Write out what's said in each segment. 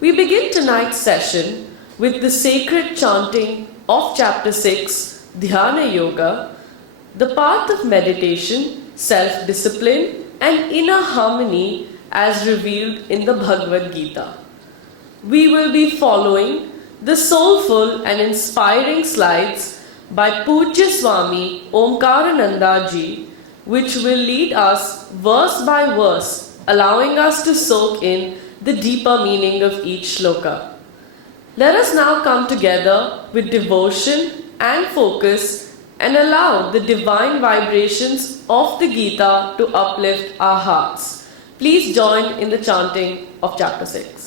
We begin tonight's session with the sacred chanting of Chapter 6, Dhyana Yoga, the path of meditation, self-discipline and inner harmony as revealed in the Bhagavad Gita. We will be following the soulful and inspiring slides by Pujya Swami Omkarananda-Ji, which will lead us verse by verse, allowing us to soak in the deeper meaning of each shloka. Let us now come together with devotion and focus and allow the divine vibrations of the Gita to uplift our hearts. Please join in the chanting of Chapter 6.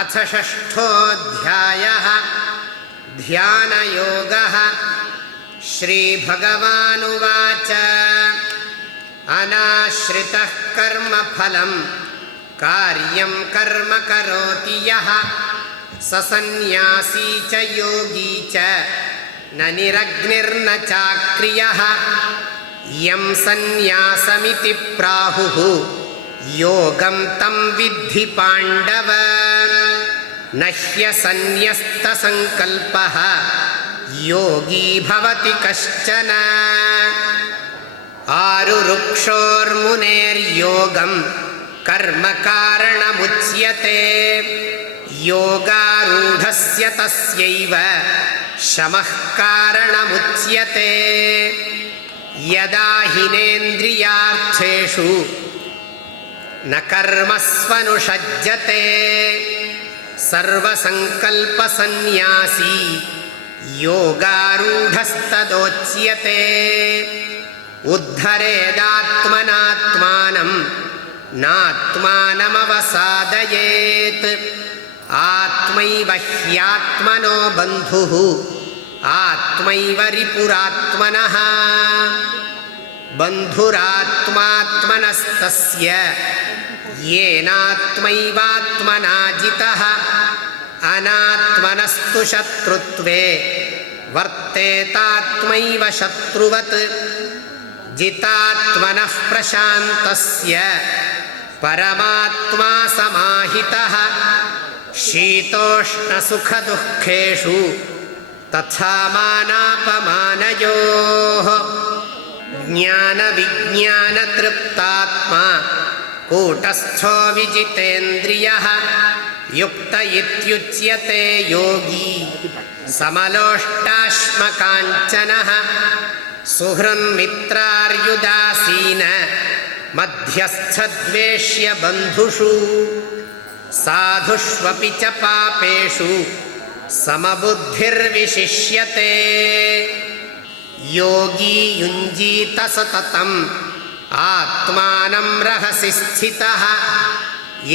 अथ षष्ठोऽध्यायः ध्यानयोगः। श्रीभगवानुवाच अनाश्रितः कर्मफलं कार्यं कर्म करोति यः स सन्न्यासी च योगी च न निरग्निर्न चाक्रियः यं सन्न्यासमिति प्राहुः योगं तं विद्धि पाण्डव न ह्यसन्न्यस्तसङ्कल्पः योगी भवति कश्चन आरुरुक्षोर्मुनेर्योगं कर्म कारणमुच्यते योगारूढस्य तस्यैव शमः कारणमुच्यते यदा हिनेन्द्रियार्थेषु न कर्मस्वनुषज्यते सर्वसंकल्पसन्न्यासी योगारूढस्तदोच्यते उद्धरेदात्मनात्मानं नात्मानमवसादयेत् आत्मैव ह्यात्मनो बन्धुः आत्मैव रिपुरात्मनः बन्धुरात्मात्मनस्तस्य येनात्मैवात्मना जितः अनात्मनस्तु शत्रुत्वे वर्तेतात्मैव शत्रुवत् जितात्मनः प्रशान्तस्य परमात्मा समाहितः शीतोष्णसुखदुःखेषु तथा मानापमानयोः ज्ञानविज्ञानतृप्तात्मा कूटस्थो विजितेन्द्रियः युक्त इत्युच्यते योगी समलोष्टाश्मकाञ्चनः सुहृन्मित्रार्युदासीन मध्यस्थद्वेष्य बन्धुषु साधुष्वपि च पापेषु समबुद्धिर्विशिष्यते योगी युञ्जीत सततम् आत्मानं रहसि स्थितः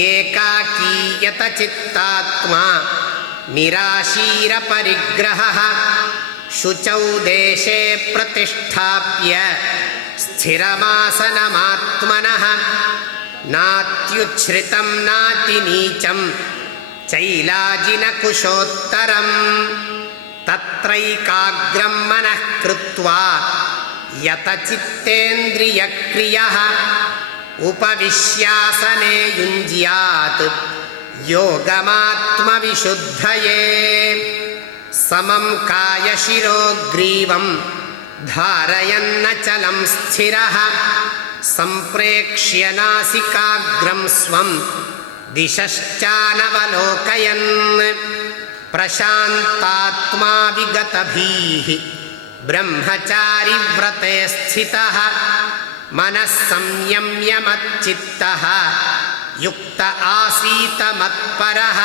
एकाकीयत चित्तात्मा निराशीरपरिग्रहः शुचौ देशे प्रतिष्ठाप्य स्थिरमासनमात्मनः नात्युच्छ्रितं नातिनीचं चैलाजिनकुशोत्तरम् तत्रैकाग्रं मनः कृत्वा यतचित्तेन्द्रियक्रियः उपविश्यासने युञ्ज्यात् योगमात्मविशुद्धये समं कायशिरो ग्रीवं धारयन्नचलं स्थिरः सम्प्रेक्ष्य नासिकाग्रं स्वं दिशश्चानवलोकयन् प्रशान्तात्मा विगतभीः ब्रह्मचारी व्रते स्थितः मनः संयम्य मच्चित्तः युक्त आसीत मत्परः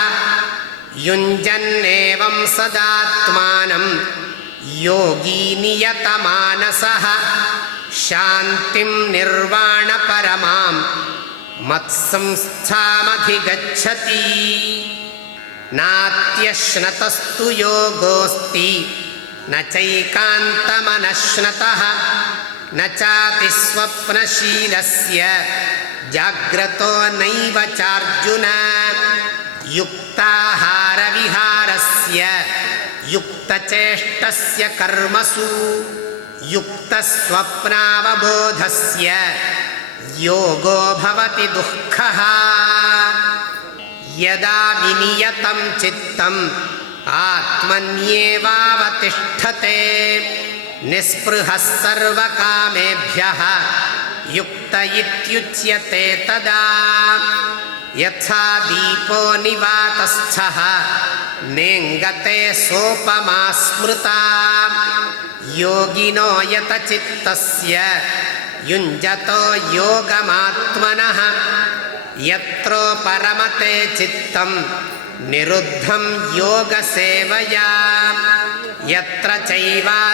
युञ्जन्नेवं सदात्मानं योगी नियतमानसः शान्तिं निर्वाणपरमां मत्संस्थामधिगच्छति नात्यश्नतस्तु योगोऽस्ति न चैकान्तमनश्नतः न चातिस्वप्नशीलस्य जाग्रतो नैव चार्जुन युक्ताहारविहारस्य युक्तचेष्टस्य कर्मसु युक्तस्वप्नावबोधस्य योगो भवति दुःखः यदा विनियतं चित्तम् आत्मन्येवावतिष्ठते निःस्पृहः सर्वकामेभ्यः युक्त इत्युच्यते तदा यथा दीपो निवातस्थः नेङ्गते सोपमा स्मृता योगिनो यतचित्तस्य युञ्जतो योगमात्मनः यत्रो परमते चित्तं निरुद्धं योगसेवया यत्र चैवात्मनात्मानं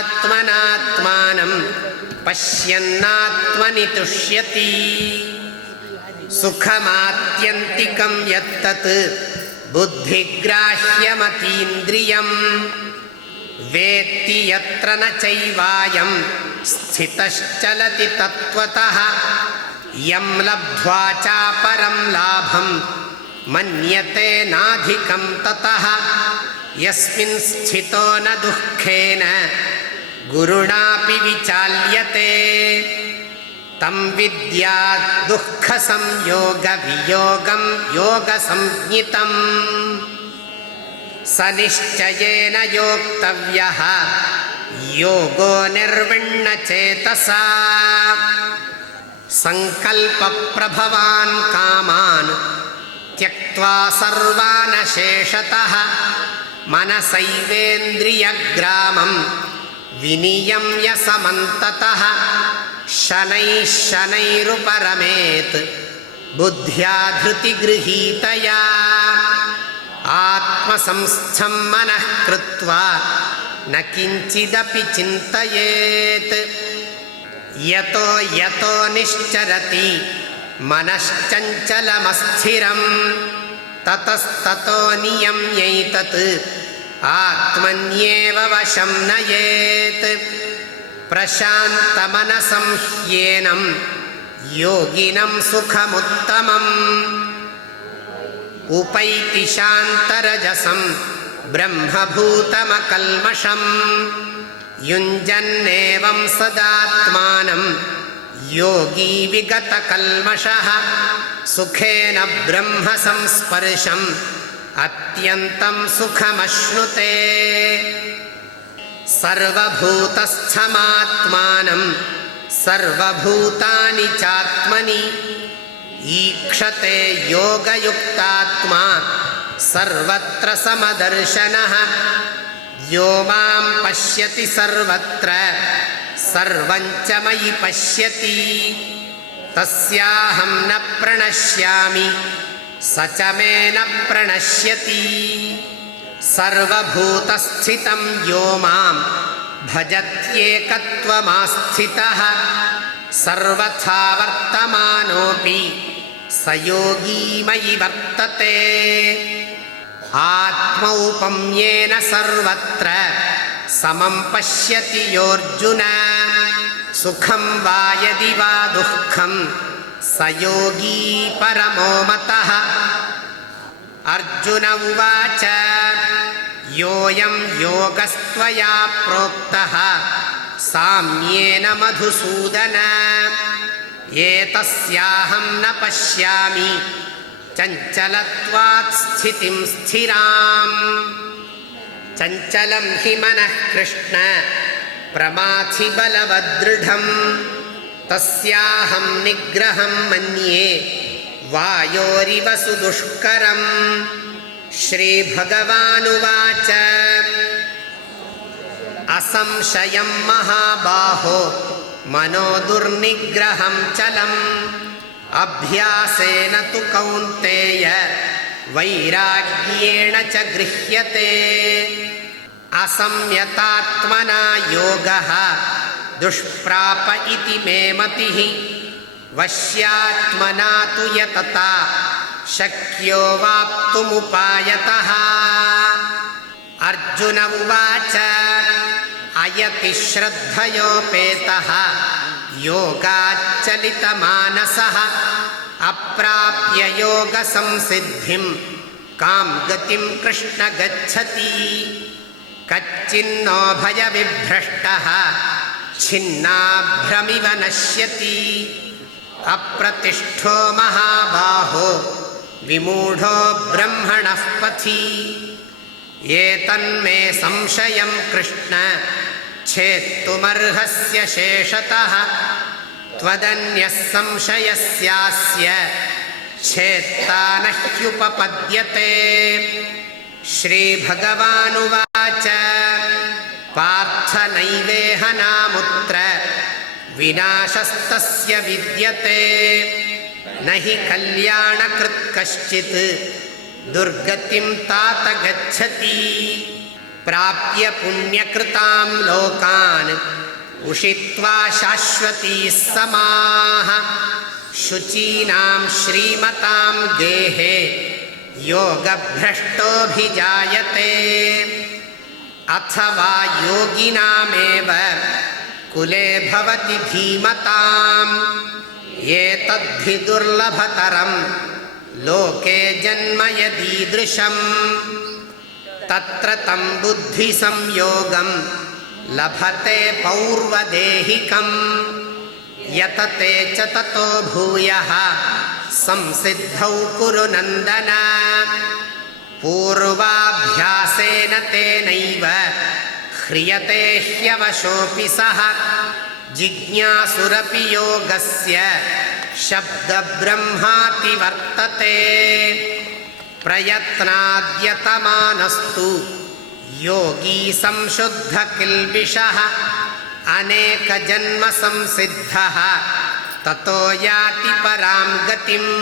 पश्यन्नात्मनि तुष्यति सुखमात्यन्तिकं यत्तत् बुद्धिग्राह्यमतीन्द्रियं वेत्ति यत्र न चैवायं स्थितश्चलति तत्त्वतः यं लब्ध्वा चापरं लाभं मन्यते नाधिकं ततः यस्मिन् स्थितो न दुःखेन गुरुणापि विचाल्यते तं विद्यात् दुःखसंयोगवियोगं योगसंज्ञितम् स निश्चयेन योक्तव्यः योगो निर्विण्णचेतसा संकल्पप्रभवान् कामान् त्यक्त्वा सर्वान् शेषतः मनसैवेन्द्रियग्रामं विनियम्य समन्ततः शनैः शनैरुपरमेत् बुद्ध्या धृतिगृहीतया आत्मसंस्थं मनः कृत्वा न किञ्चिदपि चिन्तयेत् यतो यतो निश्चरति मनश्चञ्चलमस्थिरं ततस्ततो नियम्यैतत् आत्मन्येव वशं नयेत् प्रशान्तमनसं ह्येनं योगिनं सुखमुत्तमम् उपैति शान्तरजसं ब्रह्मभूतमकल्मषम् युञ्जन्नेवं सदात्मानं योगी विगतकल्मषः सुखेन ब्रह्म संस्पर्शम् अत्यन्तं सुखमश्नुते सर्वभूतस्थमात्मानं सर्वभूतानि चात्मनि ईक्षते योगयुक्तात्मा सर्वत्र समदर्शनः यो मां पश्यति सर्वत्र सर्वं च मयि पश्यति तस्याहं न प्रणश्यामि स च मे न प्रणश्यति सर्वभूतस्थितं यो मां भजत्येकत्वमास्थितः सर्वथा वर्तमानोऽपि स योगी मयि वर्तते आत्मौपम्येन सर्वत्र समं पश्यति योऽर्जुन सुखं वा यदि वा दुःखं स योगी परमो मतः अर्जुन उवाच योऽयं योगस्त्वया प्रोक्तः साम्येन मधुसूदन एतस्याहं न पश्यामि चञ्चलत्वात् स्थितिं स्थिराम् चञ्चलं हि मनः कृष्ण प्रमाथि बलवदृढम् तस्याहं निग्रहं मन्ये वायोरिव सुदुष्करम् श्रीभगवानुवाच असंशयं महाबाहो मनो दुर्निग्रहं चलम् अभ्यासेन तु कौन्तेय वैराग्येण च गृह्यते असंयतात्मना योगः दुष्प्राप इति मे मतिः वश्यात्मना तु यतता शक्यो वाप्तुमुपायतः। अर्जुन उवाच अयति श्रद्धयोपेतः योगाच्चलितमानसः अप्राप्य योगसंसिद्धिं कां गतिं कृष्ण गच्छति। कच्चिन्नो भयविभ्रष्टः छिन्नाभ्रमिव नश्यति। अप्रतिष्ठो महाबाहो विमूढो ब्रह्मणः पथि। एतन्मे संशयं कृष्ण छेत्तुमर्हस्य शेषतः। त्वदन्यः संशयस्यास्य छेत्ता न ह्युपपद्यते। श्रीभगवानुवाच पार्थ नैवेह नामुत्र विनाशस्तस्य विद्यते। न हि कल्याणकृत् कश्चित् दुर्गतिं तात गच्छति। प्राप्य पुण्यकृतां लोकान् उषित्वा शाश्वतीः समाः। शुचीनां श्रीमतां गेहे योगभ्रष्टोऽभिजायते। अथवा योगिनामेव कुले भवति धीमताम्। एतद्धि दुर्लभतरं लोके जन्म यदीदृशम्। तत्र तं बुद्धिसंयोगं लभते पौर्वदेहिकम्। यतते च ततो भूयः संसिद्धौ कुरु नन्दन। पूर्वाभ्यासेन तेनैव ह्रियते ह्यवशोऽपि सः। जिज्ञासुरपि योगस्य शब्दब्रह्माति वर्तते। प्रयत्नाद्यतमानस्तु योगी संशुद्धकिल्बिषः। अनेकजन्मसंसिद्धः ततो याति परां गतिम्।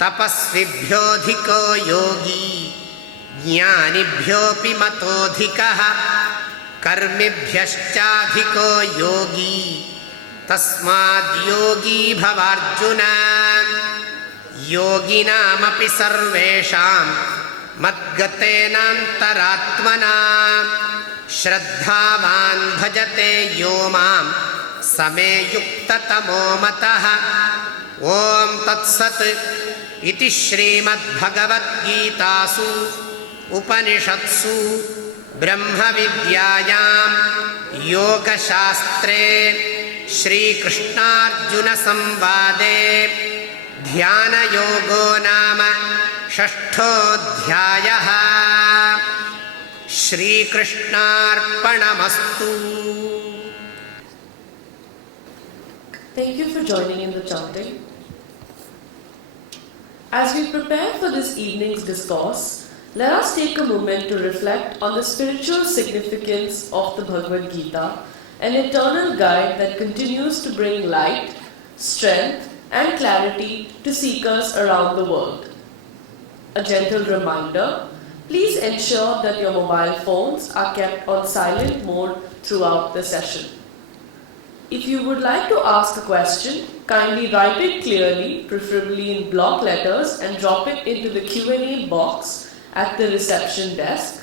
तपस्विभ्योऽधिको योगी ज्ञानिभ्योऽपि मतोऽधिकः। कर्मिभ्यश्चाधिको योगी तस्माद्योगी भवार्जुन। योगिनामपि सर्वेषां मद्गतेनान्तरात्मना। श्रद्धावान् भजते यो मां समे युक्ततमो मतः। ॐ तत्सत् इति श्रीमद्भगवद्गीतासु उपनिषत्सु ब्रह्मविद्यायां योगशास्त्रे श्रीकृष्णार्जुनसंवादे ध्यानयोगो नाम षष्ठोऽध्यायः। श्रीकृष्णार्पणमस्तु। Thank you for joining in the chanting. As we prepare for this evening's discourse, let us take a moment to reflect on the spiritual significance of the Bhagavad Gita, an eternal guide that continues to bring light, strength, and clarity to seekers around the world. A gentle reminder, please ensure that your mobile phones are kept on silent mode throughout the session. If you would like to ask a question, kindly write it clearly, preferably in block letters, and drop it into the Q&A box at the reception desk.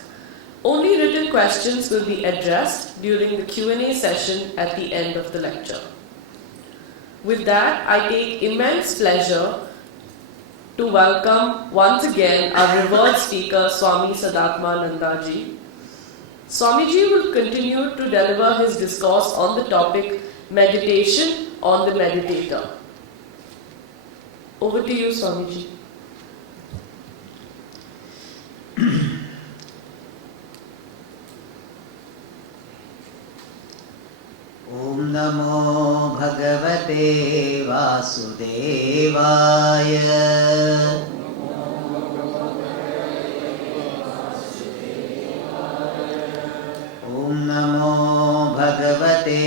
Only written questions will be addressed during the Q&A session at the end of the lecture. With that, I take immense pleasure to welcome once again our revered speaker, Swami Sadatmananda-Day. Swamiji will continue to deliver his discourse on the topic Meditation on the Meditator. Over to you, Swamiji. ॐ नमो भगवते वासुदेवाय। ॐ नमो भगवते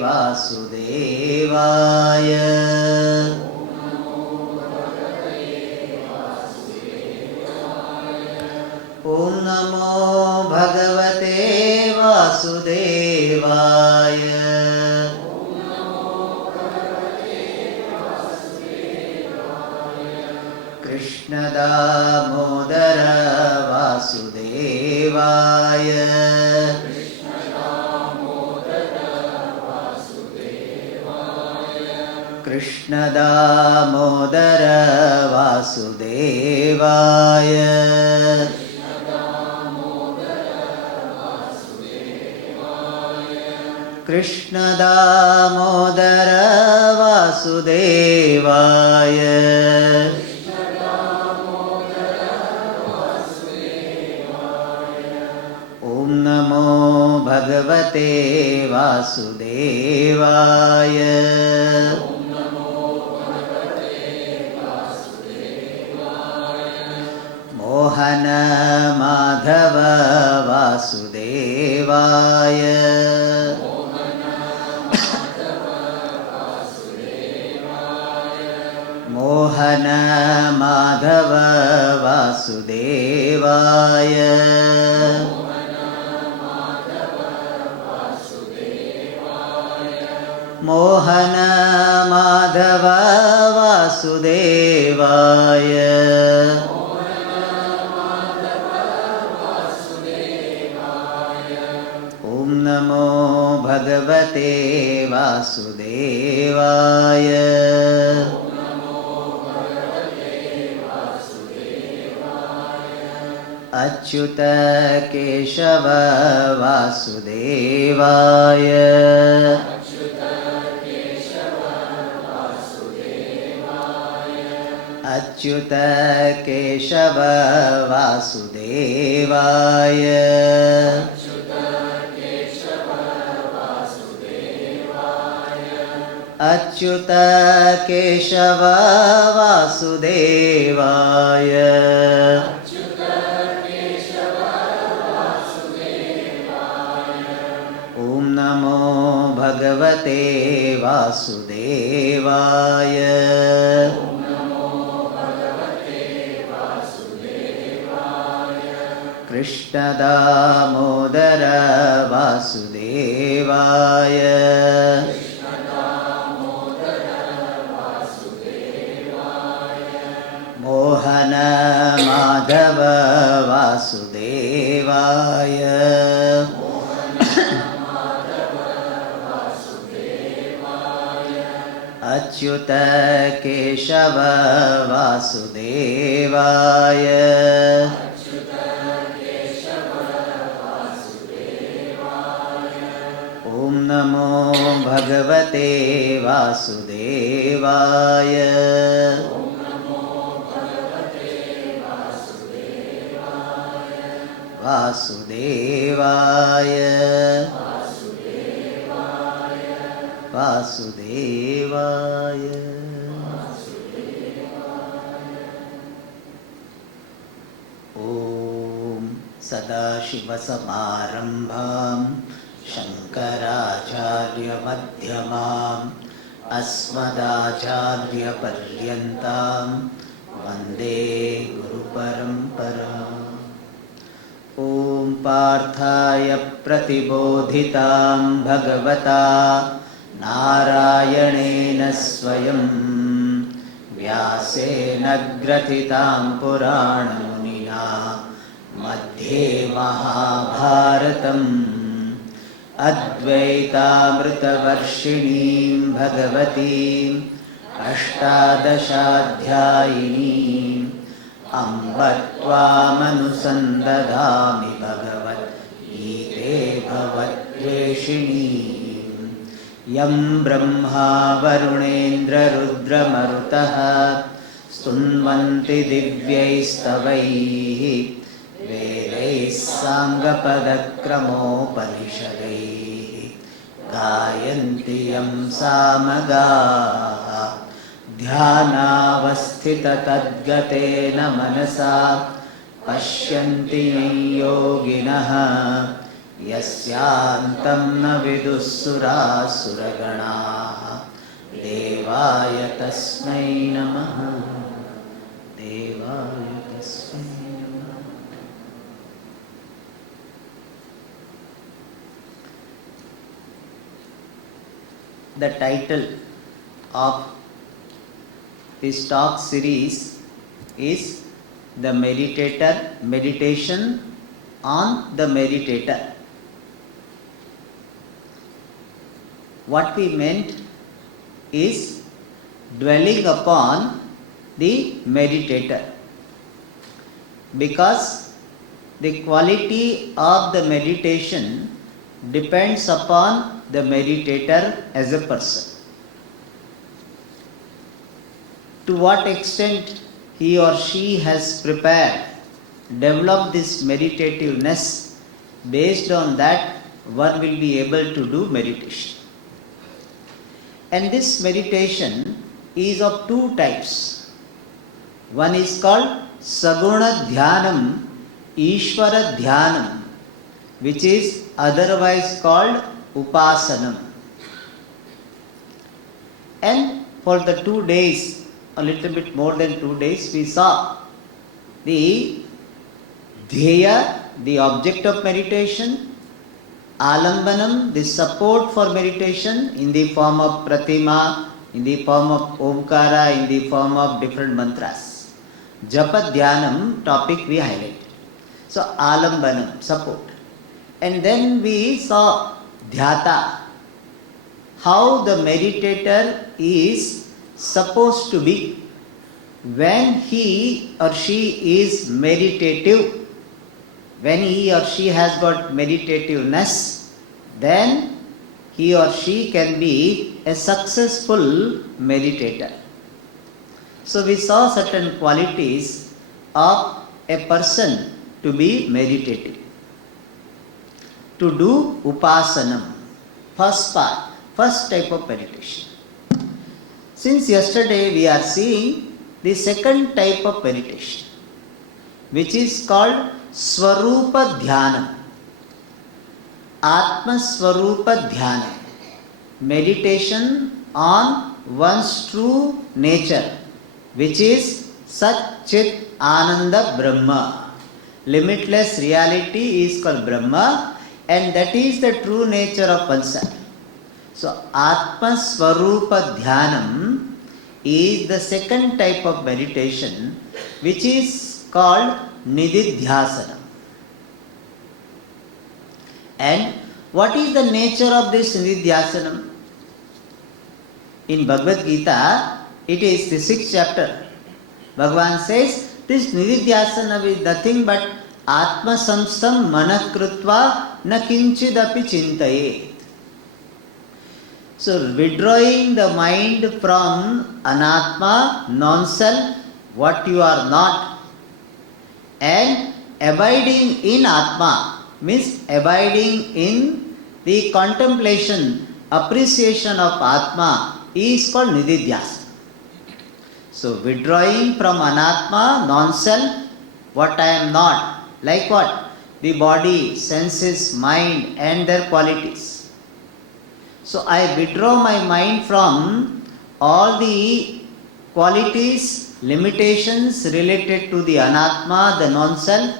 वासुदेवाय। ॐ नमो भगवते वासुदेवाय। कृष्ण दामोदर वासुदेवाय कृष्ण दामोदर वासुदेवाय कृष्ण दामोदर वासुदेवाय ॐ नमो भगवते वासुदेवाय मोहन माधव वासुदेवाय मोहन माधव वासुदेवाय मोहन माधव वासुदेवाय ॐ नमो भगवते वासुदेवाय अच्युत केशव वासुदेवाय अच्युत केशव वासुदेवाय अच्युत केशव वासुदेवाय ॐ नमो भगवते वासुदेवाय कृष्ण दामोदर वासुदेवाय मोहन माधव वासुदेवाय अच्युत केशव वासुदेवाय ॐ नमो भगवते वासुदेवाय वासुदेवाय वासुदेवाय ॐ सदाशिवसमारम्भां शङ्कराचार्यमध्यमाम् अस्मदाचार्यपर्यन्तां वन्दे गुरुपरम्पराम् ॐ पार्थाय प्रतिबोधितां भगवता नारायणेन स्वयं व्यासेन ग्रथितां पुराणमुनिना मध्ये महाभारतम् अद्वैतामृतवर्षिणीं भगवतीम् अष्टादशाध्यायिनीम् अम्ब त्वामनुसन्दधामि भगवद्गीते भवद्वेषिणीम् यं ब्रह्मा वरुणेन्द्ररुद्रमरुतः स्तुन्वन्ति दिव्यैस्तवैः वेदैः साङ्गपदक्रमोपनिषदैः गायन्ति यं सामगाः ध्यानावस्थिततद्गतेन मनसा पश्यन्ति यं योगिनः यस्यान्तं न विदुःसुरासुरगणाः देवाय तस्मै नमः देवाय तस्मै नमः। The title of this talk series is the meditation on the meditator. What we meant is dwelling upon the meditator, because the quality of the meditation depends upon the meditator as a person. To what extent he or she has prepared, developed this meditativeness, based on that one will be able to do meditation. And this meditation is of two types. One is called Saguna Dhyanam, Ishvara Dhyanam, which is otherwise called Upasanam. And for the 2 days, a little bit more than 2 days, we saw the Dhyaya, the object of meditation, Alambanam, the support for meditation in the form of Pratima, in the form of Omkara, in the form of different mantras. Japa Dhyanam topic we highlighted. So Alambanam, support. And then we saw Dhyata, how the meditator is supposed to be when he or she is meditative. When he or she has got meditativeness, then he or she can be a successful meditator. So we saw certain qualities of a person to be meditative. To do Upasanam, first part, first type of meditation. Since yesterday we are seeing the second type of meditation, which is called Swarupa Dhyanam, Atma Swarupa Dhyanam, meditation on one's true nature, which is Sat Chit Ananda Brahma. Limitless reality is called Brahma, and that is the true nature of oneself. So Atma Swarupa Dhyanam is the second type of meditation, which is called Nididhyasana. And what is the nature of this Nididhyasana? In Bhagavad Gita, it is the 6th chapter. Bhagavan says, this Nididhyasana is nothing but Atma Samstam Manakrutva Na Kinchidapi Chintaye. So withdrawing the mind from Anatma, non-self, what you are not, and abiding in Atma, means abiding in the contemplation, appreciation of Atma, is called Nididhyasana. So withdrawing from Anatma, non-self, what I am not, like what? The body, senses, mind and their qualities. So I withdraw my mind from all the qualities, limitations related to the Anatma, the non-self,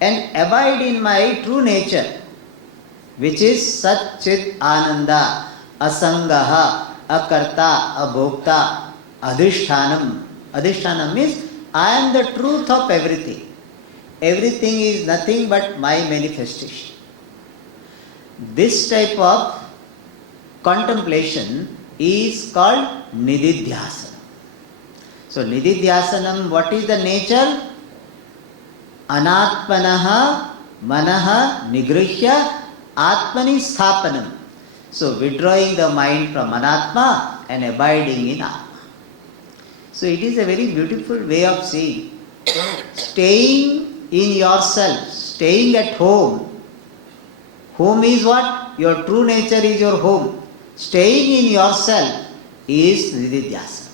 and abide in my true nature, which is Sat Chit Ananda, Asangaha, Akarta, Abhokta, Adhishthanam. Adhishthanam means I am the truth of everything. Everything is nothing but my manifestation. This type of contemplation is called Nididhyasana. So Nididhyasanam, what is the nature? Anatmanaha manaha nigrihya atmani sthapanam. So withdrawing the mind from Anatma and abiding in Atma. So it is a very beautiful way of seeing. Staying in yourself, staying at home. Home is what? Your true nature is your home. Staying in yourself is Nididhyasana.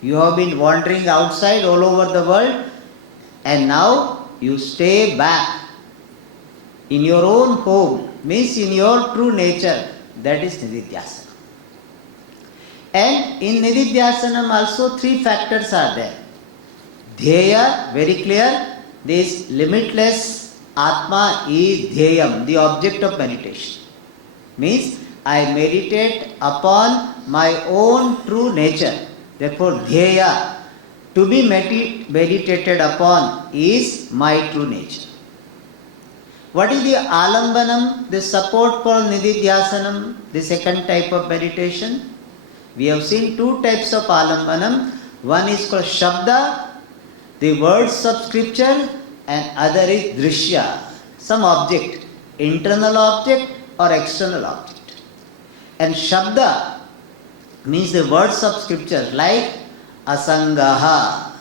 You have been wandering outside all over the world, and now you stay back in your own home, means in your true nature. That is Nididhyasana. And in Nididhyasanam also 3 factors are there. Dhyaya, very clear, this limitless Atma is Dhyayam, the object of meditation. Means I meditate upon my own true nature. Therefore, Dhyaya, to be meditated upon is my true nature. What is the alambanam, the support for nididhyasanam, the second type of meditation? We have seen two types of alambanam. One is called shabda, the words of scripture, and other is drishya, some object, internal object or external object. And shabda means the words of scripture like asangaha,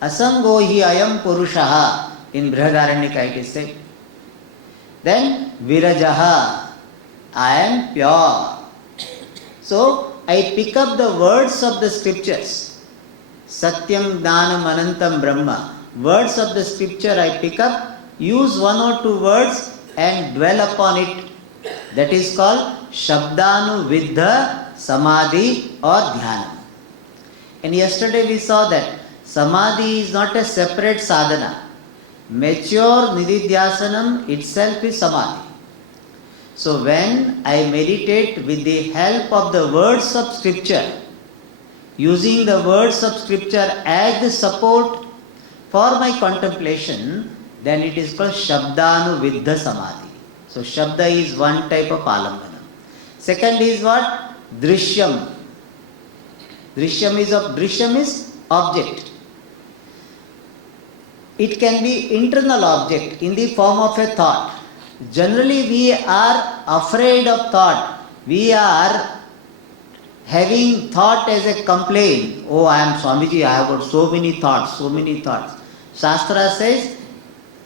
asango hi ayam purushaha, in Brihadaranyaka it is said. Then virajaha, I am pure. So I pick up the words of the scriptures. Satyam Gnanam Anantam Brahma. Words of the scripture I pick up, use one or two words and dwell upon it. That is called Shabdanu Viddha Samadhi or Dhyana. And yesterday we saw that Samadhi is not a separate sadhana. Mature Nididhyasanam itself is Samadhi. So when I meditate with the help of the words of scripture, using the words of scripture as the support for my contemplation, then it is called Shabdanu Viddha Samadhi. So Shabda is one type of alambanam. Second is what? Drishyam. Drishyam is object. It can be internal object in the form of a thought. Generally we are afraid of thought. We are having thought as a complaint. Oh, I am Swamiji, I have got so many thoughts. Shastra says,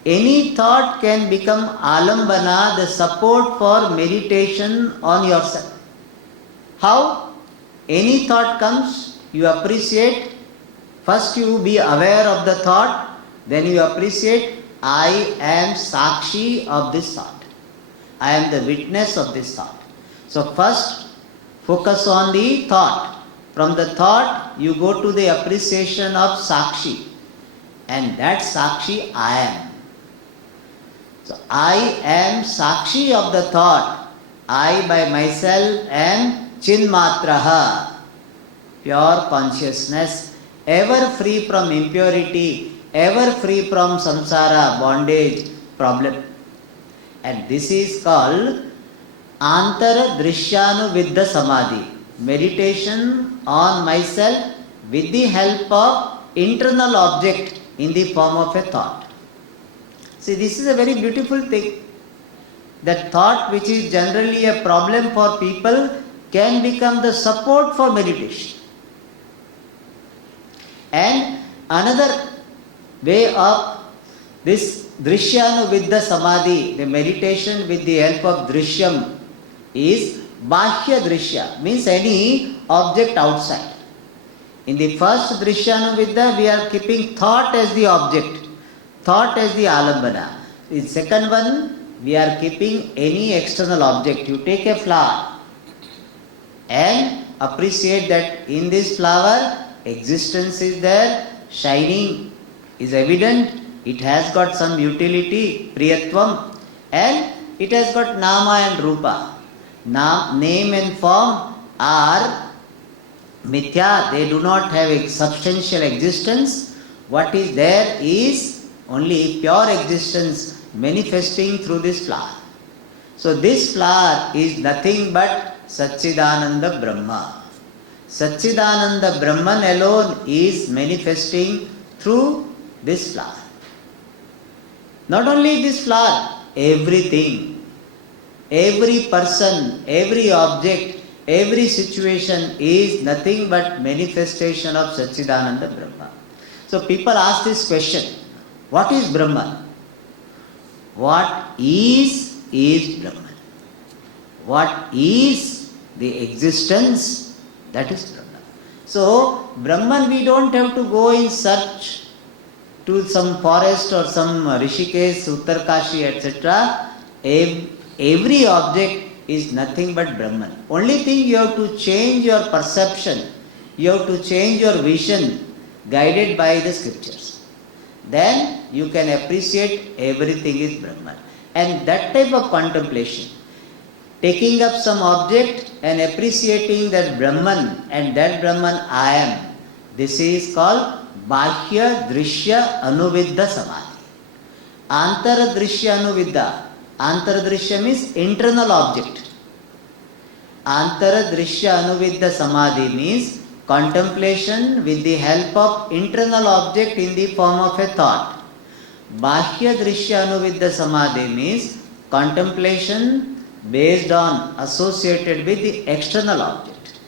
any thought can become alambana, the support for meditation on yourself. How? Any thought comes, you appreciate. First you be aware of the thought. Then you appreciate, I am Sakshi of this thought. I am the witness of this thought. So first, focus on the thought. From the thought, you go to the appreciation of Sakshi. And that Sakshi, I am. So I am Sakshi of the thought. I by myself am Chinmatraha, pure consciousness, ever free from impurity, ever free from samsara, bondage, problem. And this is called Antara Drishyanu Viddha Samadhi. Meditation on myself with the help of internal object in the form of a thought. See, this is a very beautiful thing. That thought which is generally a problem for people can become the support for meditation. And another way of this Drishyanu Viddha Samadhi, the meditation with the help of Drishyam, is Bahya Drishya, means any object outside. In the first Drishyanu Viddha, we are keeping thought as the object, thought as the alambana. In second one, we are keeping any external object. You take a flower and appreciate that in this flower, existence is there, shining is evident, it has got some utility, priyatvam, and it has got nama and rupa. Name and form are mithya, they do not have a substantial existence. What is there is only pure existence manifesting through this flower. So this flower is nothing but Satchidananda Brahma. Satchidananda Brahman alone is manifesting through this flower. Not only this flower, everything, every person, every object, every situation is nothing but manifestation of Satchidananda Brahma. So people ask this question, what is Brahman? What is Brahman? What is the existence? That is Brahman. So Brahman, we don't have to go in search to some forest or some Rishikesh, Uttarkashi, etc. Every object is nothing but Brahman. Only thing you have to change your perception, you have to change your vision guided by the scriptures. Then you can appreciate everything is Brahman. And that type of contemplation, taking up some object and appreciating that Brahman and that Brahman I am, this is called Bahya Drishya Anuviddha Samadhi. Antara Drishya Anuviddha. Antara Drishya means internal object. Antara Drishya Anuviddha Samadhi means contemplation with the help of internal object in the form of a thought. Bahya Drishya Anuviddha Samadhi means contemplation based on, associated with the external object.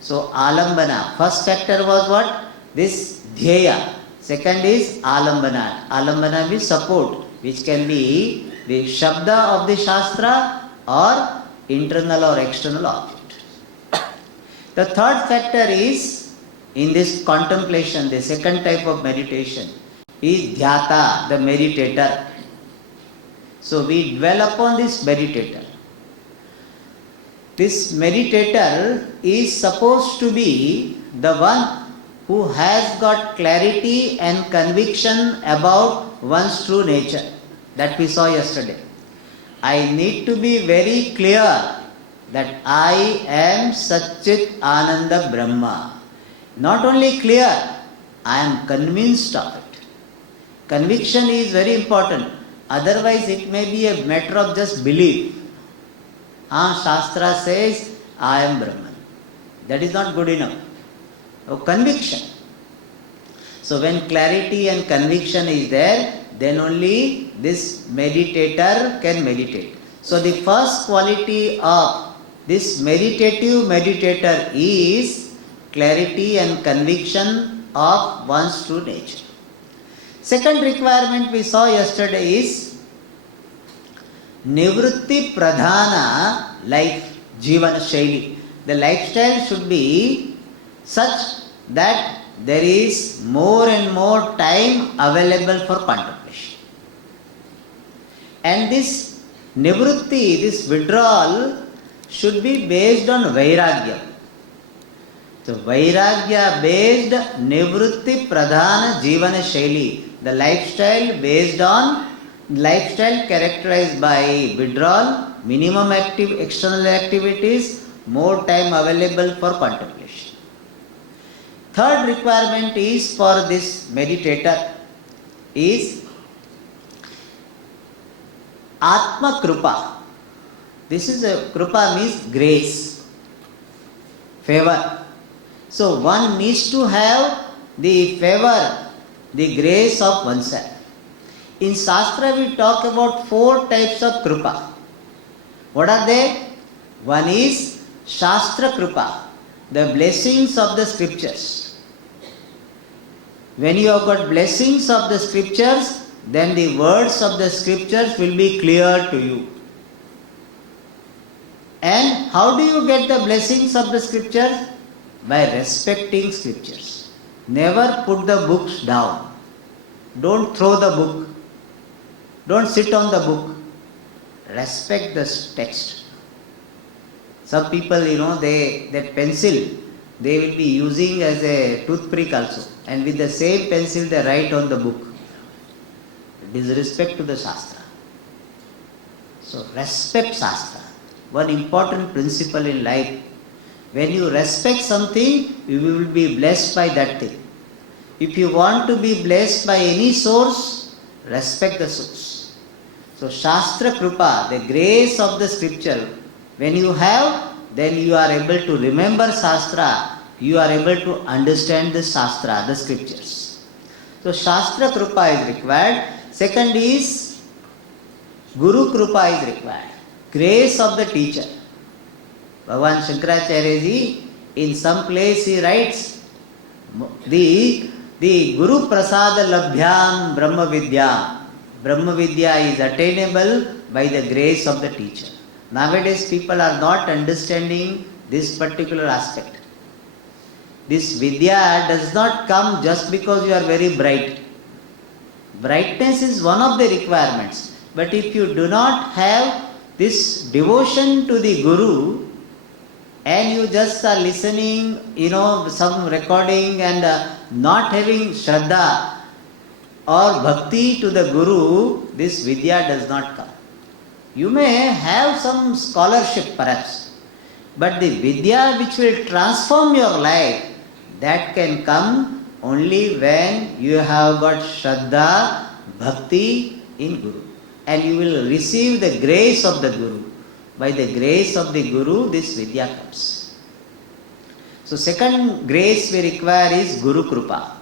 So Alambana, first factor was what? This Dhyaya. Second is Alambana. Alambana means support, which can be the Shabda of the Shastra or internal or external object. The third factor is, in this contemplation, the second type of meditation, is Dhyata, the meditator. So we dwell upon this meditator. This meditator is supposed to be the one who has got clarity and conviction about one's true nature. That we saw yesterday. I need to be very clear that I am Satchit Ananda Brahma. Not only clear, I am convinced of it. Conviction is very important. Otherwise, it may be a matter of just belief. Shastra says, I am Brahman. That is not good enough. Conviction. So when clarity and conviction is there, then only this meditator can meditate. So the first quality of this meditative meditator is clarity and conviction of one's true nature. Second requirement we saw yesterday is Nivritti Pradhana life, Jivan Shaili. The lifestyle should be such that there is more and more time available for contemplation. And this Nivritti, this withdrawal, should be based on Vairagya. So Vairagya based Nivritti Pradhana Jivana Shaili. The lifestyle based on, lifestyle characterized by withdrawal, minimum active external activities, more time available for contemplation. Third requirement is for this meditator is Atma Krupa. This is a Krupa means grace, favor. So one needs to have the favor, the grace of oneself. In Shastra we talk about 4 types of Krupa. What are they? One is Shastra Krupa, the blessings of the scriptures. When you have got blessings of the scriptures, then the words of the scriptures will be clear to you. And how do you get the blessings of the scriptures? By respecting scriptures. Never put the books down. Don't throw the book. Don't sit on the book. Respect the text. Some people, that pencil, they will be using as a toothpick also. And with the same pencil they write on the book. Disrespect to the Shastra. So respect Shastra. One important principle in life. When you respect something, you will be blessed by that thing. If you want to be blessed by any source, respect the source. So Shastra Krupa, the grace of the scripture, when you have, then you are able to remember Shastra, you are able to understand the Shastra, the scriptures. So Shastra Krupa is required. Second is Guru Krupa is required. Grace of the teacher. Bhagavan Shankaracharya ji, in some place he writes, the Guru Prasada Labhyam Brahma Vidya. Brahma Vidya is attainable by the grace of the teacher. Nowadays people are not understanding this particular aspect. This Vidya does not come just because you are very bright. Brightness is one of the requirements. But if you do not have this devotion to the Guru, and you just are listening, some recording and not having Shraddha or Bhakti to the Guru, this Vidya does not come. You may have some scholarship perhaps, but the Vidya which will transform your life, that can come only when you have got Shraddha, Bhakti in Guru. And you will receive the grace of the Guru. By the grace of the Guru, this Vidya comes. So second grace we require is Guru Krupa,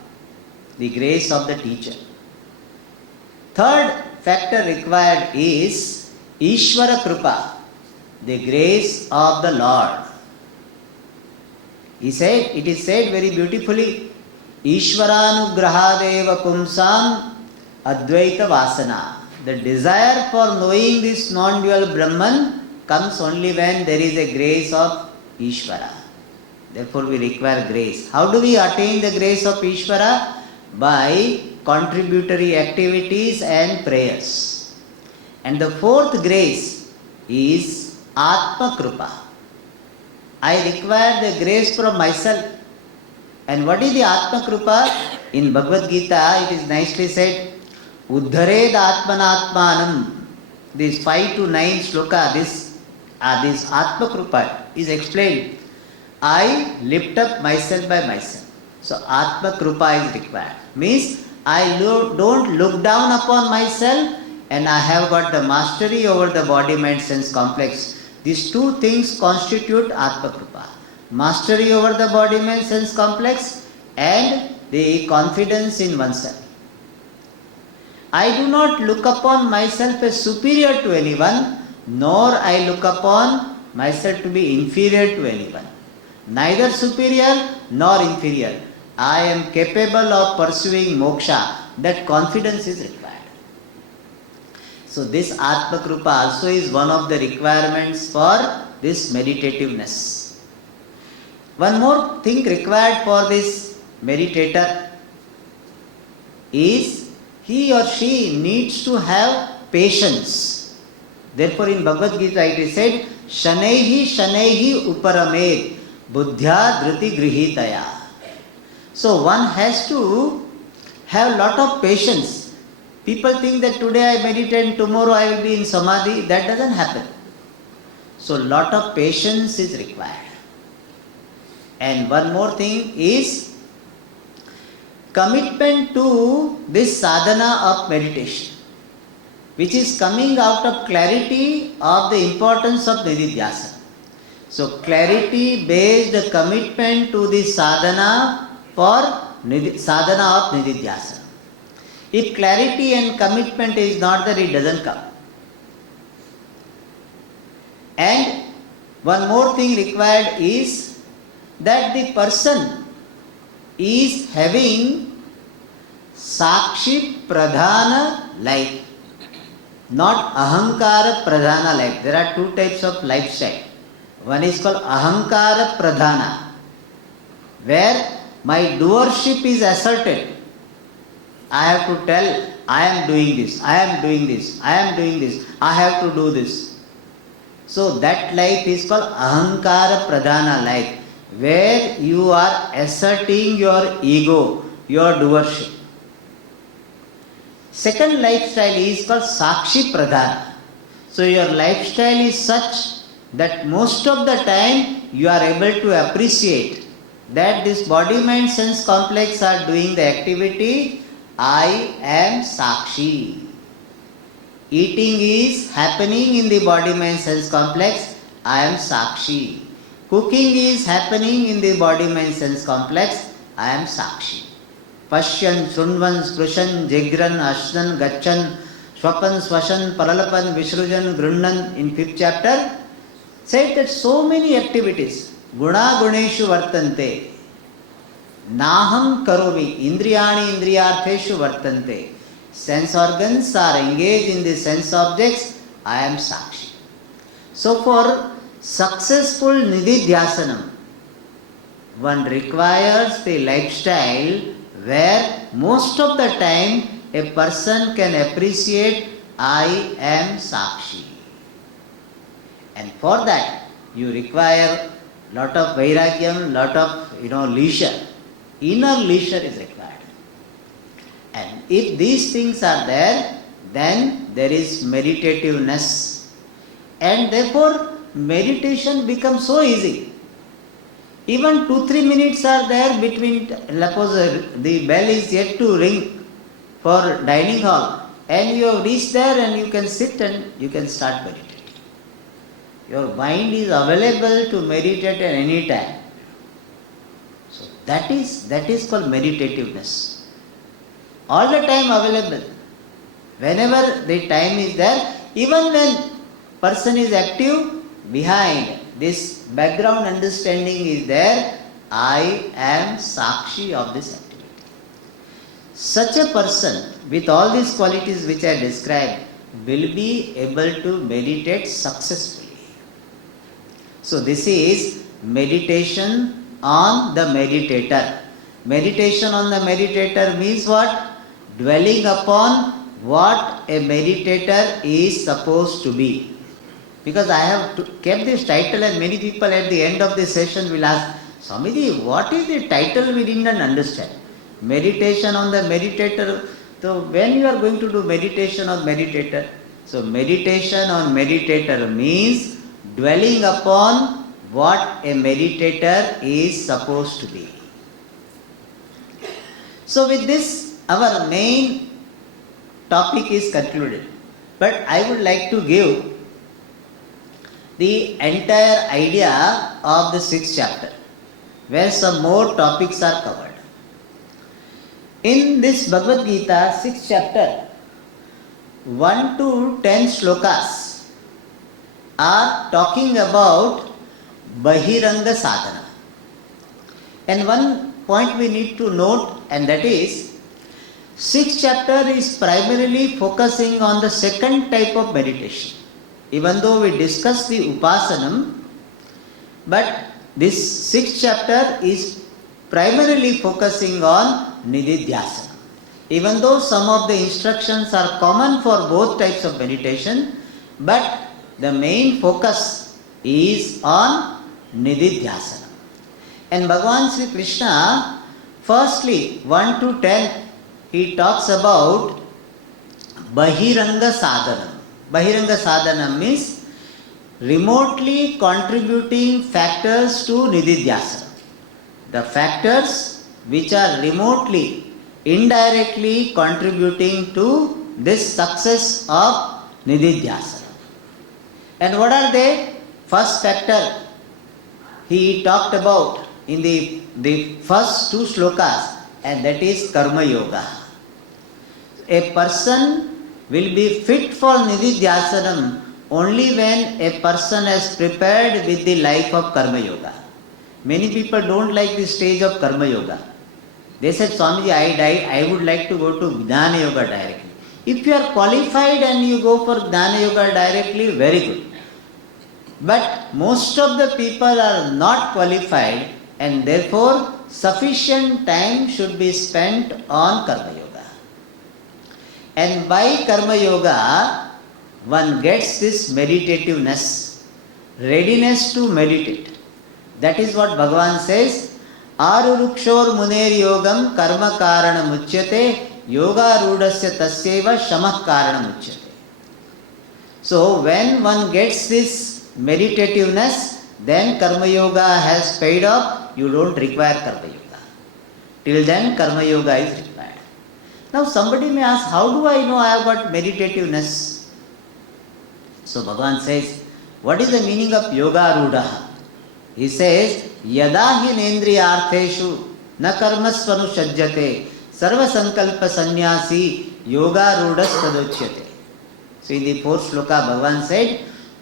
the grace of the teacher. Third factor required is Ishvara Krupa, the grace of the Lord. It is said very beautifully, Ishvaranugrahadeva Pumsam Advaita Vasana. The desire for knowing this non-dual Brahman comes only when there is a grace of Ishvara. Therefore we require grace. How do we attain the grace of Ishvara? By contributory activities and prayers. And the fourth grace is Atma Krupa. I require the grace from myself. And what is the Atma Krupa? In Bhagavad Gita it is nicely said, Uddhared Atmanatmanam. This 5 to 9 sloka, this Atma Krupa is explained. I lift up myself by myself. So Atma Krupa is required. Means I don't look down upon myself and I have got the mastery over the body, mind, sense complex. These two things constitute Atma Krupa. Mastery over the body, mind, sense complex and the confidence in oneself. I do not look upon myself as superior to anyone, nor I look upon myself to be inferior to anyone. Neither superior nor inferior. I am capable of pursuing moksha. That confidence is required. So this Atma Krupa also is one of the requirements for this meditativeness. One more thing required for this meditator is he or she needs to have patience. Therefore in Bhagavad Gita it is said, Shanaihi uparamed buddhya dhriti grihitaya. So one has to have lot of patience. People think that today I meditate and tomorrow I will be in samadhi. That doesn't happen. So lot of patience is required. And one more thing is commitment to this sadhana of meditation, which is coming out of clarity of the importance of nididhyasana. So clarity based commitment to the sadhana for sadhana of nididhyasana. If clarity and commitment is not there, it doesn't come. And one more thing required is that the person is having Sakshi Pradhana life, not Ahankara Pradhana life. There are two types of lifestyle. One is called Ahankara Pradhana, where my doership is asserted. I have to tell, I am doing this, I am doing this, I am doing this, I have to do this. So that life is called Ahankara Pradhana life, where you are asserting your ego, your doership. Second lifestyle is called Sakshi Pradhana. So your lifestyle is such that most of the time you are able to appreciate that this body, mind, sense complex are doing the activity. I am Sakshi. Eating is happening in the body, mind, sense complex. I am Sakshi. Cooking is happening in the body, mind, sense complex. I am Sakshi. Pashyan, Shunvan, Sprushan, Jigran, Ashnan, Gachan, Swapan, Swashan, Paralapan, Vishrujan, Grundan in 5th chapter said that so many activities, Guna Guneshu Vartante, Naham Karomi, Indriyani Indriyartheshu Vartante. Sense organs are engaged in the sense objects, I am Sakshi. So for successful Nididhyasanam, one requires the lifestyle where most of the time a person can appreciate I am Sakshi. And for that you require lot of vairagyam, lot of leisure. Inner leisure is required. And if these things are there, then there is meditativeness. And therefore meditation becomes so easy. Even 2-3 minutes are there between, suppose the bell is yet to ring for dining hall, and you have reached there and you can sit and you can start meditating. Your mind is available to meditate at any time. So that is called meditativeness. All the time available. Whenever the time is there, even when person is active, behind this background understanding is there, I am Sakshi of this activity. Such a person with all these qualities which I described will be able to meditate successfully. So this is meditation on the meditator. Meditation on the meditator means what? Dwelling upon what a meditator is supposed to be. Because I have kept this title, and many people at the end of the session will ask, Swamiji, what is the title? We didn't understand. Meditation on the meditator. So when you are going to do meditation on meditator? So meditation on meditator means dwelling upon what a meditator is supposed to be. So with this, our main topic is concluded. But I would like to give the entire idea of the 6th chapter, where some more topics are covered. In this Bhagavad Gita, 6th chapter, 1 to 10 shlokas are talking about Bahiranga Sadhana. And one point we need to note, and that is, 6th chapter is primarily focusing on the second type of meditation. Even though we discussed the Upasanam, but this 6th chapter is primarily focusing on Nididhyasana. Even though some of the instructions are common for both types of meditation, but the main focus is on Nididhyasana. And Bhagavan Sri Krishna, firstly 1 to 10, he talks about Bahiranga Sadhana. Bahiranga Sadhana means remotely contributing factors to Nididhyasana. The factors which are remotely, indirectly contributing to this success of Nididhyasana. And what are they? First factor he talked about in the first 2 shlokas, and that is Karma Yoga. A person will be fit for Nididhyasanam only when a person has prepared with the life of Karma Yoga. Many people don't like the stage of Karma Yoga. They said, Swamiji, I would like to go to Jnana Yoga directly. If you are qualified and you go for Jnana Yoga directly, very good. But most of the people are not qualified, and therefore sufficient time should be spent on Karma Yoga. And by Karma Yoga, one gets this meditativeness, readiness to meditate. That is what Bhagavan says, Arurukshor muner yogam karma karana muchyate yoga rudasya tasyeva shamah karana muchyate. So when one gets this meditativeness, then Karma Yoga has paid off, you don't require Karma Yoga. Till then Karma Yoga is required. Now somebody may ask, how do I know I have got meditativeness? So Bhagavan says, what is the meaning of yoga rudaha? He says, yada hi nendriyartheshu na karmasvanu shajjate sarva sankalpa sannyasi yoga rudas tadochyate. So in the 4th shloka Bhagavan said,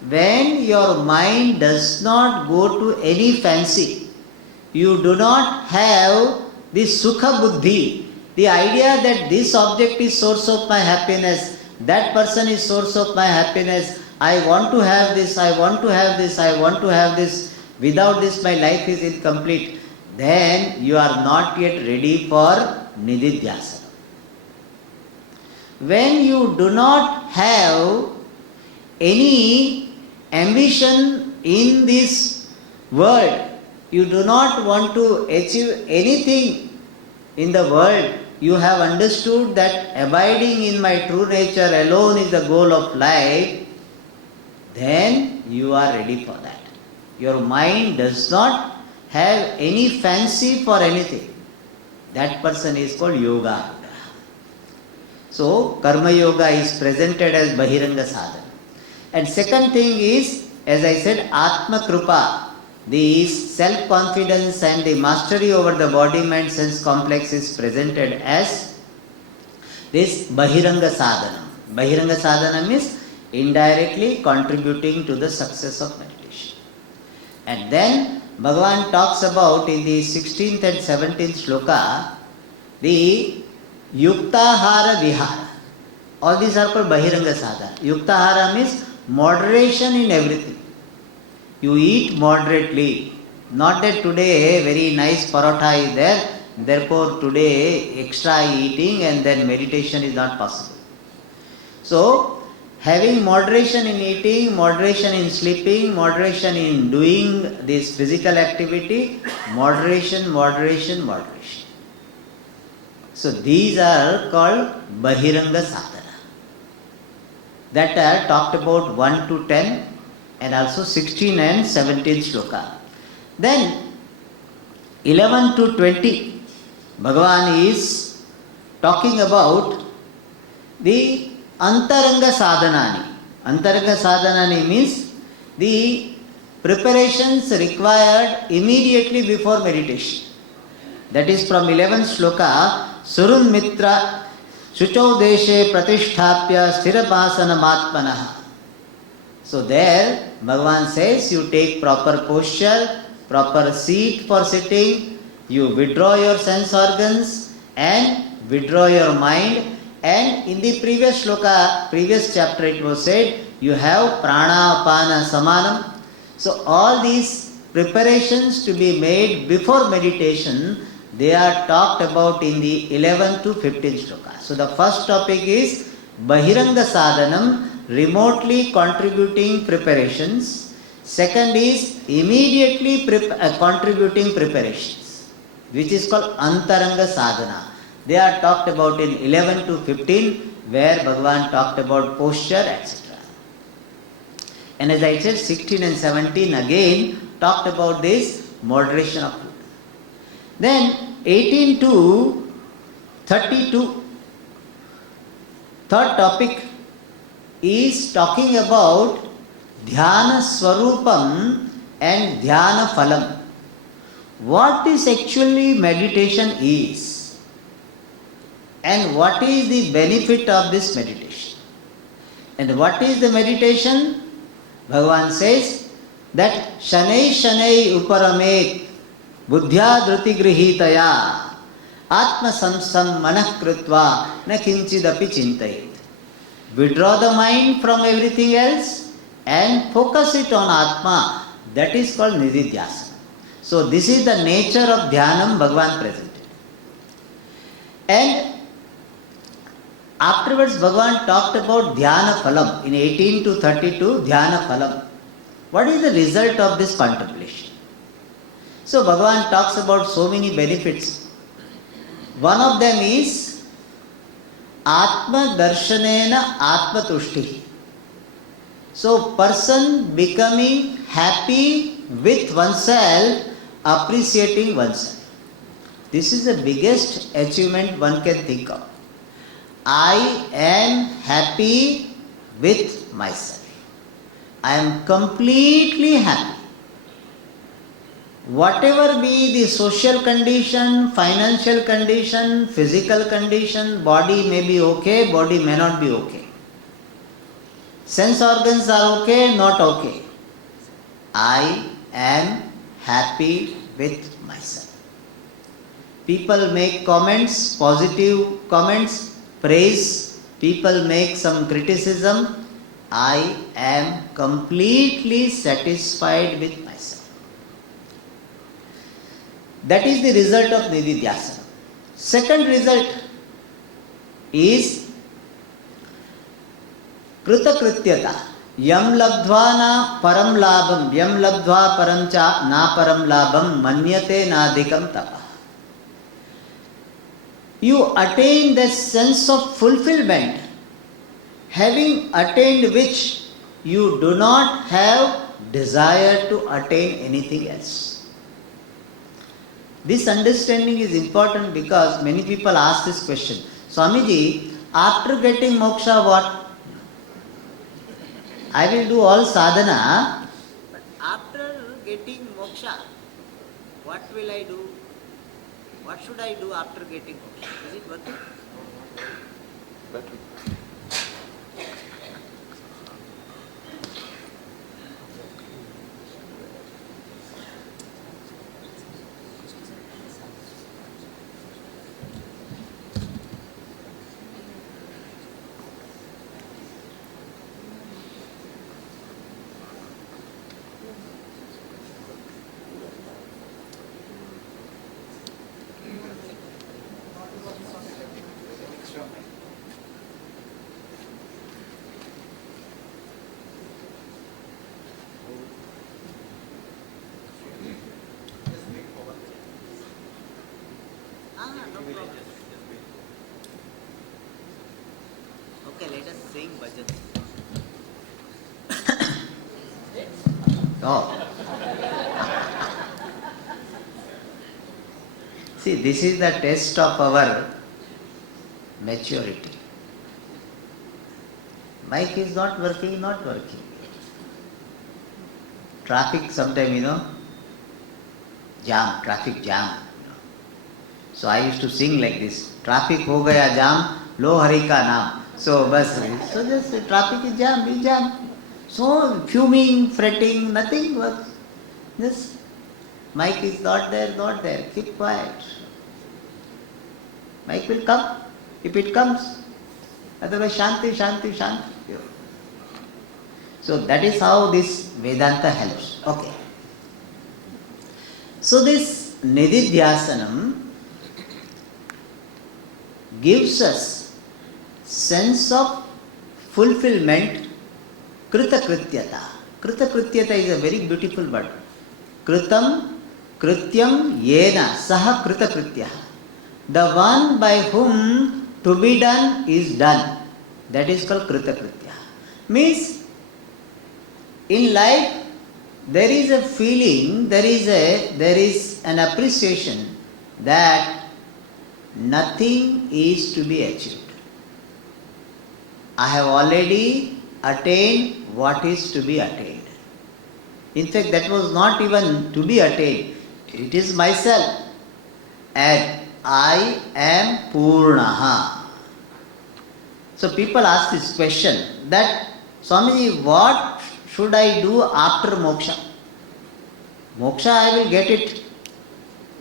when your mind does not go to any fancy, you do not have the sukha buddhi, the idea that this object is source of my happiness, that person is source of my happiness, I want to have this, I want to have this, I want to have this, without this my life is incomplete, then you are not yet ready for Nididhyasana. When you do not have any ambition in this world, you do not want to achieve anything in the world, you have understood that abiding in my true nature alone is the goal of life, then you are ready for that. Your mind does not have any fancy for anything, that person is called yoga. So, karma yoga is presented as Bahiranga sadhana. And second thing is, as I said, Atma Krupa, the self-confidence and the mastery over the body, mind, sense complex is presented as this Bahiranga sadhana. Bahiranga sadhana means indirectly contributing to the success of meditation. And then Bhagavan talks about in the 16th and 17th shloka the Yuktahara Vihara. All these are called Bahiranga sadhana. Yuktahara means moderation in everything. You eat moderately. Not that today very nice parotha is there, therefore today extra eating and then meditation is not possible. So, having moderation in eating, moderation in sleeping, moderation in doing this physical activity, moderation. So, these are called Bahiranga sadhana. That are talked about 1 to 10 and also 16 and 17 shloka. Then 11 to 20, Bhagavan is talking about the Antaranga sadhanani. Antaranga sadhanani means the preparations required immediately before meditation. That is from 11th shloka, Surun Mitra Shuchau Deshe Pratisthapya Sthirapasana Matmanaha. So there Bhagavan says you take proper posture, proper seat for sitting, you withdraw your sense organs and withdraw your mind. And in the previous shloka, previous chapter it was said, you have prana, apana, samanam. So all these preparations to be made before meditation, they are talked about in the 11th to 15th shloka. So the first topic is Bahiranga sadhanam, remotely contributing preparations. Second is immediately contributing preparations, which is called Antaranga sadhana. They are talked about in 11 to 15, where Bhagavan talked about posture, etc. And as I said, 16 and 17 again talked about this moderation of food. Then 18 to 32, third topic is talking about Dhyana Swarupam and Dhyana Phalam. What is actually meditation is, and what is the benefit of this meditation. And what is the meditation? Bhagavan says that Shanai Shanai Uparamet Buddhya Dhruti Grihitaya Atma Samsam Manah Krutva Na Kinchidapi Chintayit. Withdraw the mind from everything else and focus it on Atma. That is called Nididhyasana. So this is the nature of Dhyanam Bhagavan presented. And afterwards Bhagavan talked about Dhyana Phalam. In 18 to 32, Dhyana Phalam. What is the result of this contemplation? So Bhagavan talks about so many benefits. One of them is Atma Darshanena Atma Tushti. So person becoming happy with oneself, appreciating oneself. This is the biggest achievement one can think of. I am happy with myself. I am completely happy. Whatever be the social condition, financial condition, physical condition, body may be okay, body may not be okay. Sense organs are okay, not okay. I am happy with myself. People make comments, positive comments, praise. People make some criticism. I am completely satisfied with myself. That is the result of Nididhyasana. Second result is Kritakrityata. Yam labdhva na param labam, yam labdhva param cha na param labam, manyate nadikam tapa. You attain the sense of fulfillment, having attained which you do not have desire to attain anything else. This understanding is important because many people ask this question. Swamiji, after getting moksha what? I will do all sadhana, but after getting moksha, what will I do? What should I do after getting moksha? Is it worth it? No problem. Okay, let us sing bhajan. Oh. See, this is the test of our maturity. Mic is not working. Traffic sometime, jam, traffic jam. So I used to sing like this. Traffic ho gaya jam, lo hari ka naam. So just traffic is jam. So fuming, fretting, nothing works. Just mic is not there. Keep quiet. Mic will come if it comes. Otherwise shanti. So that is how this Vedanta helps. Okay. So this Nididhyasanam gives us sense of fulfillment, kritakrityata. Kritakrityata is a very beautiful word. Kritam, krityam, yena, saha kritakritya. The one by whom to be done is done. That is called kritakritya. Means, in life, there is a feeling, there is an appreciation that nothing is to be achieved. I have already attained what is to be attained. In fact, that was not even to be attained. It is myself. And I am Purnaha. So people ask this question that, Swamiji, what should I do after moksha? Moksha, I will get it.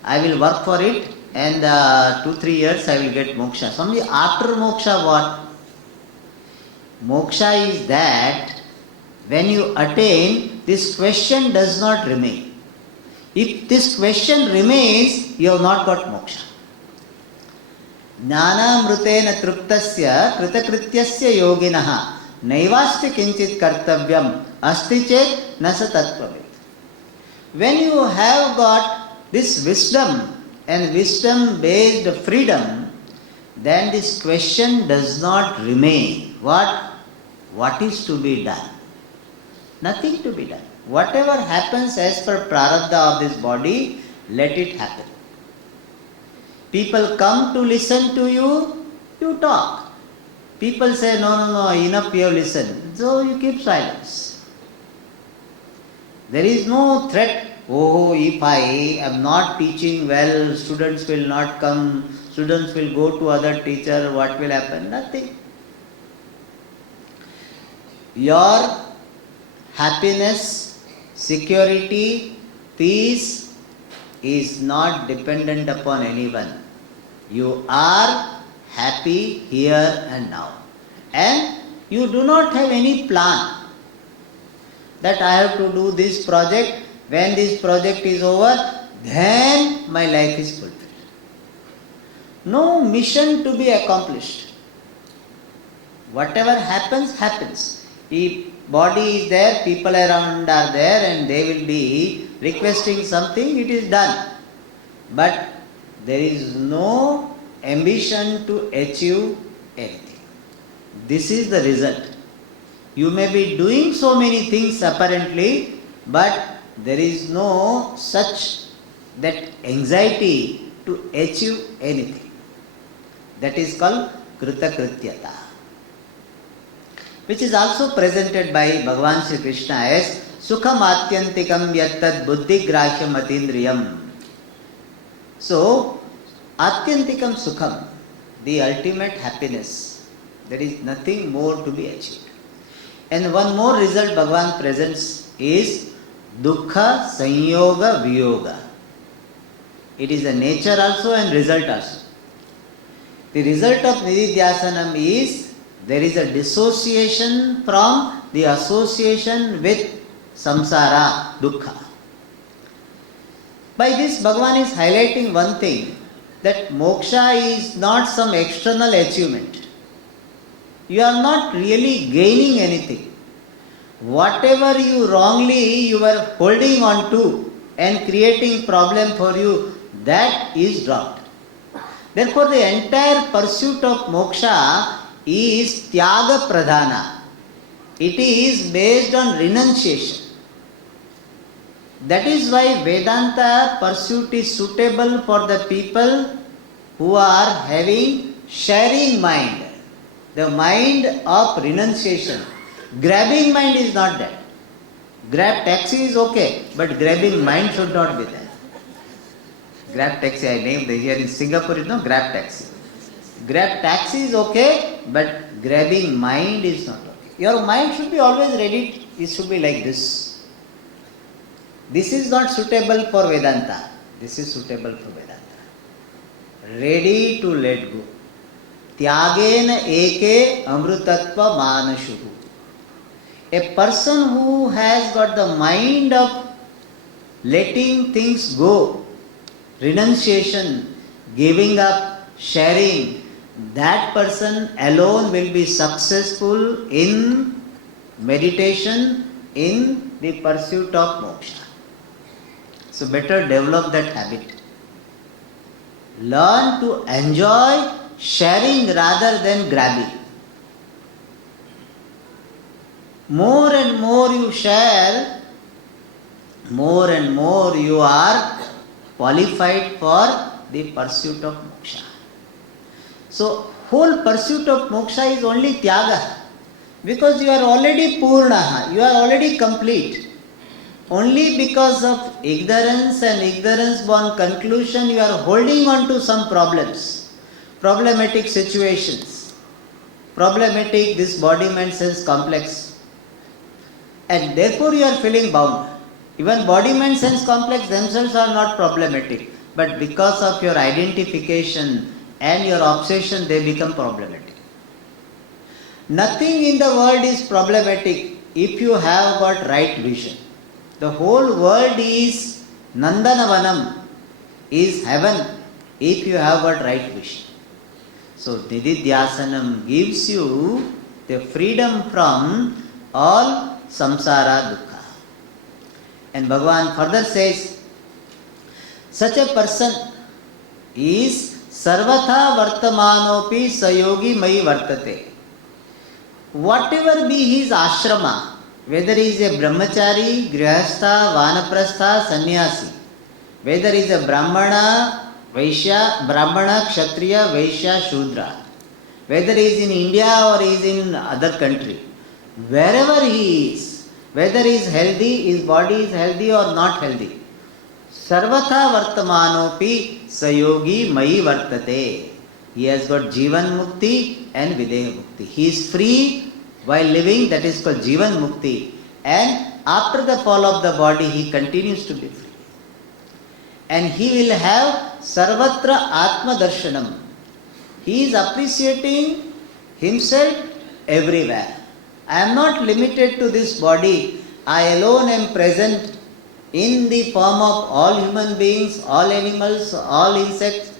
I will work for it. And 2-3 years I will get moksha. Swamiji, after moksha what? Moksha is that when you attain, this question does not remain. If this question remains, you have not got moksha. Jnanamrutena truptasya kritakrityasya yoginaha naivasti kinchit kartavyam asti chet nasa tattvavid. When you have got this wisdom and wisdom-based freedom, then this question does not remain. What is to be done? Nothing to be done. Whatever happens as per prarabdha of this body, let it happen. People come to listen to you, you talk. People say, no, enough you have listened. So you keep silence. There is no threat. Oh, if I am not teaching well, students will not come, students will go to other teacher, what will happen? Nothing. Your happiness, security, peace is not dependent upon anyone. You are happy here and now. And you do not have any plan that I have to do this project. When this project is over, then my life is fulfilled. No mission to be accomplished. Whatever happens, happens. If body is there, people around are there and they will be requesting something, it is done. But there is no ambition to achieve anything. This is the result. You may be doing so many things apparently, but there is no such that anxiety to achieve anything. That is called Kritakrityata, which is also presented by Bhagavan Sri Krishna as Sukham Atyantikam Yattad Buddhi Grahyam Atindriyam. So, Atyantikam Sukham, the ultimate happiness, there is nothing more to be achieved. And one more result Bhagavan presents is Dukkha Sanyoga Viyoga. It is a nature also and result also. The result of Nididhyasanam is there is a dissociation from the association with samsara, dukkha. By this, Bhagavan is highlighting one thing, that moksha is not some external achievement. You are not really gaining anything. Whatever you wrongly you were holding on to and creating problem for you, that is dropped. Therefore, the entire pursuit of moksha is tyaga pradhana. It is based on renunciation. That is why Vedanta pursuit is suitable for the people who are having sharing mind, the mind of renunciation. Grabbing mind is not that. Grab taxi is okay, but grabbing mind should not be there. Grab taxi, I named here in Singapore, grab taxi. Grab taxi is okay, but grabbing mind is not okay. Your mind should be always ready, it should be like this. This is not suitable for Vedanta. This is suitable for Vedanta. Ready to let go. Tyagena eke amrutatva manashuhu. A person who has got the mind of letting things go, renunciation, giving up, sharing, that person alone will be successful in meditation, in the pursuit of moksha. So better develop that habit. Learn to enjoy sharing rather than grabbing. More and more you share, more and more you are qualified for the pursuit of moksha. So, whole pursuit of moksha is only tyaga, because you are already purna, you are already complete. Only because of ignorance and ignorance-born conclusion, you are holding on to some problems, problematic situations, problematic this body-mind sense complex, and therefore you are feeling bound. Even body-mind sense complex themselves are not problematic, but because of your identification and your obsession, they become problematic. Nothing in the world is problematic if you have got right vision. The whole world is Nandanavanam, is heaven, if you have got right vision. So Nididhyasanam gives you the freedom from all samsara dukkha. And Bhagavan further says, such a person is sarvatha vartamanopi sayogi mai vartate. Whatever be his ashrama, whether he is a brahmachari, grihastha, vanaprastha, sannyasi, whether he is a brahmana, vaishya, brahmana, kshatriya, vaishya, shudra, whether he is in India or he is in other country, wherever he is, whether he is healthy, his body is healthy or not healthy, sarvatha vartamanopi sayogi mai vartate. He has got jivan mukti and videha mukti. He is free while living, that is called jivan mukti, and after the fall of the body he continues to be free. And he will have sarvatra atma darshanam. He is appreciating himself everywhere. I am not limited to this body. I alone am present in the form of all human beings, all animals, all insects,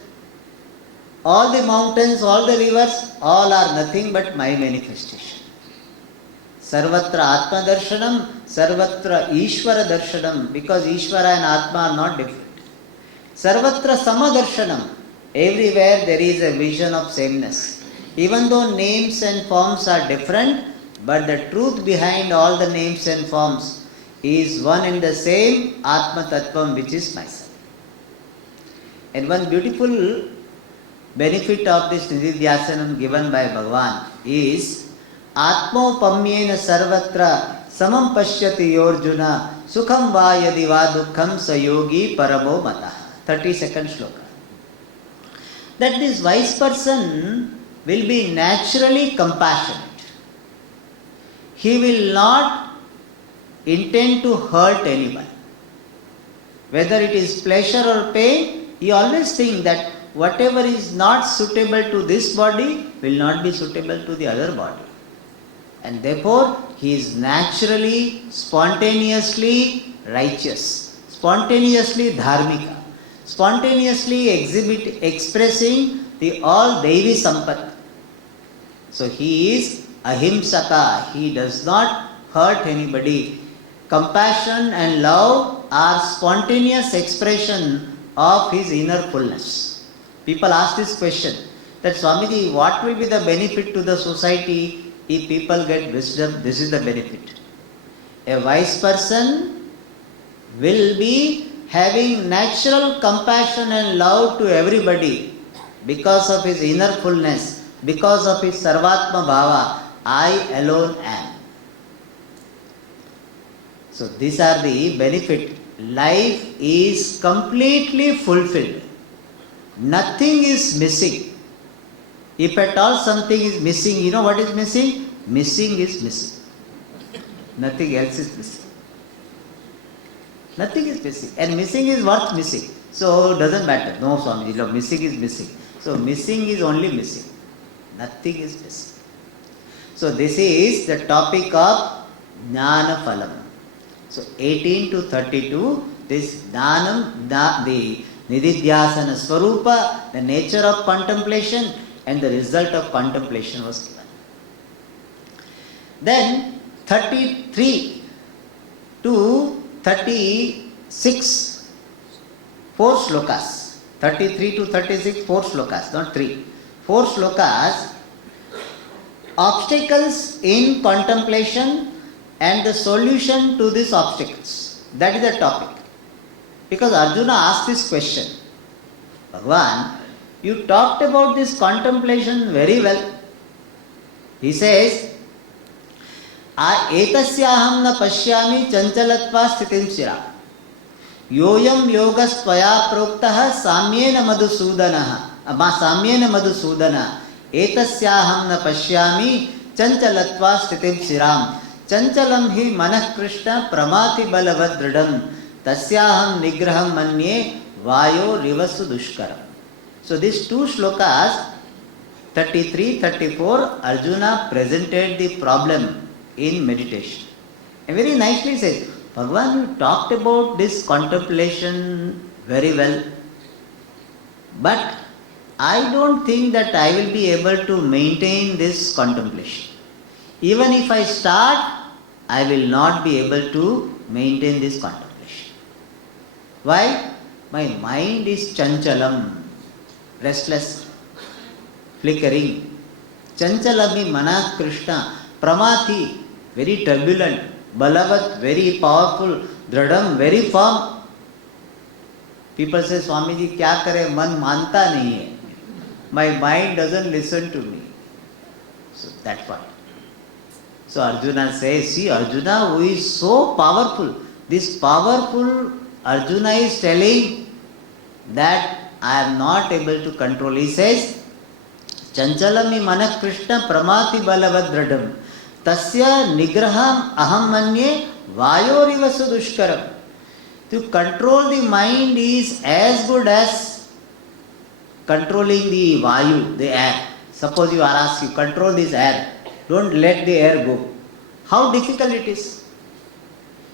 all the mountains, all the rivers, all are nothing but my manifestation. Sarvatra Atma Darshanam, Sarvatra Ishvara Darshanam, because Ishvara and Atma are not different. Sarvatra Sama Darshanam, everywhere there is a vision of sameness. Even though names and forms are different, but the truth behind all the names and forms is one and the same Atma Tattvam, which is myself. And one beautiful benefit of this Nididhyasanam given by Bhagavan is Atmopamyena sarvatra samam pashyati yorjuna sukham va yadi va dukkham sayogi paramo matah. 32nd shloka. That this wise person will be naturally compassionate. He will not intend to hurt anyone. Whether it is pleasure or pain, he always thinks that whatever is not suitable to this body will not be suitable to the other body. And therefore, he is naturally, spontaneously righteous, spontaneously dharmika, spontaneously expressing the all Devi Sampat. So he is ahimsaka, he does not hurt anybody. Compassion and love are spontaneous expression of his inner fullness. People ask this question that Swamiji, what will be the benefit to the society if people get wisdom? This is the benefit. A wise person will be having natural compassion and love to everybody because of his inner fullness, because of his Sarvatma Bhava. I alone am. So these are the benefit. Life is completely fulfilled. Nothing is missing. If at all something is missing, you know what is missing? Missing is missing. Nothing else is missing. Nothing is missing. And missing is worth missing. So it doesn't matter. No, Swamiji, missing is missing. So missing is only missing. Nothing is missing. So this is the topic of Jnana Phalam. So 18 to 32, this Jnanam, the Nididhyasana Swarupa, the nature of contemplation and the result of contemplation was given. Then 33 to 36, 4 slokas. 33 to 36, 4 slokas, not 3. 4 slokas, obstacles in contemplation and the solution to these obstacles. That is the topic. Because Arjuna asked this question, Bhagavan, you talked about this contemplation very well. He says, Etasyaham na pashyami chanchalatva sthitim sira. Yoyam yogas tvaya proktaha samyena madhusudana. Etasyaham na pashyami chanchalatva sthitim siram. Chanchalam hi manah krishna pramati balavad dridam. Tasyaham nigraham manye vayo rivasu dushkaram. So these 2 shlokas, 33, 34, Arjuna presented the problem in meditation. And very nicely says, Bhagavan, you talked about this contemplation very well. But I don't think that I will be able to maintain this contemplation. Even if I start, I will not be able to maintain this contemplation. Why? My mind is chanchalam, restless, flickering. Chanchalami mana Krishna, pramati, very turbulent, balavat, very powerful, dradam, very firm. People say, Swamiji, kya kare, man manta nahi hai. My mind doesn't listen to me. So that's what. So Arjuna says, see Arjuna who is so powerful. This powerful Arjuna is telling that I am not able to control. He says, Chanchalami manah Krishna pramati balavad dradam. Tasya nigraham aham manye vayoriva sudushkaram. To control the mind is as good as controlling the vayu, the air. Suppose you are asked, you control this air. Don't let the air go. How difficult it is.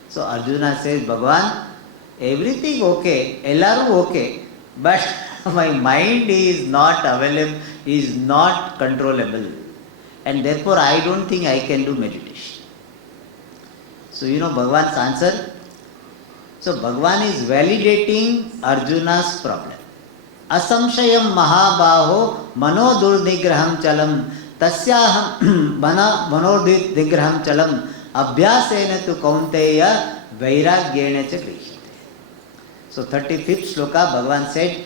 So Arjuna says, Bhagavan, everything okay, ellaru okay, but my mind is not available, is not controllable. And therefore I don't think I can do meditation. So you know Bhagavan's answer? So Bhagavan is validating Arjuna's problem. Asamshayam mahabaho manodurnigraham chalam tasyaham manodurnigraham chalam abhyasena tu kaunteya vairagyena cha grihite. So 35th sloka Bhagavan said,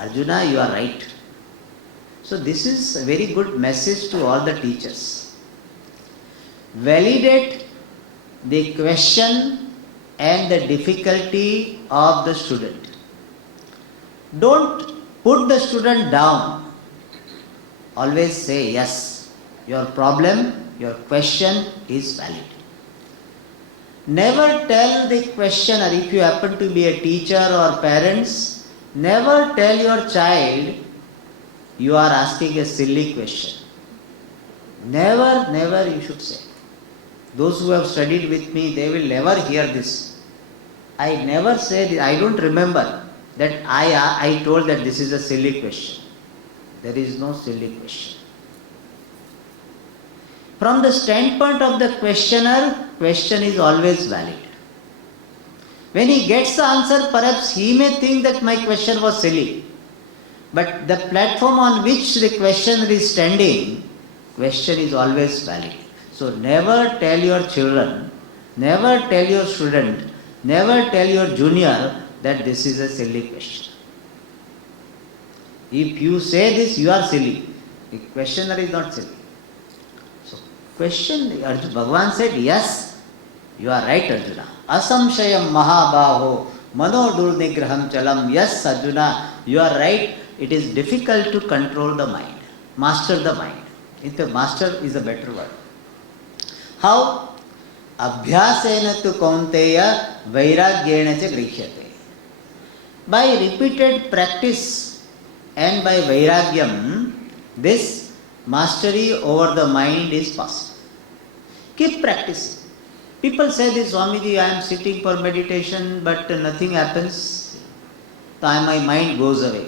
Arjuna, you are right. So this is a very good message to all the teachers. Validate the question and the difficulty of the student. Don't put the student down. Always say, yes, your problem, your question is valid. Never tell the questioner, if you happen to be a teacher or parents, never tell your child you are asking a silly question. Never you should say. Those who have studied with me, they will never hear this. I never said, I don't remember that I told that this is a silly question. There is no silly question. From the standpoint of the questioner, question is always valid. When he gets the answer, perhaps he may think that my question was silly. But the platform on which the questioner is standing, question is always valid. So never tell your children, never tell your student, never tell your junior that this is a silly question. If you say this, you are silly. The questioner is not silly. So question, Bhagavan said, yes, you are right, Arjuna. Asamshayam mahabhaho mano durnigraham chalam. Yes, Arjuna, you are right. It is difficult to control the mind, master the mind. Master is a better word. How? Abhyasena tu kaunteya vairagyena cha grihyate. By repeated practice and by vairagyam, this mastery over the mind is possible. Keep practicing. People say this, Swamiji, I am sitting for meditation but nothing happens. My mind goes away.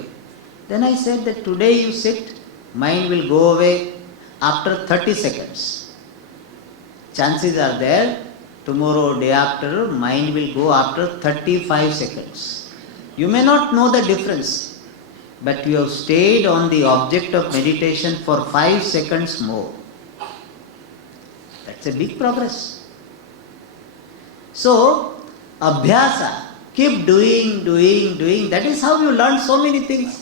Then I said that today you sit, mind will go away after 30 seconds. Chances are there, tomorrow, day after, mind will go after 35 seconds. You may not know the difference, but you have stayed on the object of meditation for 5 seconds more. That's a big progress. So, abhyasa, keep doing. That is how you learn so many things.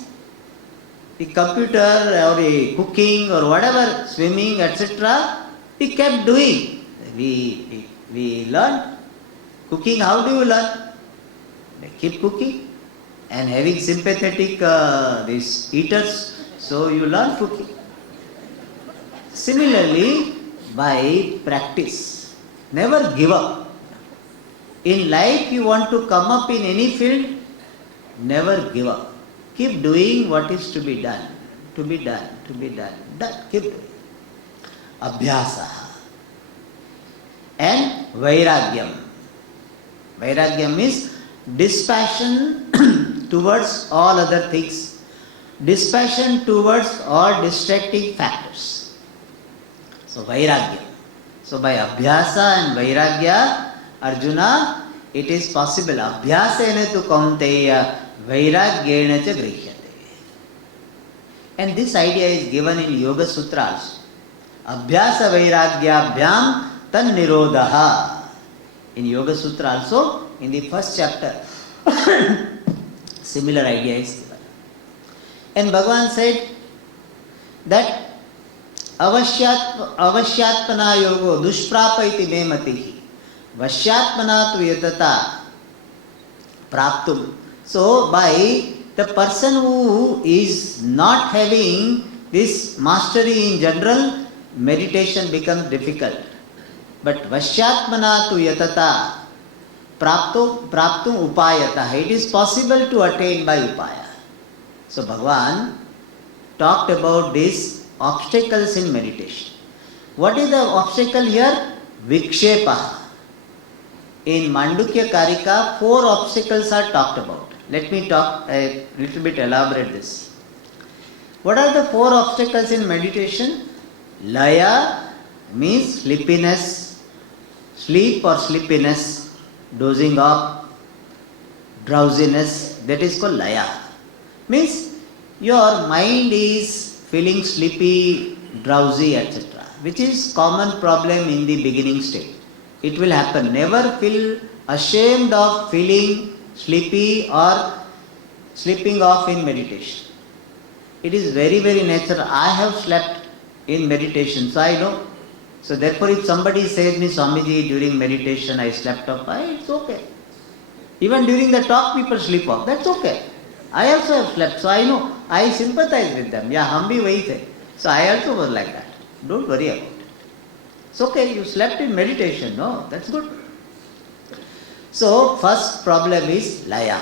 The computer or a cooking or whatever, swimming, etc., we kept doing. We learn. Cooking, how do you learn? Keep cooking and having sympathetic these eaters, so you learn cooking. Similarly, by practice, never give up. In life, you want to come up in any field, never give up. Keep doing what is to be done. Keep doing. Abhyasa. And vairagyam. Vairagyam is dispassion towards all other things. Dispassion towards all distracting factors. So vairagyam. So by abhyasa and vairagya, Arjuna, it is possible. Abhyasena tu kaunteya vairagyena cha grihyate. And this idea is given in Yoga Sutras. Abhyasa vairagyabhyam tan nirodha. In Yoga Sutra also, in the first chapter, similar idea is given. And Bhagavan said that avasyatmana yogo dushprapa iti me matihi vasyatmana tu yatata praptum. So by the person who is not having this mastery in general, meditation becomes difficult. But vasyatmana tu yatata praptum upayata. It is possible to attain by upaya. So Bhagavan talked about these obstacles in meditation. What is the obstacle here? Vikshepa. In Mandukya Karika, 4 obstacles are talked about. Let me talk a little bit, elaborate this. What are the 4 obstacles in meditation? Laya means sleepiness, sleep or sleepiness, dozing off, drowsiness, that is called laya. Means your mind is feeling sleepy, drowsy, etc., which is common problem in the beginning stage. It will happen. Never feel ashamed of feeling sleepy or sleeping off in meditation. It is very, very natural. I have slept in meditation, so I know. So therefore, if somebody says me, Swamiji, during meditation I slept off, it's okay. Even during the talk, people sleep off. That's okay. I also have slept, so I know. I sympathize with them. Yeah, hum bhi wahi the. So I also was like that. Don't worry about it. It's okay. You slept in meditation. No, that's good. So first problem is laya.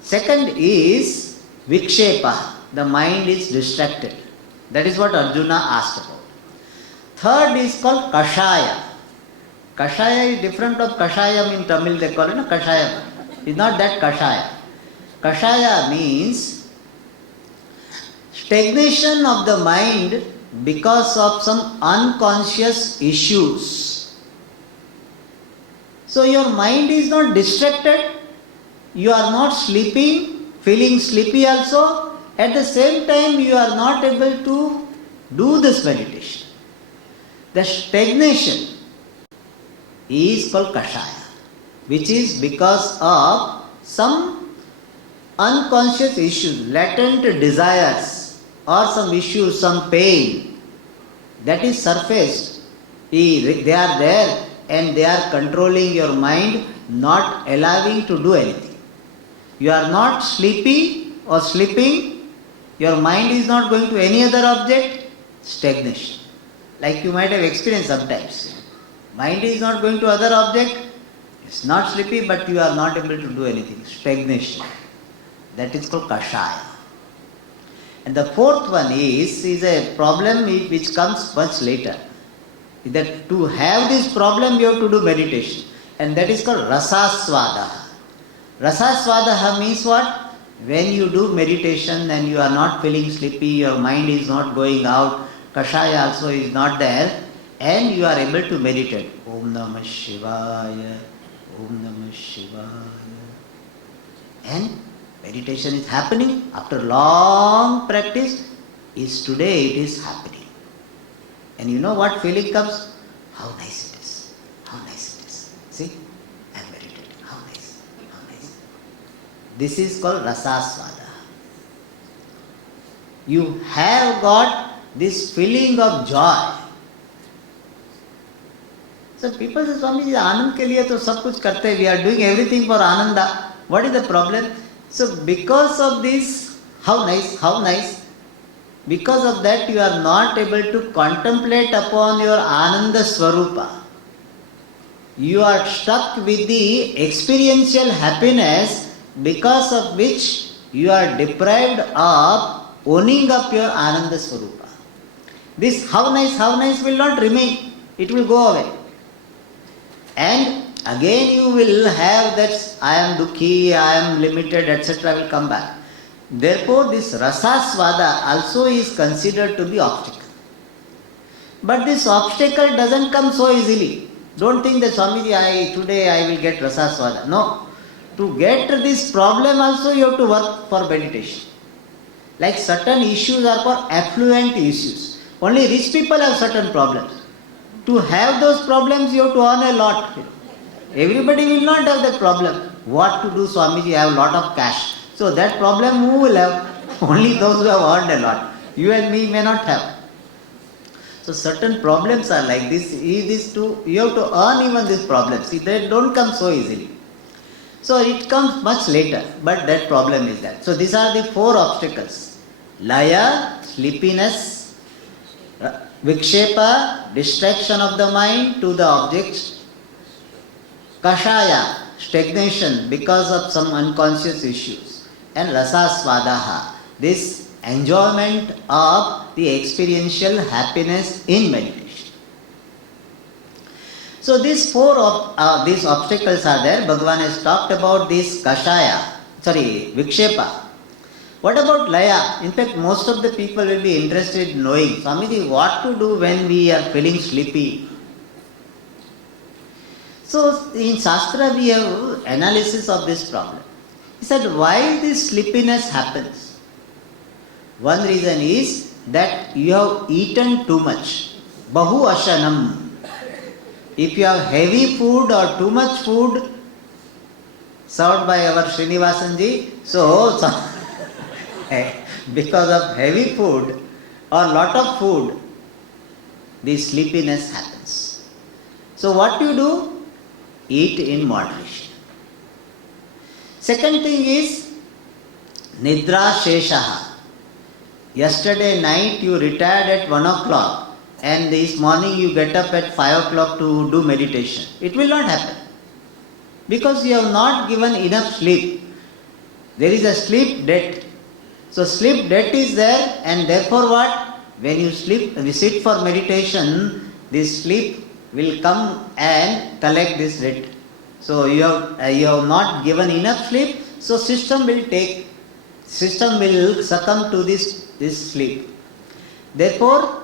Second is vikshepa. The mind is distracted. That is what Arjuna asked about. Third is called kashaya. Kashaya is different from kashayam in Tamil, they call it kashayam. It's not that kashaya. Kashaya means stagnation of the mind because of some unconscious issues. So your mind is not distracted, you are not sleeping, feeling sleepy also. At the same time, you are not able to do this meditation. The stagnation is called kashaya, which is because of some unconscious issues, latent desires or some issues, some pain that is surfaced. They are there and they are controlling your mind, not allowing to do anything. You are not sleepy or sleeping, your mind is not going to any other object, stagnation. Like you might have experienced sometimes. Mind is not going to other object, it's not sleepy, but you are not able to do anything. Stagnation. That is called kashaya. And the fourth one is a problem which comes much later. That to have this problem you have to do meditation. And that is called rasaswada. Rasaswada means what? When you do meditation and you are not feeling sleepy, your mind is not going out, kashaya also is not there, and you are able to meditate. Om Namah Shivaya, Om Namah Shivaya. And meditation is happening after long practice. Today it is happening. And you know what feeling comes? How nice it is. How nice it is. See? I am meditating. How nice. How nice. This is called rasaswada. You have got this feeling of joy. So people say, Swami, Anand ke liye to sab kuch karte hai. We are doing everything for Ananda. What is the problem? So because of this, how nice, how nice. Because of that you are not able to contemplate upon your Ananda Swarupa. You are stuck with the experiential happiness because of which you are deprived of owning up your Ananda Swarupa. This how nice will not remain. It will go away. And again you will have that I am dukhi, I am limited, etc. will come back. Therefore this rasaswada also is considered to be obstacle. But this obstacle doesn't come so easily. Don't think that Swamiji, today I will get rasaswada. No. To get this problem also you have to work for meditation. Like certain issues are called affluent issues. Only rich people have certain problems. To have those problems you have to earn a lot. Everybody will not have that problem. What to do, Swamiji? I have a lot of cash. So that problem who will have? Only those who have earned a lot. You and me may not have. So certain problems are like this. You have to earn even these problems. See, they don't come so easily. So it comes much later. But that problem is there. So these are the four obstacles. Laya, sleepiness, vikshepa, distraction of the mind to the objects, kashaya, stagnation because of some unconscious issues, and rasaswadaha, this enjoyment of the experiential happiness in meditation. So these four of these obstacles are there. Bhagavan has talked about this vikshepa. What about laya? In fact, most of the people will be interested in knowing, Swamiji, what to do when we are feeling sleepy? So in Shastra we have analysis of this problem. He said, why this sleepiness happens? One reason is that you have eaten too much. Bahu ashanam. If you have heavy food or too much food, served by our Srinivasanji. So, because of heavy food or lot of food, the sleepiness happens. So what you do? Eat in moderation. Second thing is Nidra Sheshaha. Yesterday night you retired at 1 o'clock and this morning you get up at 5 o'clock to do meditation. It will not happen. Because you have not given enough sleep. There is a sleep debt. So sleep debt is there, and therefore what? When you sit for meditation, this sleep will come and collect this debt. So you have not given enough sleep, so system will succumb to this sleep. Therefore,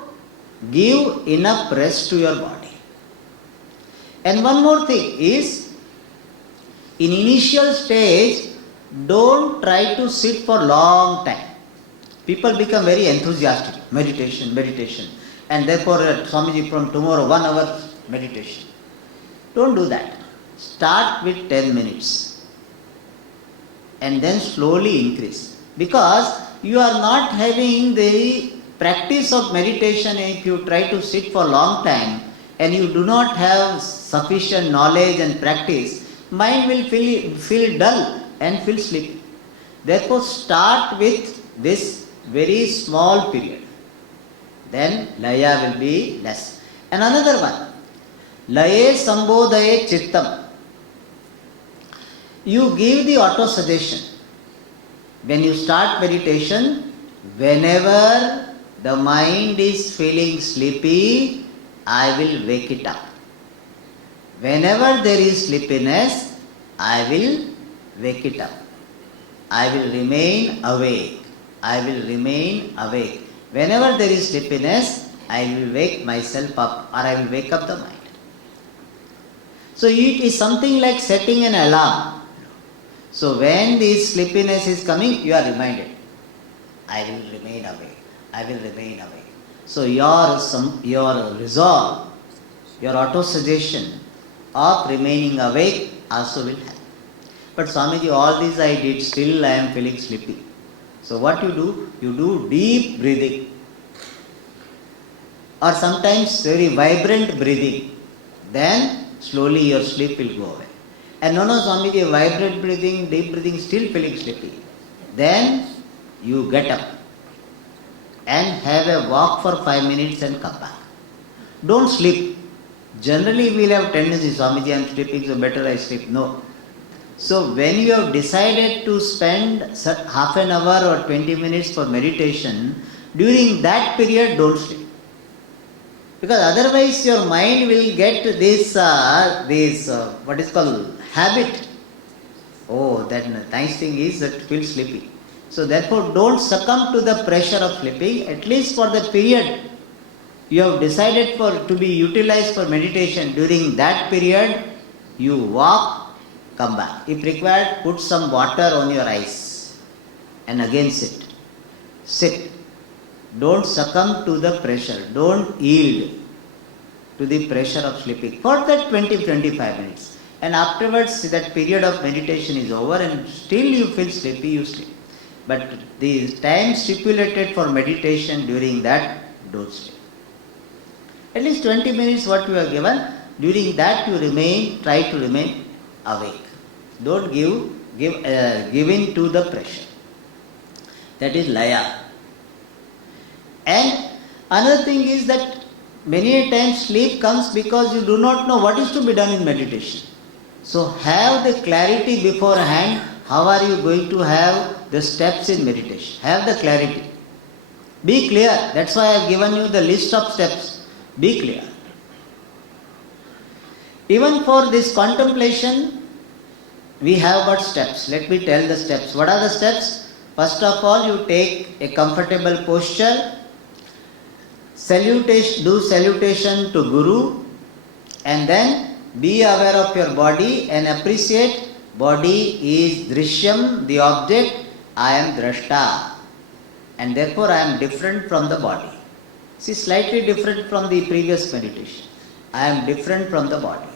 give enough rest to your body. And one more thing is, in initial stage, don't try to sit for long time. People become very enthusiastic. Meditation. And therefore, Swamiji, from tomorrow, 1 hour meditation. Don't do that. Start with 10 minutes. And then slowly increase. Because you are not having the practice of meditation if you try to sit for long time and you do not have sufficient knowledge and practice, mind will feel dull and feel sleepy. Therefore, start with this very small period. Then laya will be less. And another one, laye sambodhaye chittam. You give the auto suggestion. When you start meditation, whenever the mind is feeling sleepy, I will wake it up. Whenever there is sleepiness, I will wake it up. I will remain awake. I will remain awake. Whenever there is sleepiness, I will wake myself up, or I will wake up the mind. So it is something like setting an alarm. So when this sleepiness is coming, you are reminded, I will remain awake. I will remain awake. So your resolve, your auto-suggestion of remaining awake also will happen. But Swamiji, all this I did, still I am feeling sleepy. So what you do? You do deep breathing. Or sometimes very vibrant breathing. Then slowly your sleep will go away. And no, Swamiji, vibrant breathing, deep breathing, still feeling sleepy. Then you get up and have a walk for 5 minutes and come back. Don't sleep. Generally we will have tendency, Swamiji, I am sleeping, so better I sleep. No. So when you have decided to spend half an hour or 20 minutes for meditation, during that period don't sleep. Because otherwise your mind will get this what is called habit. Oh, that nice thing is that feels sleepy. So therefore don't succumb to the pressure of sleeping, at least for the period you have decided to be utilized for meditation. During that period, you walk, come back. If required, put some water on your eyes and again sit. Sit. Don't succumb to the pressure. Don't yield to the pressure of sleeping for that 20-25 minutes. And afterwards, that period of meditation is over and still you feel sleepy, you sleep. But the time stipulated for meditation, during that, don't sleep. At least 20 minutes what you are given, during that you try to remain awake. Don't give in to the pressure. That is laya. And another thing is that many times sleep comes because you do not know what is to be done in meditation. So have the clarity beforehand. How are you going to have the steps in meditation? Have the clarity. Be clear. That's why I have given you the list of steps. Be clear. Even for this contemplation, we have got steps. Let me tell the steps. What are the steps? First of all, you take a comfortable posture. Do salutation to Guru, and then be aware of your body and appreciate body is drishyam, the object, I am drashta, and therefore I am different from the body. See, slightly different from the previous meditation. I am different from the body.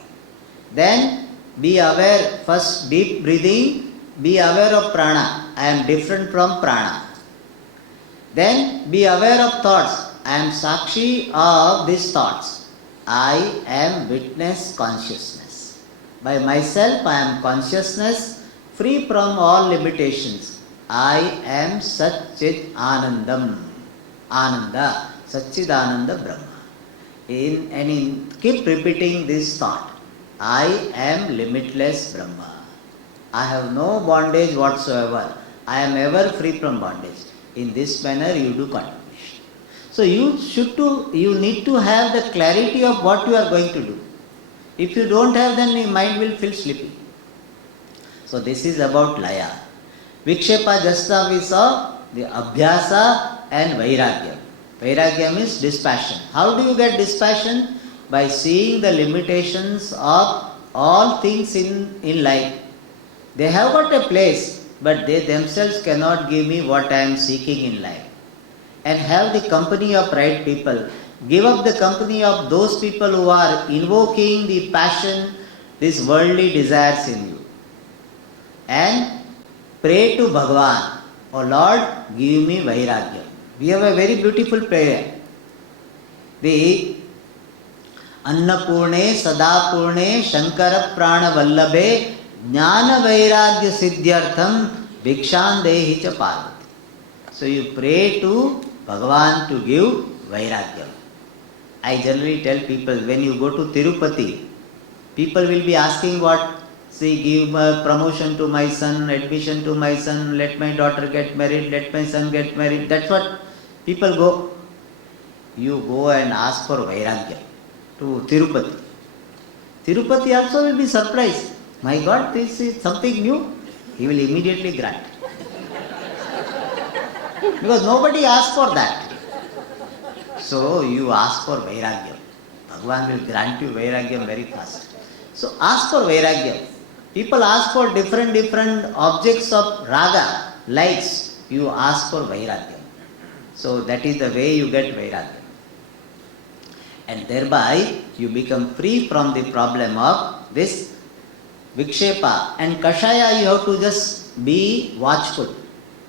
Then Be aware, first deep breathing, be aware of prana. I am different from prana. Then be aware of thoughts. I am sakshi of these thoughts. I am witness consciousness. By myself I am consciousness free from all limitations. I am Satchit Anandam. Ananda. Satchidananda Brahma. Keep repeating this thought. I am limitless Brahma. I have no bondage whatsoever. I am ever free from bondage. In this manner you do contemplation. So you need to have the clarity of what you are going to do. If you don't have, then your mind will feel sleepy. So this is about laya. Vikshepa, just now we saw the abhyasa and vairagya. Vairagya means dispassion. How do you get dispassion? By seeing the limitations of all things in life. They have got a place, but they themselves cannot give me what I am seeking in life. And have the company of right people. Give up the company of those people who are invoking the passion, these worldly desires in you. And pray to Bhagavan, O Lord, give me vairagya. We have a very beautiful prayer. The Annapurne Sadapurne Shankara Prana Vallabhe Jnana Vairagya Siddhyartham Bhikshan cha Parvati. So you pray to Bhagavan to give vairagya. I generally tell people, when you go to Tirupati, people will be asking what? Say, give promotion to my son, admission to my son, let my daughter get married, let my son get married. That's what people go. You go and ask for vairagya to Tirupati. Tirupati also will be surprised. My God, this is something new. He will immediately grant. Because nobody asked for that. So you ask for vairagya. Bhagavan will grant you vairagya very fast. So ask for vairagya. People ask for different objects of raga, likes. You ask for vairagya. So that is the way you get vairagya. And thereby you become free from the problem of this vikshepa. And kashaya, you have to just be watchful.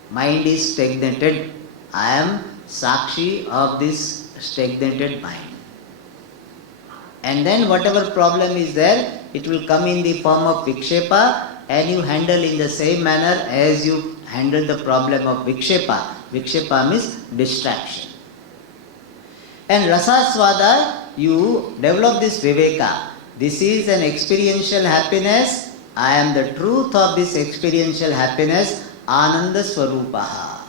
Mind is stagnated. I am sakshi of this stagnated mind. And then whatever problem is there, it will come in the form of vikshepa, and you handle in the same manner as you handle the problem of vikshepa. Vikshepa means distraction. And rasaswada, you develop this viveka. This is an experiential happiness. I am the truth of this experiential happiness. Ananda Swarupaha.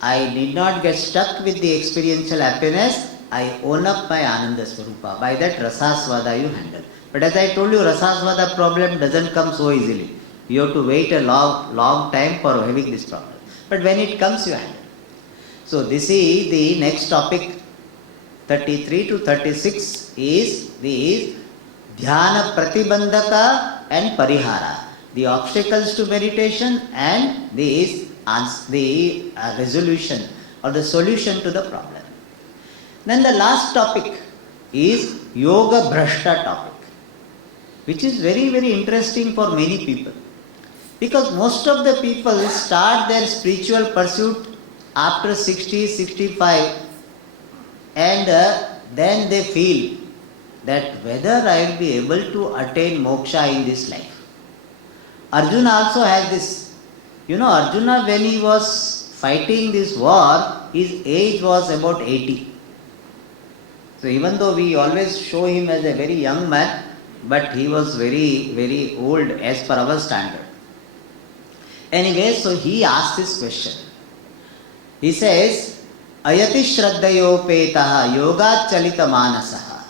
I did not get stuck with the experiential happiness. I own up my Ananda Swarupa. By that rasaswada you handle. But as I told you, rasaswada problem doesn't come so easily. You have to wait a long time for having this problem. But when it comes, you handle. So this is the next topic. 33 to 36 is the dhyana pratibandhaka and parihara. The obstacles to meditation and the resolution or the solution to the problem. Then the last topic is yoga bhrashta topic, which is very, very interesting for many people. Because most of the people start their spiritual pursuit after 60, 65, and then they feel that whether I will be able to attain moksha in this life. Arjuna also has this. You know, Arjuna, when he was fighting this war, his age was about 80. So even though we always show him as a very young man, but he was very, very old as per our standard. Anyway, so he asked this question. He says, Ayati Shraddhayopetaha yoga chalita manasaha.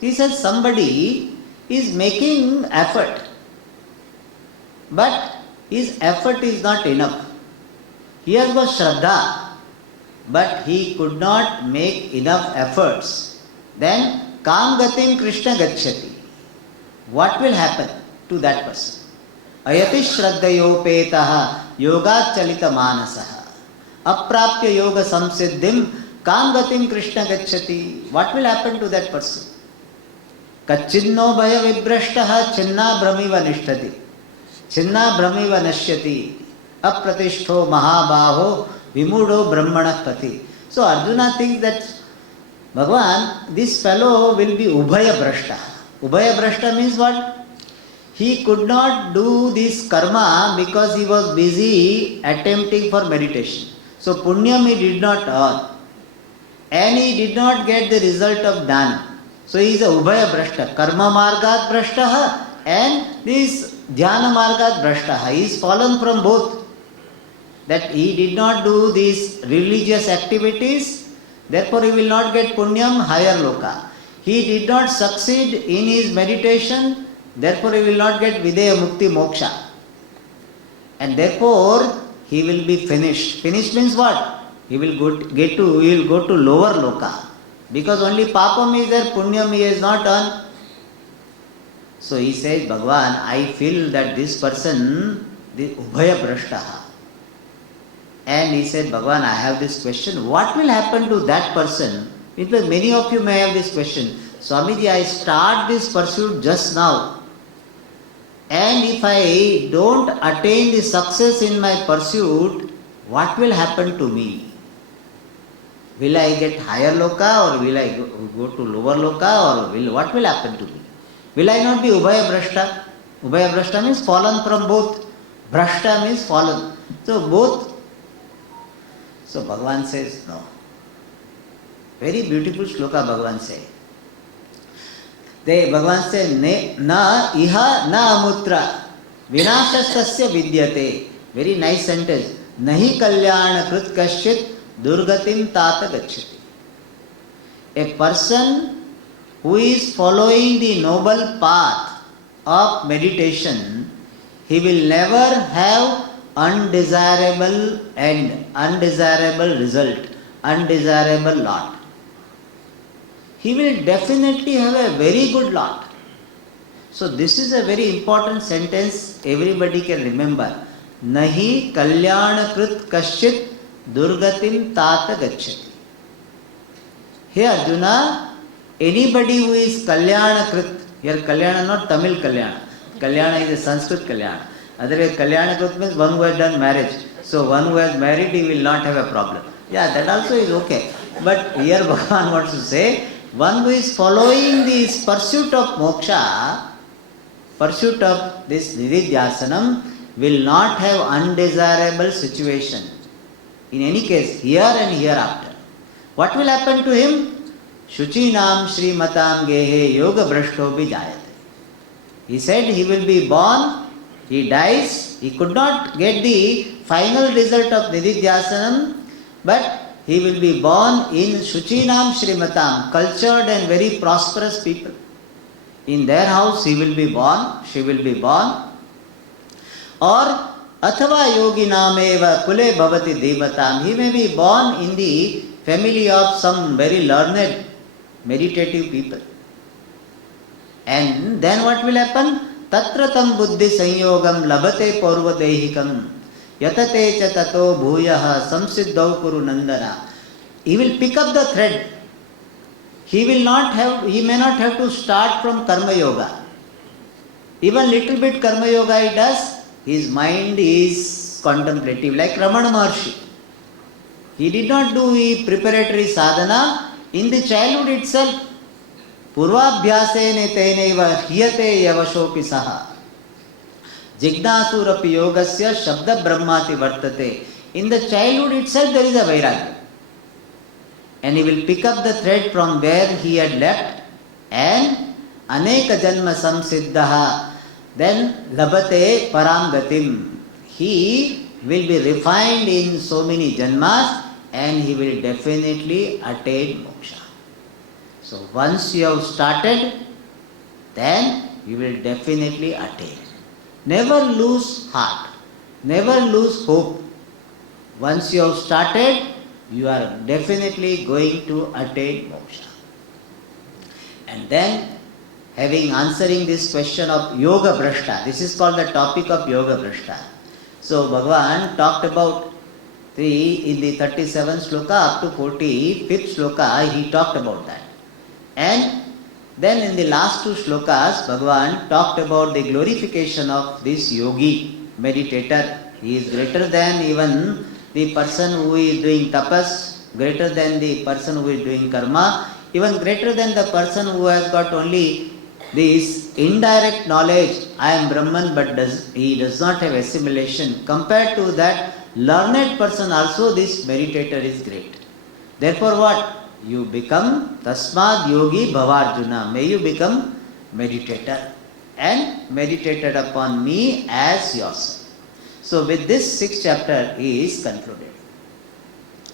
He says somebody is making effort, but his effort is not enough. He has got Shraddha, but he could not make enough efforts. Then Kam Gatim Krishna Gacchati. What will happen to that person? Ayati Shraddhayopetaha yoga chalita manasaha. Aprapya yoga samsiddhim Kam Gatim Krishna Gacchati. What will happen to that person? Kachinno bhaya vibrashtaha chinna brahmiva nishtati. Chinna brahmiva nashyati. Apratishto mahabaho vimudo brahmana pati. So Arjuna thinks that Bhagavan, this fellow will be ubhaya brashta. Ubhaya brashta means what? He could not do this karma because he was busy attempting for meditation. So punyam he did not earn. And he did not get the result of dana. So he is a ubhaya brashta. Karma margat brashtaha and this dhyana margat brashtaha. He is fallen from both. That he did not do these religious activities, therefore he will not get punyam, higher loka. He did not succeed in his meditation, therefore he will not get videya mukti moksha. And therefore he will be finished. Finished means what? He will go to lower loka. Because only papam is there, punyam he has not done. So he says, Bhagavan, I feel that this person, the ubhaya brashtaha. And he said, Bhagavan, I have this question. What will happen to that person? Because many of you may have this question. Swamiji, I start this pursuit just now. And if I don't attain the success in my pursuit, what will happen to me? Will I get higher loka or will I go to lower loka or what will happen to me? Will I not be ubhaya brashta? Ubhaya brashta means fallen from both. Brashta means fallen. So both. So Bhagavan says, no. Very beautiful shloka Bhagavan says. Bhagavan says, na iha na amutra vinashastasya vidyate. Very nice sentence. Nahi kalyana krit kasyit durgatim tata gacchati. A person who is following the noble path of meditation, he will never have undesirable end, undesirable result, undesirable lot. He will definitely have a very good lot. So this is a very important sentence everybody can remember. Nahi kalyana krit kasyit durgatim tata gacchati. Hey Arjuna, anybody who is kalyana krit, here kalyana not Tamil kalyana. Kalyana is a Sanskrit kalyana. Otherwise, kalyana krit means one who has done marriage. So one who has married, he will not have a problem. Yeah, that also is okay. But here Bhagavan wants to say, one who is following this pursuit of moksha, pursuit of this nididhyasanam, will not have undesirable situation. In any case, here and hereafter. What will happen to him? Shuchinam Srimatam Gehe Yoga Brashto Bijayate. He said he will be born, he dies, he could not get the final result of nididhyasanam, but he will be born in Shuchinam Srimatam, cultured and very prosperous people. In their house he will be born, she will be born. Or Athava Yogi Nameva Kule Bhavati Devatam, he may be born in the family of some very learned, meditative people. And then what will happen? Tatratam buddhi sanyogam labate paurvadehikam yatate cha tato bhuyaha samsiddhau kuru nandana. He will pick up the thread. He may not have to start from karma yoga. Even little bit karma yoga he does, his mind is contemplative, like Ramana Maharshi. He did not do a preparatory sadhana in the childhood itself. Purvabhyasene teneva hiyate yavashopi saha. Jignasurapi yogasya shabda brahmati vartate. In the childhood itself there is a vairagya. And he will pick up the thread from where he had left and aneka janma samsiddhaha. Then labate paramgatim. He will be refined in so many janmas and he will definitely attain moksha. So once you have started, then you will definitely attain. Never lose heart. Never lose hope. Once you have started, you are definitely going to attain moksha. And then, answering this question of yoga brashta, this is called the topic of yoga brashta. So Bhagavan talked about in the 37th sloka up to 45th sloka, he talked about that. And Then in the last two shlokas, Bhagavan talked about the glorification of this yogi, meditator. He is greater than even the person who is doing tapas, greater than the person who is doing karma, even greater than the person who has got only this indirect knowledge, I am Brahman, but he does not have assimilation. Compared to that learned person also, this meditator is great. Therefore what? You become Tasmad Yogi Bhavarjuna. May you become meditator and meditated upon me as yourself. So with this 6th chapter is concluded.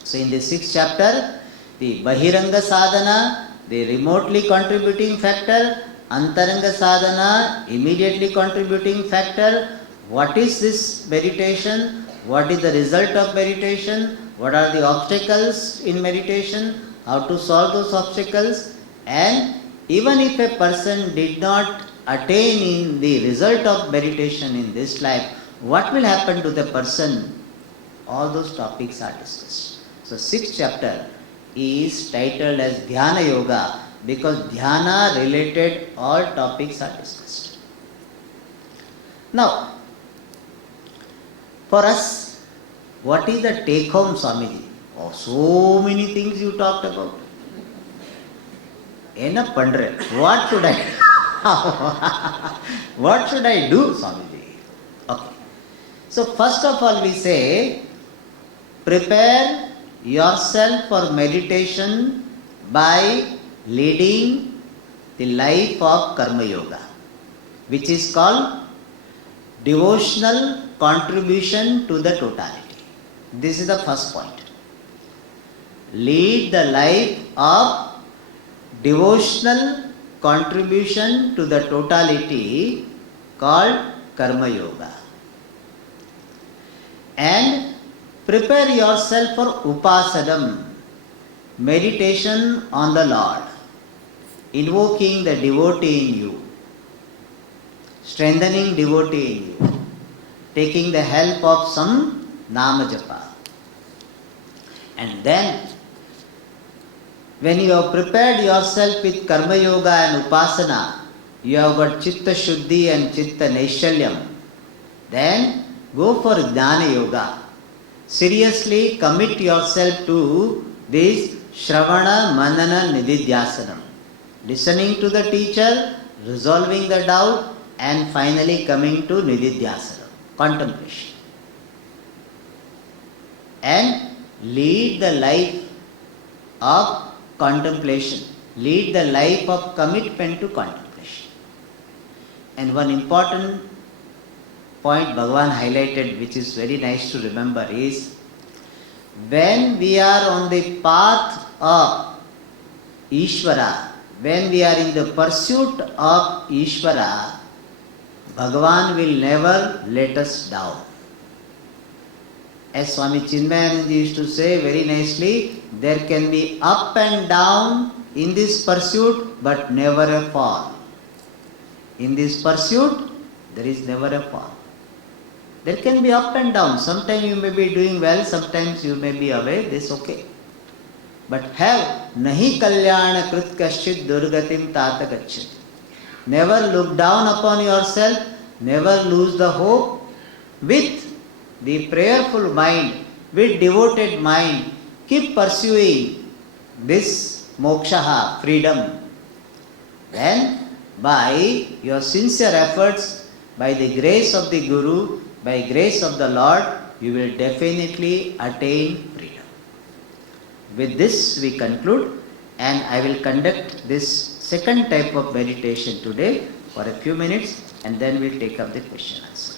So in the 6th chapter, the Bahiranga Sadhana, the remotely contributing factor, Antaranga Sadhana, immediately contributing factor, what is this meditation, what is the result of meditation, what are the obstacles in meditation, how to solve those obstacles, and even if a person did not attain in the result of meditation in this life, what will happen to the person? All those topics are discussed. So 6th chapter is titled as Dhyana Yoga because Dhyana related all topics are discussed. Now, for us, what is the take home, Swamiji? Oh, so many things you talked about. Enough pandre. What should I what should I do, Swamiji? Okay. So first of all we say, prepare yourself for meditation by leading the life of Karma Yoga, which is called devotional contribution to the totality. This is the first point. Lead the life of devotional contribution to the totality called Karma Yoga. And prepare yourself for Upasadam, meditation on the Lord, invoking the devotee in you, strengthening devotee in you, taking the help of some Nama Japa. And then, when you have prepared yourself with Karma Yoga and Upasana, you have got Chitta Shuddhi and Chitta Naishalyam, then go for Jnana Yoga. Seriously commit yourself to this Shravana Manana Nididhyasanam. Listening to the teacher, resolving the doubt, and finally coming to Nididhyasanam, contemplation. And lead the life of contemplation. Lead the life of commitment to contemplation. And one important point Bhagavan highlighted, which is very nice to remember, is when we are on the path of Ishvara, when we are in the pursuit of Ishvara, Bhagavan will never let us down. As Swami Chinmayananda used to say very nicely, there can be up and down in this pursuit, but never a fall. In this pursuit, there is never a fall. There can be up and down. Sometimes you may be doing well, sometimes you may be away, this is okay. But have nahi kalyana krit kaschit durgatim tata gacchati. Never look down upon yourself, never lose the hope. With the prayerful mind, with devoted mind, keep pursuing this moksha, freedom. Then, by your sincere efforts, by the grace of the Guru, by grace of the Lord, you will definitely attain freedom. With this we conclude, and I will conduct this second type of meditation today for a few minutes, and then we'll take up the question answer.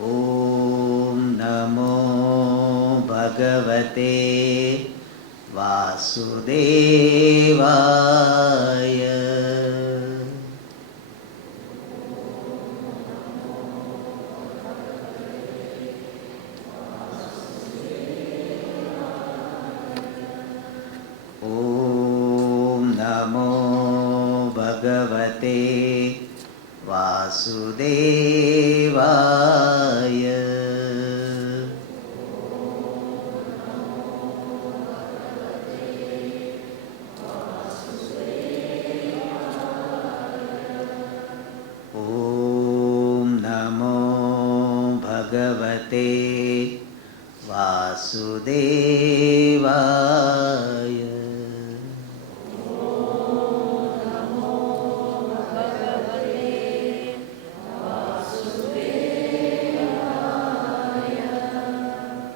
Om Namo Bhagavate Vasudevaya. Om Namo Bhagavate Vasudevaya. Bhagavate Vasudevaya.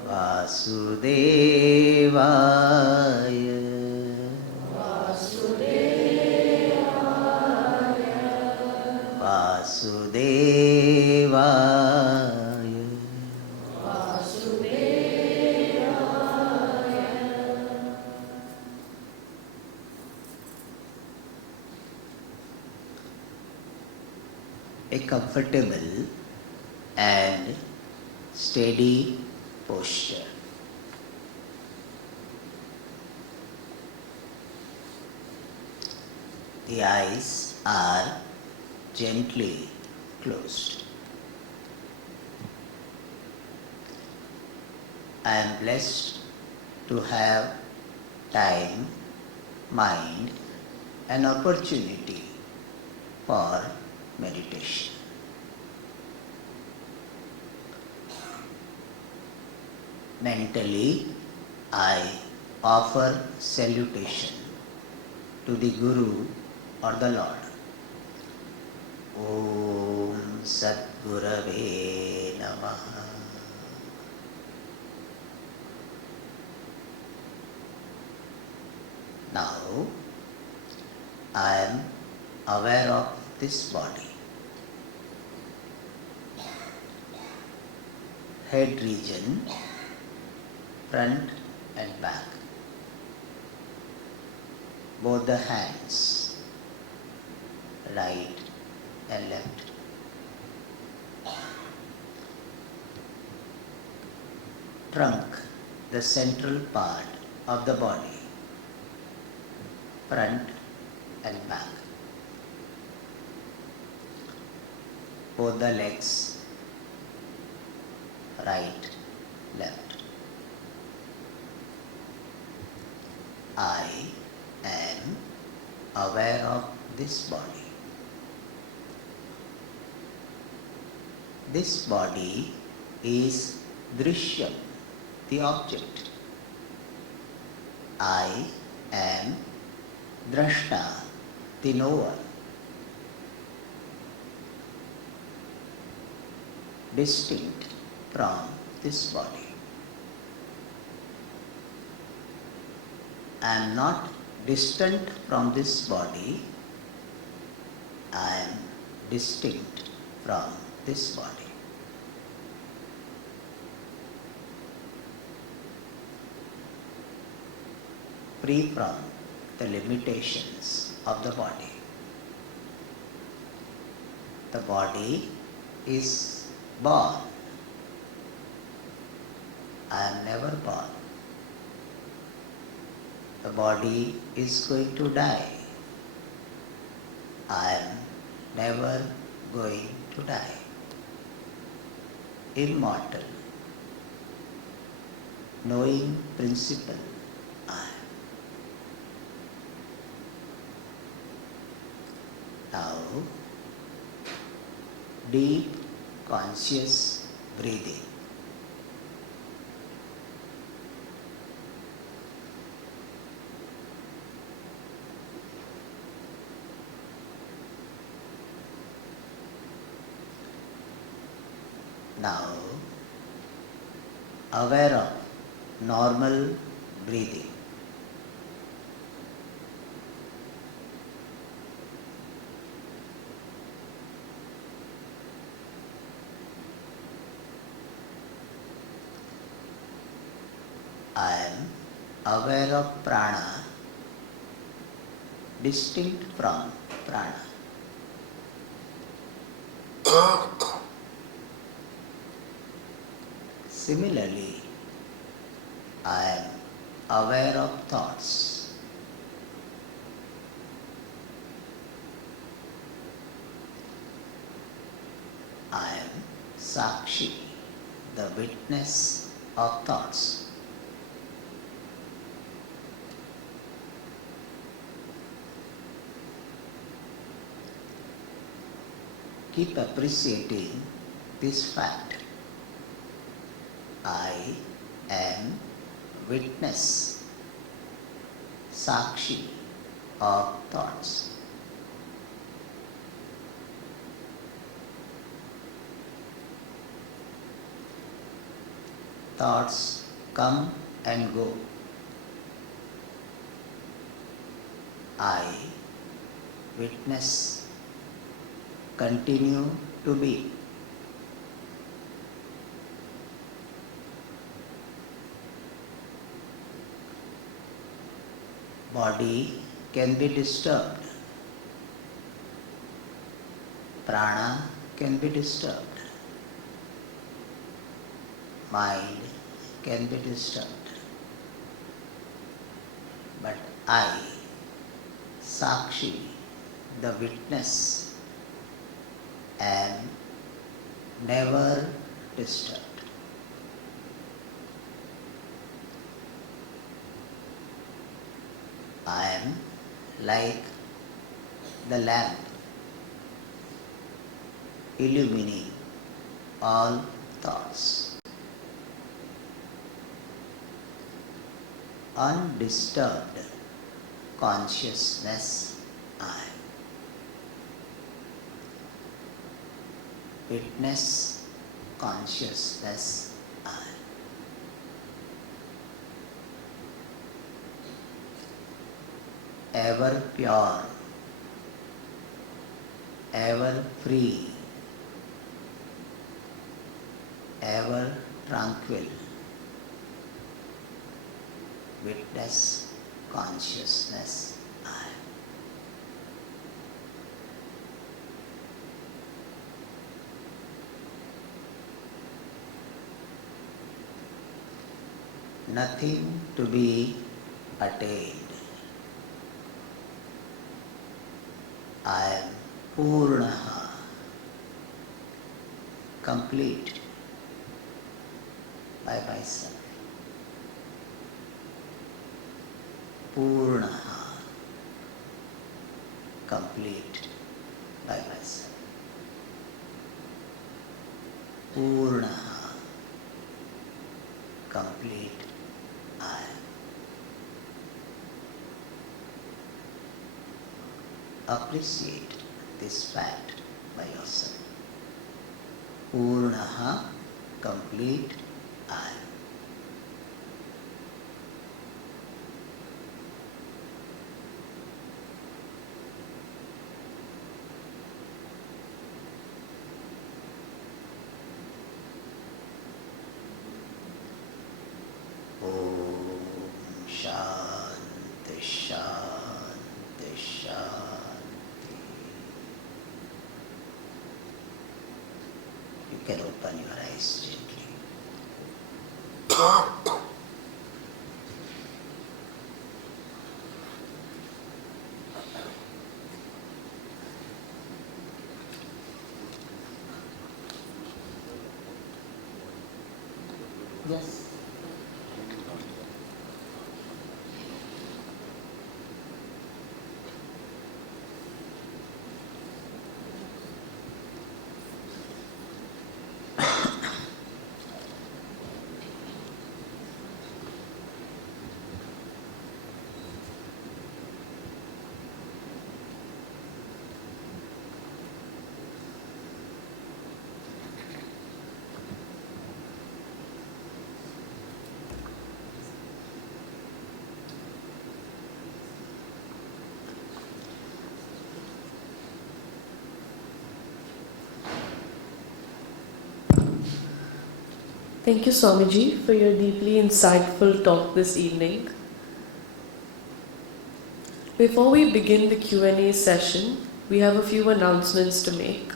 Vasudevaya. Vasudevaya. A comfortable and steady posture. The eyes are gently closed. I am blessed to have time, mind, and opportunity for meditation. Mentally, I offer salutation to the Guru or the Lord. Om Sat Gurave Namaha. Now, I am aware of this body. Head region, front and back. Both the hands, right and left. Trunk, the central part of the body, front and back. Both the legs, right, left. I am aware of this body. This body is Drishyam, the object. I am Drashta, the knower. Distinct from this body. I am not distant from this body. I am distinct from this body. Free from the limitations of the body. The body is born. I am never born. The body is going to die. I am never going to die. Immortal, knowing principle, I am. Now, deep conscious breathing. Now, aware of normal breathing. I am aware of prana, distinct from prana. Similarly, I am aware of thoughts. I am Sakshi, the witness of thoughts. Keep appreciating this fact I am witness, Sakshi of thoughts. Thoughts come and go. I witness, continue to be. Body can be disturbed. Prana can be disturbed. Mind can be disturbed. But I, Sakshi, the witness, am never disturbed. I am like the lamp illumining all thoughts. Undisturbed consciousness I am. Witness consciousness I am. Ever pure, ever free, ever tranquil. Witness consciousness I am. Nothing to be attained. I am Purnaha, complete by myself. Purnaha, complete by myself. Purnaha, complete I am. Appreciate this fact by yourself. Purnaha, complete I am. Om Shanti Shanti Shanti. You can open your eyes gently. Yes. Thank you, Swamiji, for your deeply insightful talk this evening. Before we begin the Q&A session, we have a few announcements to make.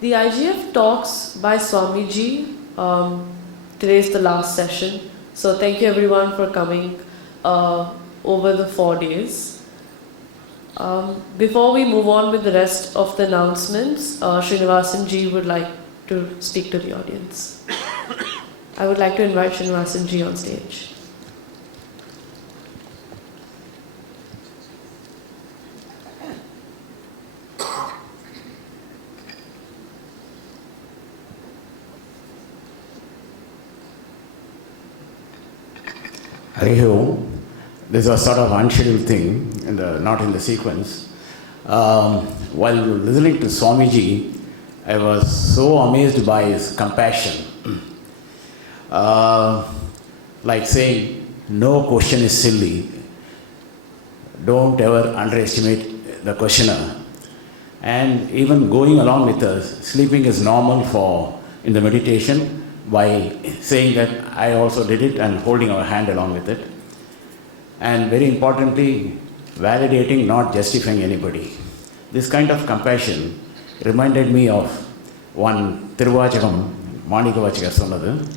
The IGF talks by Swamiji, today is the last session, so thank you everyone for coming over the 4 days. Before we move on with the rest of the announcements, Srinivasan ji would like to speak to the audience. I would like to invite Srinivasan ji on stage. Harihi Om. This was sort of unscheduled thing, not in the sequence. While listening to Swamiji, I was so amazed by his compassion. Like saying, no question is silly. Don't ever underestimate the questioner. And even going along with us, sleeping is normal in the meditation by saying that I also did it and holding our hand along with it. And very importantly, validating, not justifying anybody. This kind of compassion reminded me of one Tiruvachakam, Manikavachikar Sonadu.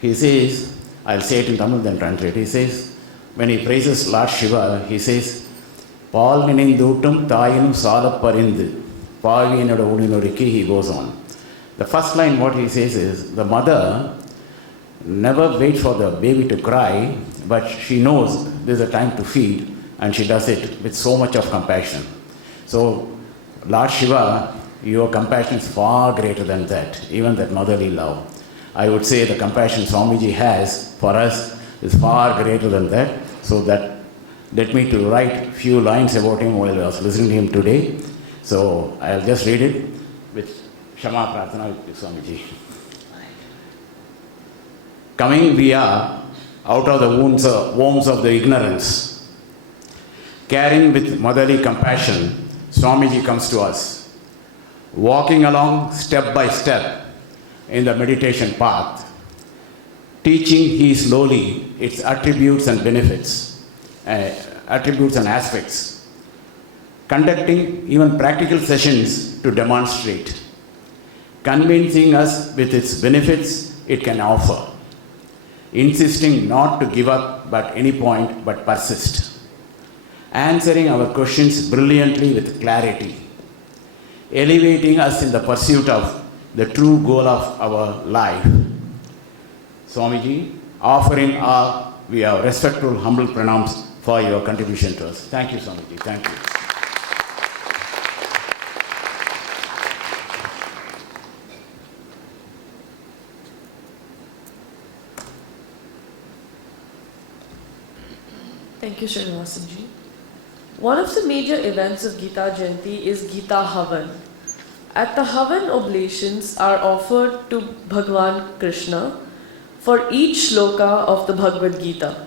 He says, I'll say it in Tamil then translate. He says, when he praises Lord Shiva, he says, Paal ninindootum tayinum salaparindu, Pavinoda udinoriki, he goes on. The first line what he says is, the mother never waits for the baby to cry, but she knows there's a time to feed, and she does it with so much of compassion. So, Lord Shiva, your compassion is far greater than that, even that motherly love. I would say the compassion Swamiji has for us is far greater than that. So that led me to write few lines about him while I was listening to him today. So I'll just read it with Shama Prarthana with Swamiji. Coming we are out of the wombs of the ignorance. Carrying with motherly compassion, Swamiji comes to us. Walking along step by step in the meditation path, teaching he slowly its attributes and benefits, attributes and aspects, conducting even practical sessions to demonstrate, convincing us with its benefits it can offer, insisting not to give up at any point but persist, answering our questions brilliantly with clarity, elevating us in the pursuit of the true goal of our life. Swamiji, offering we have respectful, humble pranams for your contribution to us. Thank you, Swamiji. Thank you. Thank you, Srinivasanji. One of the major events of Gita Jayanti is Gita Havan. At the Havan oblations are offered to Bhagwan Krishna for each shloka of the Bhagavad Gita.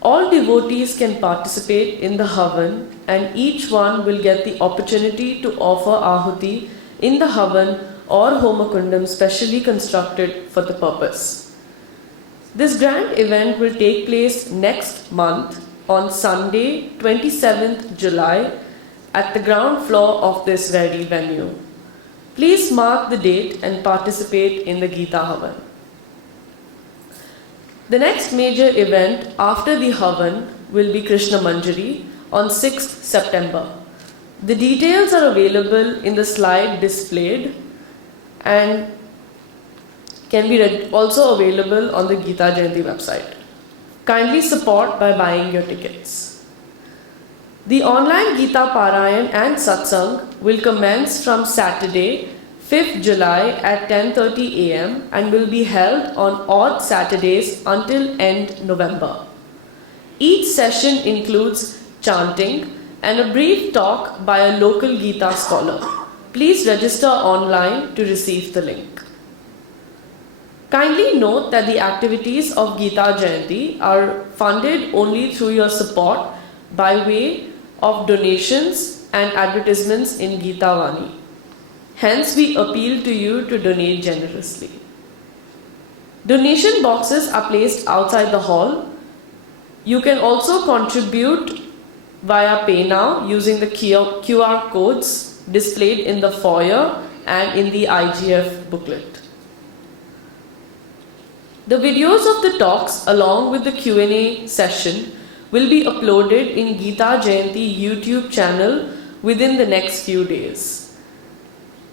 All devotees can participate in the Havan and each one will get the opportunity to offer Ahuti in the Havan or Homakundam specially constructed for the purpose. This grand event will take place next month on Sunday, 27th July at the ground floor of this very venue. Please mark the date and participate in the Gita Havan. The next major event after the Havan will be Krishna Manjari on 6th September. The details are available in the slide displayed and can be also available on the Gita Jayanti website. Kindly support by buying your tickets. The online Gita Parayan and Satsang will commence from Saturday, 5th July at 10:30 am and will be held on odd Saturdays until end November. Each session includes chanting and a brief talk by a local Gita scholar. Please register online to receive the link. Kindly note that the activities of Gita Jayanti are funded only through your support by way of donations and advertisements in Gita Vani. Hence, we appeal to you to donate generously. Donation boxes are placed outside the hall. You can also contribute via PayNow using the QR codes displayed in the foyer and in the IGF booklet. The videos of the talks along with the Q&A session will be uploaded in Gita Jayanti YouTube channel within the next few days.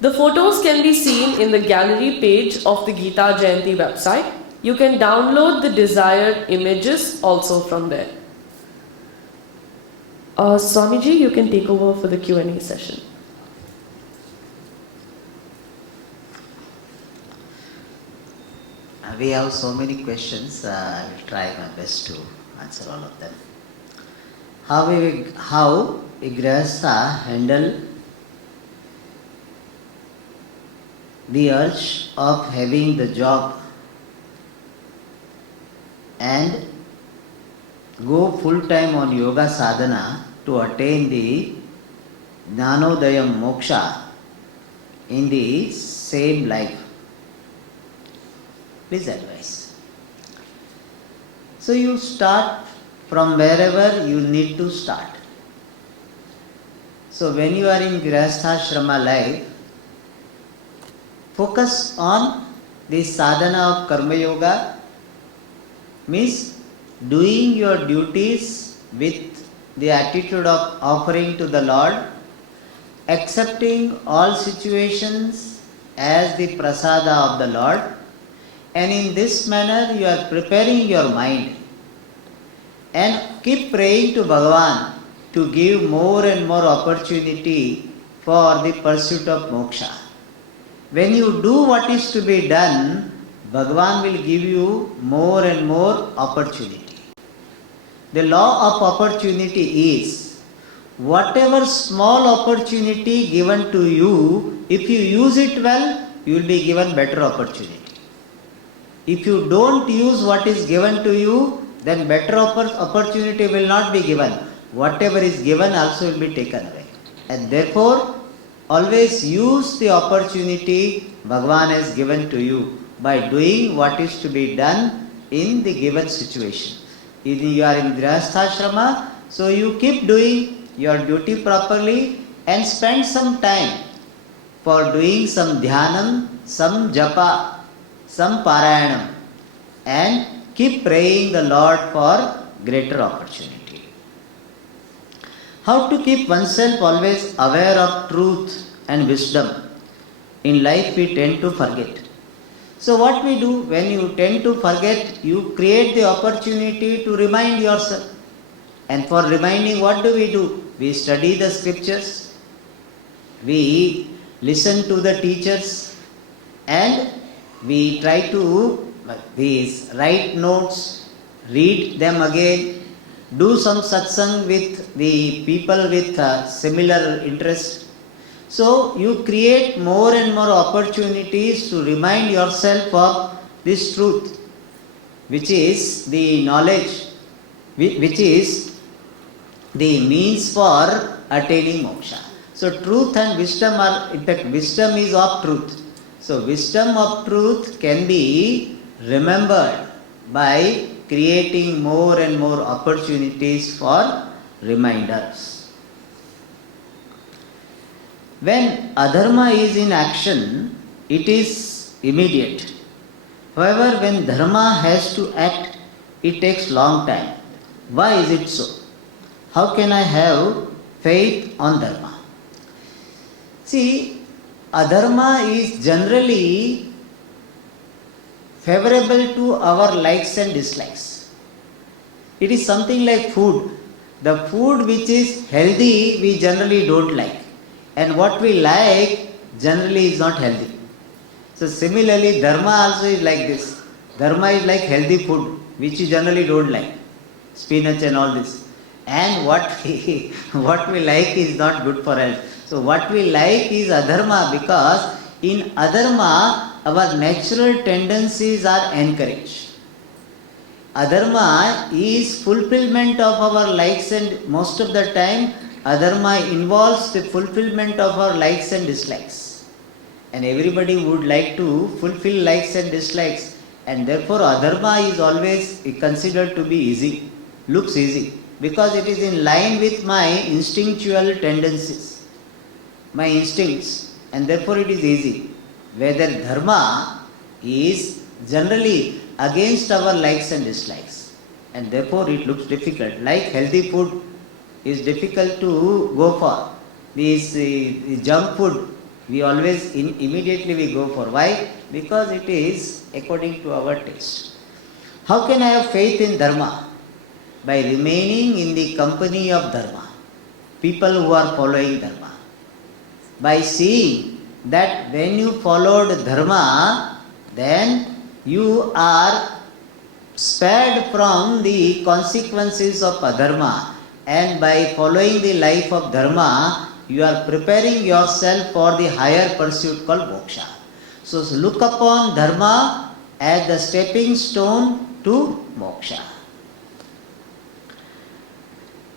The photos can be seen in the gallery page of the Gita Jayanti website. You can download the desired images also from there. Swamiji, you can take over for the Q&A session. We have so many questions. I will try my best to answer all of them. How a grihastha handle the urge of having the job and go full time on yoga sadhana to attain the Jnanodayam moksha in the same life. Please advise. So you start from wherever you need to start. So when you are in Grihastha life, focus on the sadhana of Karma Yoga, means doing your duties with the attitude of offering to the Lord, accepting all situations as the prasada of the Lord, and in this manner you are preparing your mind and keep praying to Bhagavan to give more and more opportunity for the pursuit of moksha. When you do what is to be done, Bhagavan will give you more and more opportunity. The law of opportunity is, whatever small opportunity given to you, if you use it well, you will be given better opportunity. If you don't use what is given to you, then better opportunity will not be given. Whatever is given also will be taken away. And therefore, always use the opportunity Bhagavan has given to you by doing what is to be done in the given situation. If you are in Grihastha, so you keep doing your duty properly and spend some time for doing some dhyanam, some japa, some parayanam, and keep praying the Lord for greater opportunity. How to keep oneself always aware of truth and wisdom. In life we tend to forget. So what we do, when you tend to forget, you create the opportunity to remind yourself. And for reminding, what do? We study the scriptures, we listen to the teachers, and we try to write notes, read them again, do some satsang with the people with similar interest. So you create more and more opportunities to remind yourself of this truth, which is the knowledge, which is the means for attaining moksha. So truth and wisdom are, in fact, wisdom is of truth. So wisdom of truth can be remembered by creating more and more opportunities for reminders. When adharma is in action, it is immediate. However, when dharma has to act, it takes long time. Why is it so? How can I have faith on dharma? See, adharma is generally favorable to our likes and dislikes. It is something like food. The food which is healthy, we generally don't like. And what we like generally is not healthy. So similarly, dharma also is like this. Dharma is like healthy food, which you generally don't like. Spinach and all this. And what we like is not good for health. So what we like is adharma, because in adharma, our natural tendencies are encouraged. Adharma is fulfillment of our likes, and most of the time adharma involves the fulfillment of our likes and dislikes. And everybody would like to fulfill likes and dislikes. And therefore adharma is always considered to be easy, looks easy, because it is in line with my instinctual tendencies, my instincts, and therefore it is easy. Whether dharma is generally against our likes and dislikes, and therefore it looks difficult. Like healthy food is difficult to go for. This junk food, we always immediately we go for. Why? Because it is according to our taste. How can I have faith in dharma? By remaining in the company of dharma, people who are following dharma. By seeing that when you followed dharma, then you are spared from the consequences of adharma, and by following the life of dharma, you are preparing yourself for the higher pursuit called moksha. So look upon dharma as the stepping stone to moksha.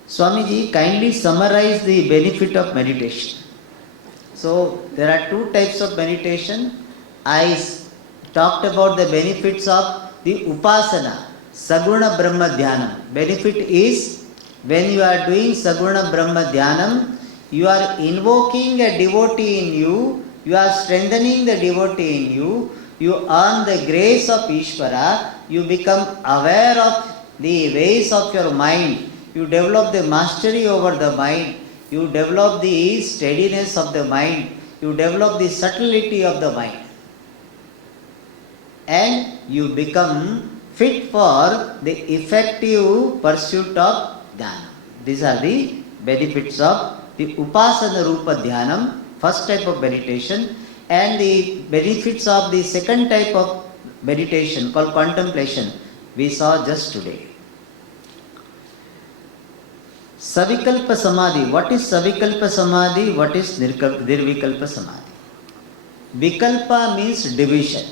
Swamiji kindly summarize the benefit of meditation. So there are two types of meditation. I talked about the benefits of the upasana, saguna brahma dhyanam. Benefit is when you are doing saguna brahma dhyanam, you are invoking a devotee in you, you are strengthening the devotee in you, you earn the grace of Ishvara, you become aware of the ways of your mind, you develop the mastery over the mind, you develop the steadiness of the mind, you develop the subtlety of the mind, and you become fit for the effective pursuit of dhyana. These are the benefits of the upasana rupa dhyanam, first type of meditation, and the benefits of the second type of meditation called contemplation we saw just today. Savikalpa Samadhi. What is Savikalpa Samadhi? What is Nirvikalpa Samadhi? Vikalpa means division.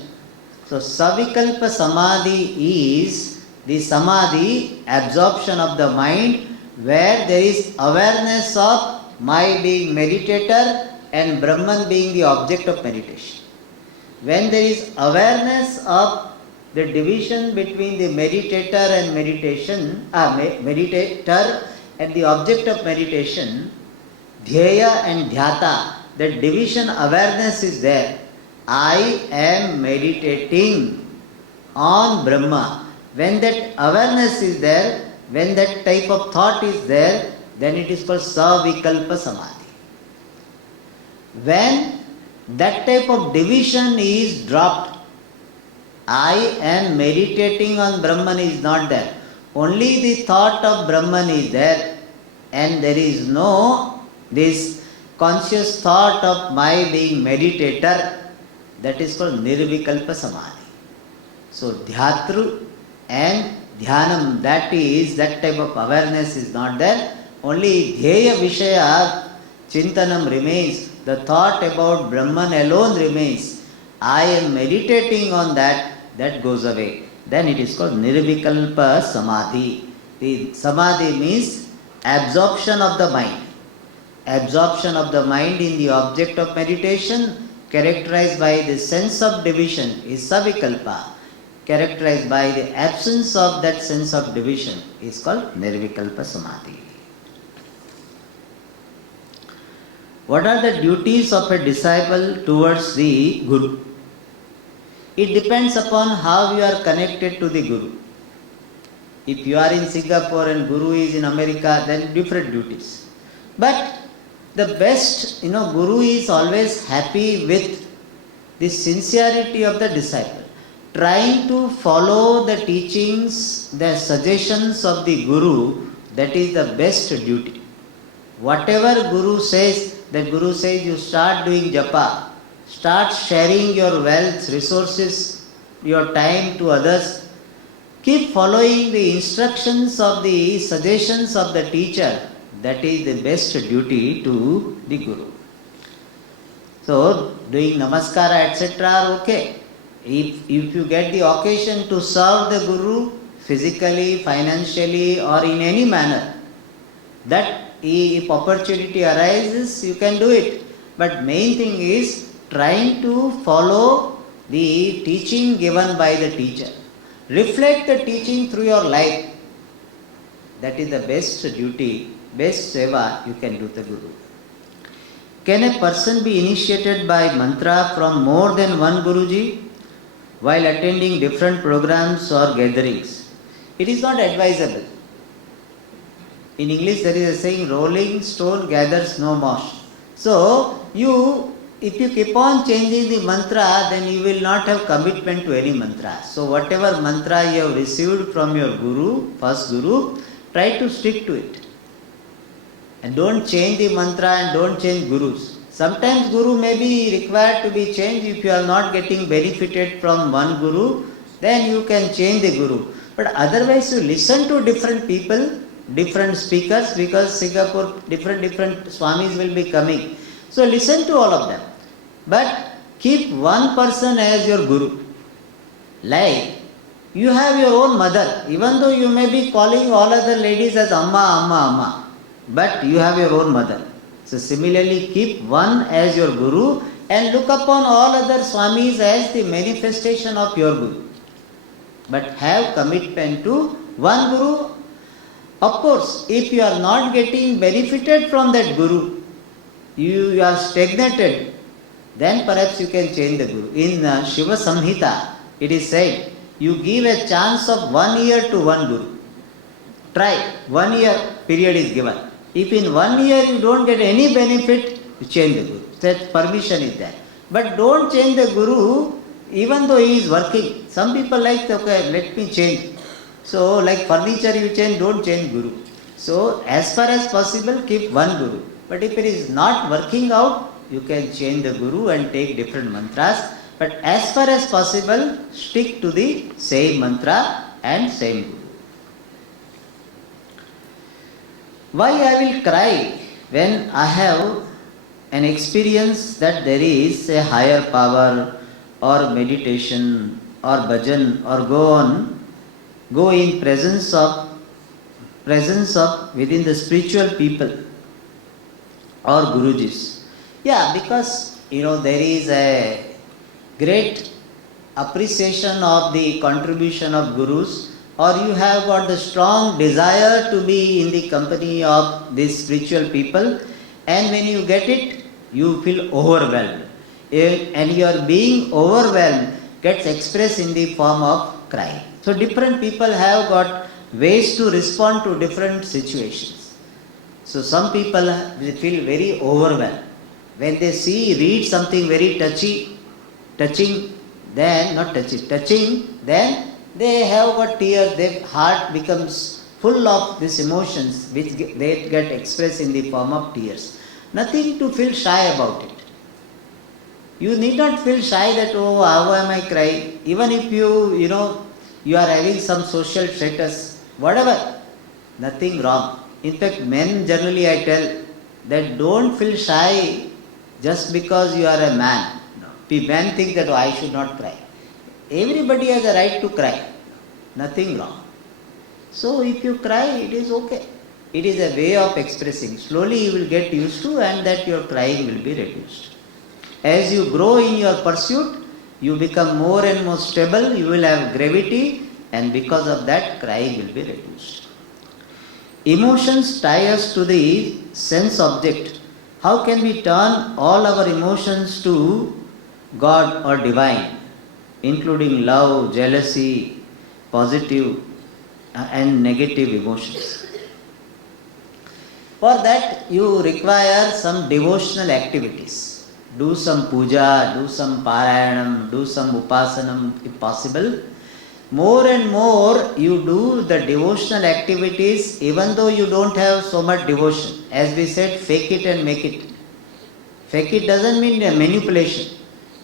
So Savikalpa Samadhi is the Samadhi, absorption of the mind, where there is awareness of my being meditator and Brahman being the object of meditation. When there is awareness of the division between the meditator and meditator and the object of meditation, dhyaya and dhyata, the division awareness is there. I am meditating on Brahma. When that awareness is there, when that type of thought is there, then it is called Savikalpa Samadhi. When that type of division is dropped, I am meditating on Brahman is not there. Only the thought of Brahman is there, and there is no this conscious thought of my being meditator. That is called Nirvikalpa Samadhi. So Dhyatru and Dhyanam, that type of awareness is not there. Only Dhyaya Vishaya Chintanam remains. The thought about Brahman alone remains. I am meditating on that goes away. Then it is called Nirvikalpa Samadhi. The Samadhi means absorption of the mind. Absorption of the mind in the object of meditation, characterized by the sense of division, is Savikalpa. Characterized by the absence of that sense of division is called Nirvikalpa Samadhi. What are the duties of a disciple towards the Guru? It depends upon how you are connected to the Guru. If you are in Singapore and Guru is in America, then different duties. But the best, Guru is always happy with the sincerity of the disciple. Trying to follow the teachings, the suggestions of the Guru, that is the best duty. Whatever Guru says, the Guru says you start doing japa, start sharing your wealth, resources, your time to others. Keep following the instructions of the suggestions of the teacher. That is the best duty to the Guru. So, doing namaskara, etc. are okay. If you get the occasion to serve the Guru physically, financially, or in any manner, that if opportunity arises, you can do it. But main thing is trying to follow the teaching given by the teacher. Reflect the teaching through your life. That is the best duty, best seva you can do the Guru. Can a person be initiated by mantra from more than one Guruji while attending different programs or gatherings? It is not advisable. In English there is a saying, rolling stone gathers no moss. So, if you keep on changing the mantra, then you will not have commitment to any mantra. So, whatever mantra you have received from your Guru, first Guru, try to stick to it. And don't change the mantra and don't change Gurus. Sometimes Guru may be required to be changed. If you are not getting benefited from one Guru, then you can change the Guru. But otherwise you listen to different people, different speakers, because Singapore, different Swamis will be coming. So listen to all of them. But keep one person as your Guru. Like, you have your own mother, even though you may be calling all other ladies as Amma, Amma, Amma, but you have your own mother. So similarly, keep one as your Guru and look upon all other Swamis as the manifestation of your Guru. But have commitment to one Guru. Of course, if you are not getting benefited from that Guru, you are stagnated, then perhaps you can change the Guru. In Shiva Samhita, it is said, you give a chance of 1 year to one Guru. Try, 1 year period is given. If in 1 year you don't get any benefit, you change the Guru. That permission is there. But don't change the Guru even though he is working. Some people like, okay, let me change. So like furniture you change, don't change Guru. So as far as possible, keep one Guru. But if it is not working out, you can change the Guru and take different mantras. But as far as possible, stick to the same mantra and same Guru. Why I will cry when I have an experience that there is a higher power or meditation or bhajan or go in presence of within the spiritual people or Gurujis. Yeah, because there is a great appreciation of the contribution of Gurus, or you have got the strong desire to be in the company of these spiritual people, and when you get it, you feel overwhelmed. And your being overwhelmed gets expressed in the form of crying. So different people have got ways to respond to different situations. So some people will feel very overwhelmed. When they read something very touching, then they have got tears, their heart becomes full of these emotions which they get expressed in the form of tears. Nothing to feel shy about it. You need not feel shy that, oh, how am I crying? Even if you are having some social status, whatever, nothing wrong. In fact, men generally I tell that don't feel shy just because you are a man. Men think that, oh, I should not cry. Everybody has a right to cry. Nothing wrong. So if you cry, it is okay. It is a way of expressing. Slowly you will get used to, and that your crying will be reduced. As you grow in your pursuit, you become more and more stable, you will have gravity, and because of that, crying will be reduced. Emotions tie us to the sense object. How can we turn all our emotions to God or divine, including love, jealousy, positive and negative emotions? For that, you require some devotional activities. Do some puja, do some parayanam, do some upasanam if possible. More and more you do the devotional activities even though you don't have so much devotion. As we said, fake it and make it. Fake it doesn't mean manipulation.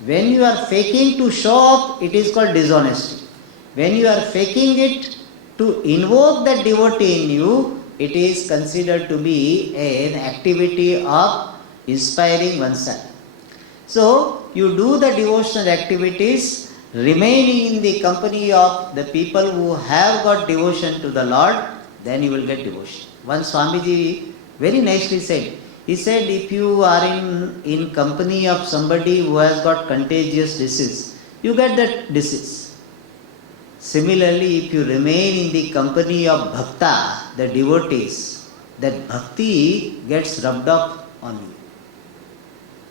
When you are faking to show off, it is called dishonesty. When you are faking it to invoke the devotee in you, it is considered to be an activity of inspiring oneself. So, you do the devotional activities, remaining in the company of the people who have got devotion to the Lord, then you will get devotion. Once Swamiji very nicely said, he said, if you are in company of somebody who has got contagious disease, you get that disease. Similarly, if you remain in the company of bhakta, the devotees, that bhakti gets rubbed off on you.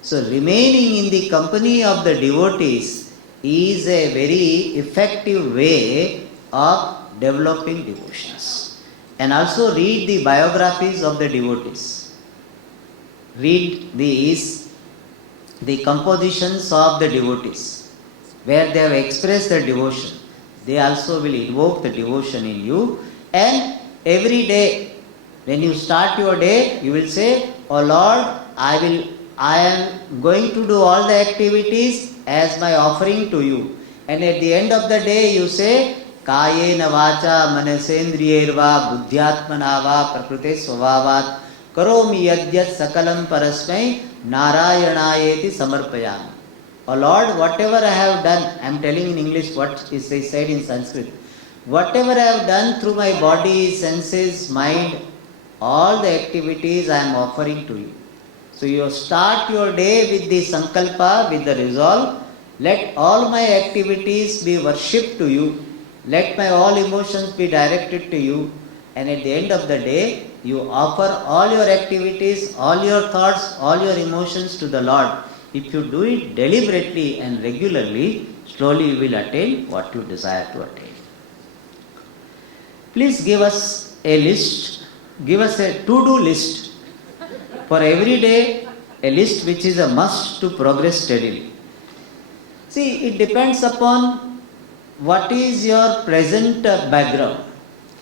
So remaining in the company of the devotees is a very effective way of developing devotions. And also read the biographies of the devotees. Read the compositions of the devotees, where they have expressed their devotion. They also will invoke the devotion in you. And every day, when you start your day, you will say, oh Lord, I am going to do all the activities as my offering to you. And at the end of the day, you say, Kayena vacha manasendriyerva buddhyatmana va prakrute svabhavat karomi yadyat sakalam parasmai narayanayeti samarpayami. Oh Lord, whatever I have done, I am telling in English what is said in Sanskrit. Whatever I have done through my body, senses, mind, all the activities I am offering to you. So you start your day with the sankalpa, with the resolve. Let all my activities be worshipped to you. Let my all emotions be directed to you. And at the end of the day, you offer all your activities, all your thoughts, all your emotions to the Lord. If you do it deliberately and regularly, slowly you will attain what you desire to attain. Please give us a list, give us a to-do list for every day, a list which is a must to progress steadily. See, it depends upon what is your present background,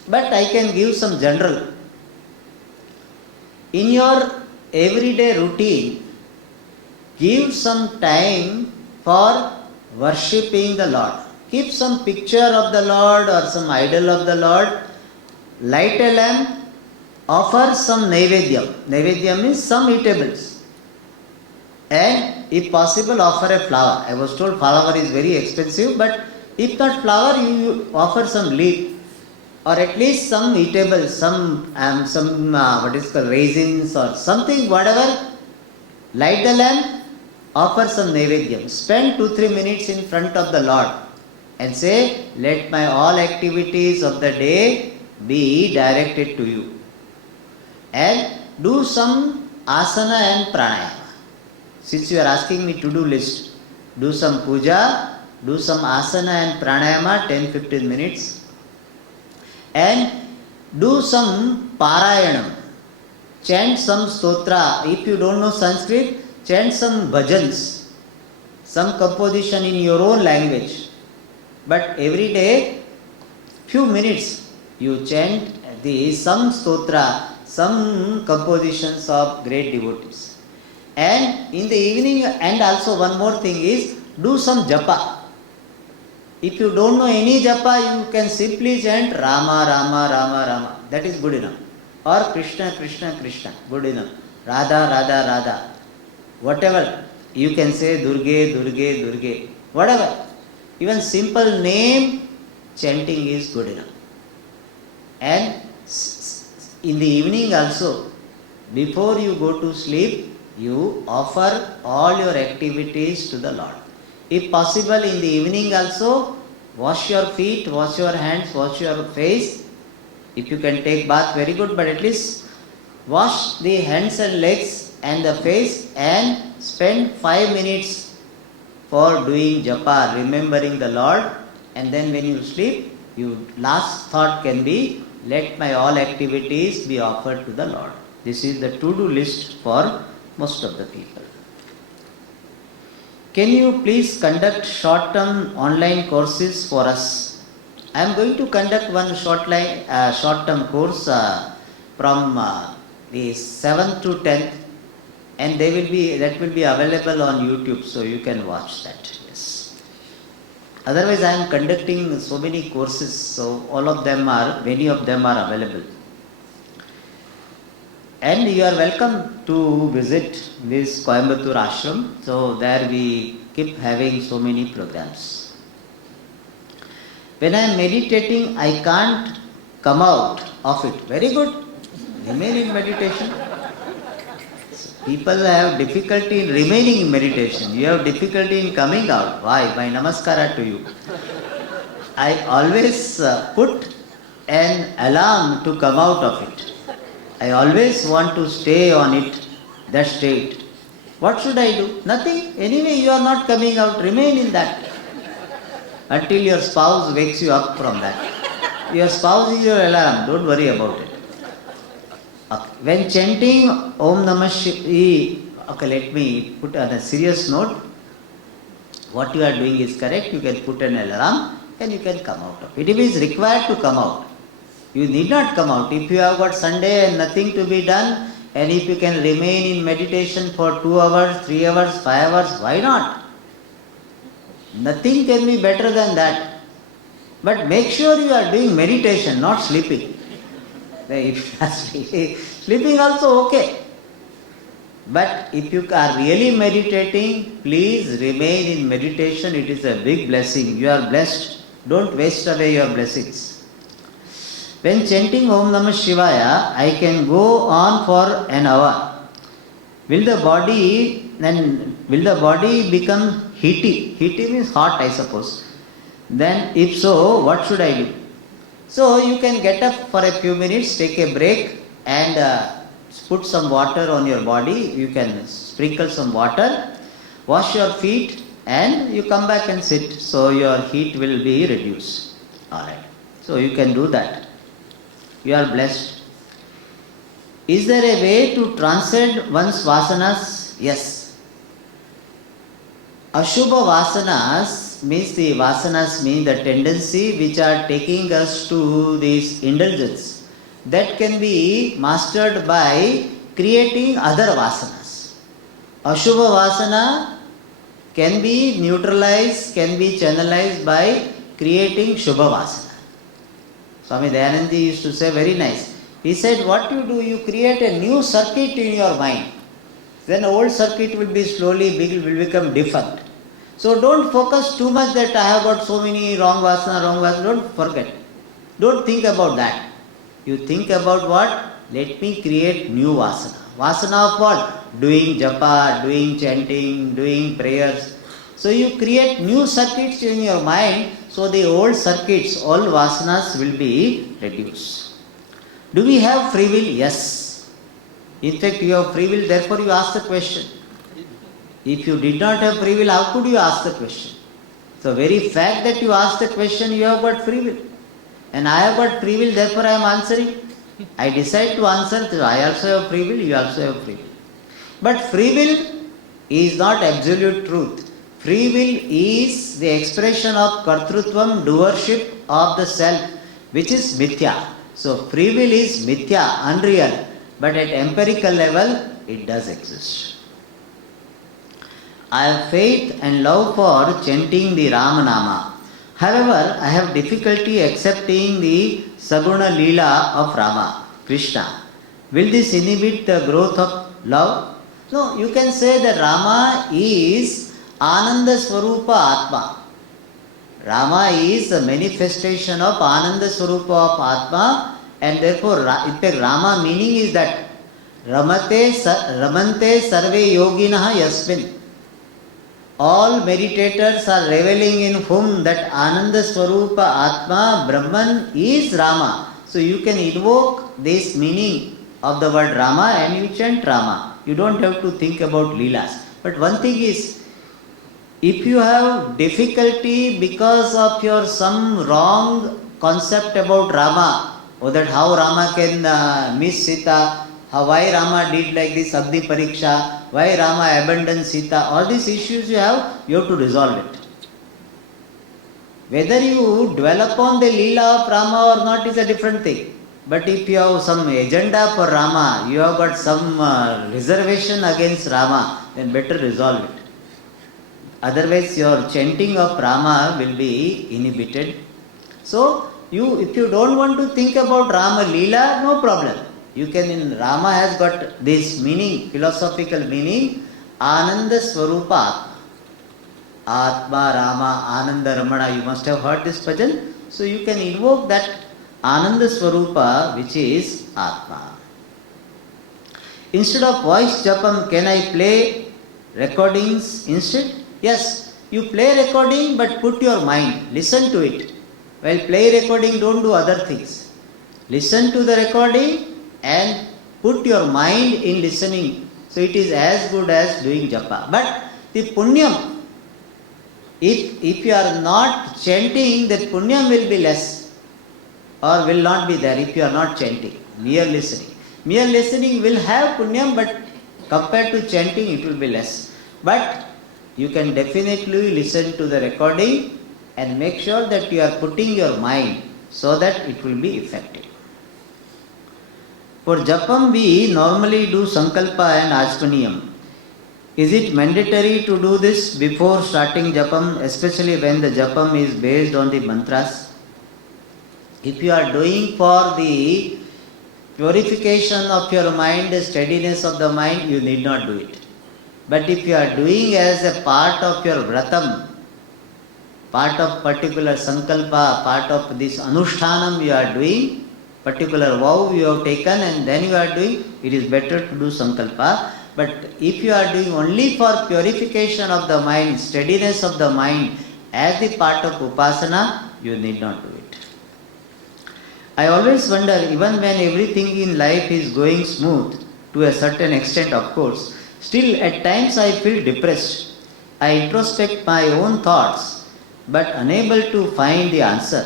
but I can give some general. In your everyday routine, give some time for worshipping the Lord. Keep some picture of the Lord or some idol of the Lord. Light a lamp. Offer some naivedyam. Naivedyam means some eatables. And if possible, offer a flower. I was told flower is very expensive, but if not flower, you offer some leaf. Or at least some eatables, some what is called raisins or something, whatever. Light the lamp. Offer some naivedyam. Spend 2-3 minutes in front of the Lord and say, let my all activities of the day be directed to you. And do some asana and pranayama. Since you are asking me to do list, do some puja, do some asana and pranayama 10-15 minutes. And do some parayanam. Chant some stotra. If you don't know Sanskrit, chant some bhajans, some composition in your own language. But every day, few minutes, you chant some stotra, some compositions of great devotees. And in the evening, and also one more thing is, do some japa. If you don't know any japa, you can simply chant Rama, Rama, Rama, Rama. That is good enough. Or Krishna, Krishna, Krishna. Good enough. Radha, Radha, Radha. Whatever. You can say Durge, Durge, Durge. Whatever. Even simple name chanting is good enough. And in the evening also, before you go to sleep, you offer all your activities to the Lord. If possible, in the evening also, wash your feet, wash your hands, wash your face. If you can take bath, very good, but at least wash the hands and legs and the face and spend 5 minutes for doing japa, remembering the Lord. And then when you sleep, your last thought can be, let my all activities be offered to the Lord. This is the to-do list for most of the people. Can you please conduct short-term online courses for us? I am going to conduct one short-term course from the 7th to 10th, and that will be available on YouTube, so you can watch that. Yes. Otherwise, I am conducting so many courses, so many of them are available. And you are welcome to visit this Coimbatore ashram. So there we keep having so many programs. When I am meditating, I can't come out of it. Very good. Remain in meditation. People have difficulty in remaining in meditation. You have difficulty in coming out. Why? My namaskara to you. I always put an alarm to come out of it. I always want to stay on it, that state. What should I do? Nothing. Anyway, you are not coming out. Remain in that until your spouse wakes you up from that. Your spouse is your alarm. Don't worry about it. Okay. When chanting Om Namah Shivaya, okay, let me put on a serious note. What you are doing is correct. You can put an alarm and you can come out of it. If it is required to come out, you need not come out. If you have got Sunday and nothing to be done, and if you can remain in meditation for 2 hours, 3 hours, 5 hours, why not? Nothing can be better than that. But make sure you are doing meditation, not sleeping. If you are sleeping also okay. But if you are really meditating, please remain in meditation. It is a big blessing. You are blessed. Don't waste away your blessings. When chanting Om Namah Shivaya, I can go on for an hour. Will the body become heaty? Heaty means hot, I suppose. Then if so, what should I do? So you can get up for a few minutes, take a break and put some water on your body. You can sprinkle some water, wash your feet and you come back and sit. So your heat will be reduced. Alright. So you can do that. You are blessed. Is there a way to transcend one's vasanas? Yes. Ashubha vasanas means the tendency which are taking us to this indulgence. That can be mastered by creating other vasanas. Ashubha vasana can be neutralized, can be channelized by creating Shubha vasana. Swami Dayananda used to say very nice. He said, what you do, you create a new circuit in your mind. Then the old circuit will be slowly will become defunct. So don't focus too much that I have got so many wrong vasana. Don't forget. Don't think about that. You think about what? Let me create new vasana. Vasana of what? Doing japa, doing chanting, doing prayers. So you create new circuits in your mind, so the old circuits, all vasanas will be reduced. Do we have free will? Yes. In fact, you have free will, therefore you ask the question. If you did not have free will, how could you ask the question? So very fact that you ask the question, you have got free will. And I have got free will, therefore I am answering. I decide to answer, so I also have free will, you also have free will. But free will is not absolute truth. Free will is the expression of kartrutvam, doership of the self, which is mithya. So free will is mithya, unreal, but at empirical level, it does exist. I have faith and love for chanting the Ramanama. However, I have difficulty accepting the Saguna Leela of Rama, Krishna. Will this inhibit the growth of love? No, you can say that Rama is Ananda Swarupa Atma. Rama is the manifestation of Ananda Swarupa of Atma, and therefore, in fact, Rama meaning is that Ramante Sarve Yoginaha Yasmin. All meditators are reveling in whom that Ananda Swarupa Atma Brahman is Rama. So you can invoke this meaning of the word Rama and you chant Rama. You don't have to think about Leelas. But one thing is, if you have difficulty because of your some wrong concept about Rama, or that how Rama can miss Sita, why Rama did like this Agni Pariksha, why Rama abandoned Sita, all these issues you have to resolve it. Whether you dwell upon the Leela of Rama or not is a different thing. But if you have some agenda for Rama, you have got some reservation against Rama, then better resolve it. Otherwise your chanting of Rama will be inhibited. So, if you don't want to think about Rama Leela, no problem. You can, in Rama has got this meaning, philosophical meaning, Ananda Swarupa Atma. Atma, Rama, Ananda Ramana, you must have heard this bhajan. So you can invoke that Ananda Swarupa, which is Atma. Instead of voice japam, can I play recordings instead? Yes, you play recording but put your mind, listen to it. While play recording, don't do other things. Listen to the recording and put your mind in listening. So it is as good as doing japa. But the punyam, if you are not chanting, that punyam will be less or will not be there if you are not chanting. Mere listening. Mere listening will have punyam, but compared to chanting, it will be less. But you can definitely listen to the recording and make sure that you are putting your mind so that it will be effective. For japam, we normally do sankalpa and ajpaniyam. Is it mandatory to do this before starting japam, especially when the japam is based on the mantras? If you are doing for the purification of your mind, the steadiness of the mind, you need not do it. But if you are doing as a part of your vratam, part of particular sankalpa, part of this anushtanam you are doing, particular vow you have taken and then you are doing, it is better to do sankalpa. But if you are doing only for purification of the mind, steadiness of the mind, as the part of upasana, you need not do it. I always wonder, even when everything in life is going smooth, to a certain extent of course, still at times I feel depressed. I introspect my own thoughts, but unable to find the answer.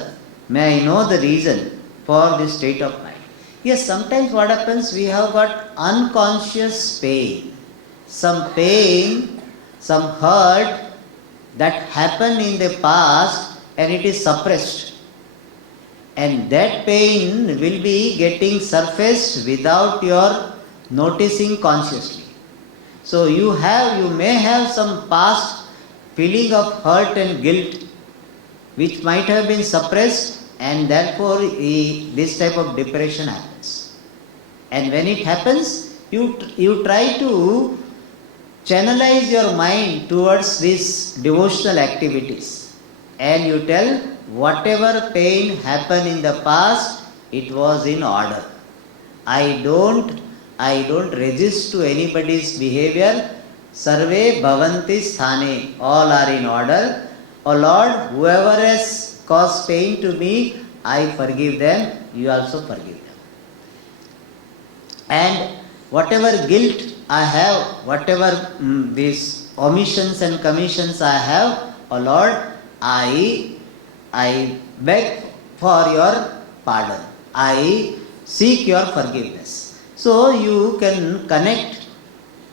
May I know the reason for this state of mind? Yes, sometimes what happens, we have got unconscious pain. Some pain, some hurt that happened in the past and it is suppressed. And that pain will be getting surfaced without your noticing consciously. So you may have some past feeling of hurt and guilt which might have been suppressed, and therefore this type of depression happens. And when it happens, you try to channelize your mind towards these devotional activities, and you tell whatever pain happened in the past, it was in order. I don't resist to anybody's behavior. Sarve bhavanti sthane, all are in order. O Lord, whoever has caused pain to me, I forgive them, you also forgive them. And whatever guilt I have, whatever these omissions and commissions I have, O Lord, I beg for your pardon. I seek your forgiveness. So you can connect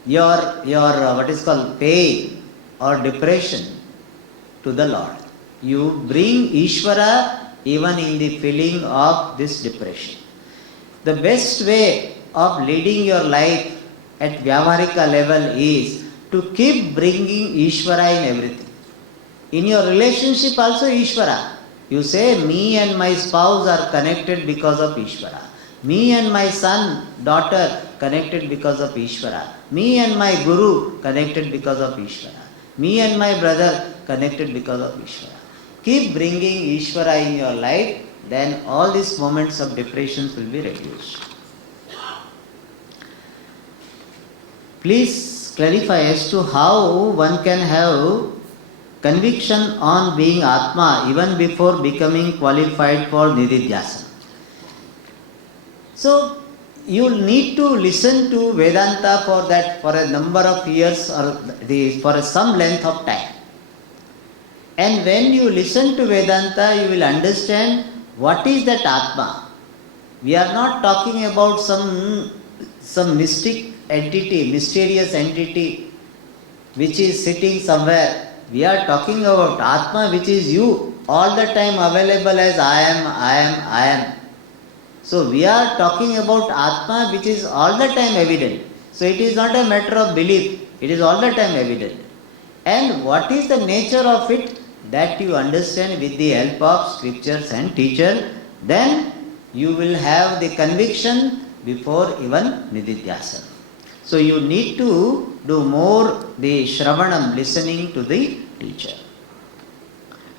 your what is called pain or depression to the Lord. You bring Ishvara even in the feeling of this depression. The best way of leading your life at Vyavaharika level is to keep bringing Ishvara in everything. In your relationship also Ishvara. You say, me and my spouse are connected because of Ishvara. Me and my son, daughter, connected because of Ishvara. Me and my Guru, connected because of Ishvara. Me and my brother, connected because of Ishvara. Keep bringing Ishvara in your life, then all these moments of depression will be reduced. Please clarify as to how one can have conviction on being Atma even before becoming qualified for Nididhyasana. So, you need to listen to Vedanta for a number of years or for some length of time. And when you listen to Vedanta, you will understand what is that Atma. We are not talking about some mystic entity, mysterious entity which is sitting somewhere. We are talking about Atma, which is you, all the time available as I am. So we are talking about Atma, which is all the time evident. So it is not a matter of belief, it is all the time evident. And what is the nature of it, that you understand with the help of scriptures and teacher, then you will have the conviction before even Nididhyasana. So you need to do more the Shravanam, listening to the teacher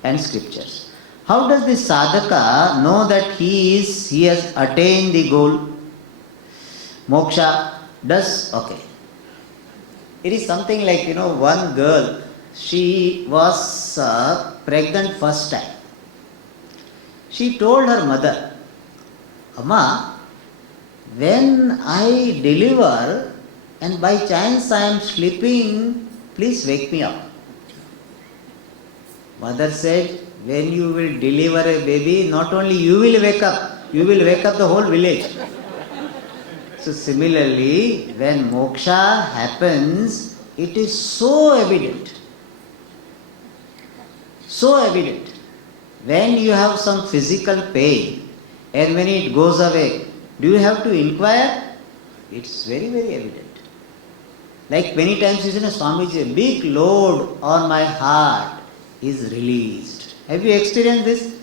and scriptures. How does the sadhaka know that he has attained the goal? Moksha okay. It is something like, one girl, she was pregnant first time. She told her mother, Amma, when I deliver and by chance I am sleeping, please wake me up. Mother said, when you will deliver a baby, not only you will wake up, you will wake up the whole village. So similarly, when moksha happens, it is so evident. So evident. When you have some physical pain and when it goes away, do you have to inquire? It's very, very evident. Like many times you say, Swamiji, a big load on my heart is released. Have you experienced this?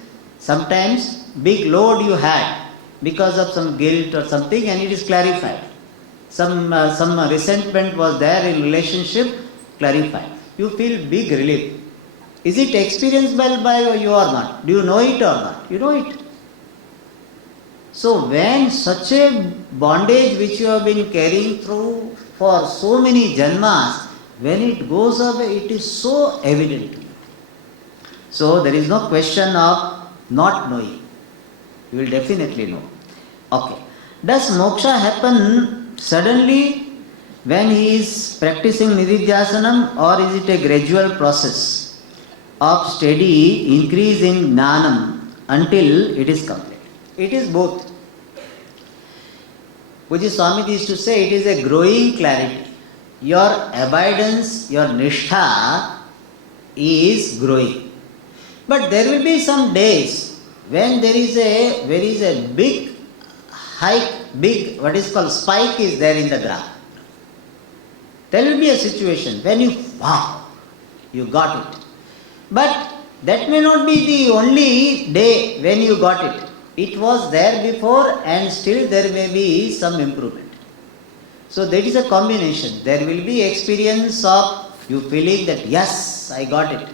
Sometimes big load you had because of some guilt or something, and it is clarified. Some resentment was there in relationship, clarified. You feel big relief. Is it experienced by you or not? Do you know it or not? You know it. So when such a bondage which you have been carrying through for so many janmas, when it goes away, it is so evident to you. So there is no question of not knowing. You will definitely know. Okay. Does moksha happen suddenly when he is practicing nididhyasanam, or is it a gradual process of steady increase in jnanam until it is complete? It is both. Puji Swami used to say it is a growing clarity. Your abidance, your nishtha is growing. But there will be some days when there is a big hike, big what is called spike is there in the graph. There will be a situation when you got it. But that may not be the only day when you got it. It was there before and still there may be some improvement. So that is a combination. There will be experience of you feeling that yes, I got it.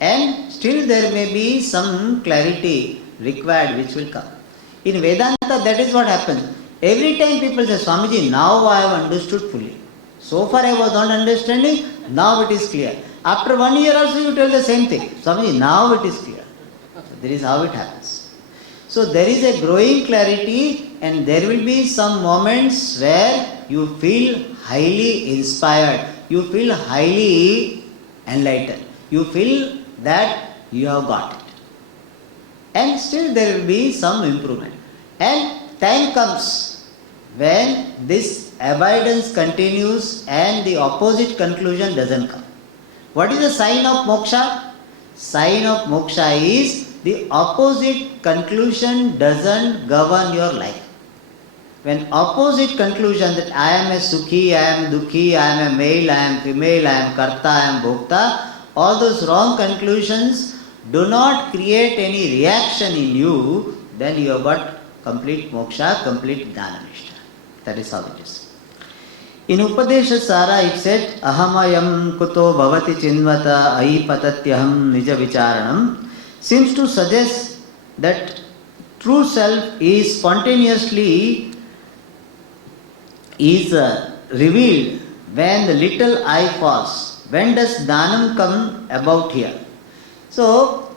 And still there may be some clarity required which will come. In Vedanta, that is what happens. Every time people say, Swamiji, now I have understood fully. So far I was not understanding, now it is clear. After 1 year also you tell the same thing. Swamiji, now it is clear. So that is how it happens. So there is a growing clarity, and there will be some moments where you feel highly inspired. You feel highly enlightened. You feel that you have got it. And still there will be some improvement. And time comes when this abidance continues and the opposite conclusion doesn't come. What is the sign of moksha? Sign of moksha is the opposite conclusion doesn't govern your life. When opposite conclusion that I am a sukhi, I am dukhi, I am a male, I am female, I am karta, I am bhokta, all those wrong conclusions do not create any reaction in you, then you have got complete moksha, complete jnana-nishtha. That is how it is. In Upadesha Sara it said, Ahamayam kuto bhavati chinvata ai patatyaham nija vicharanam, seems to suggest that true self is spontaneously revealed when the little I falls. When does dhanam come about here? So,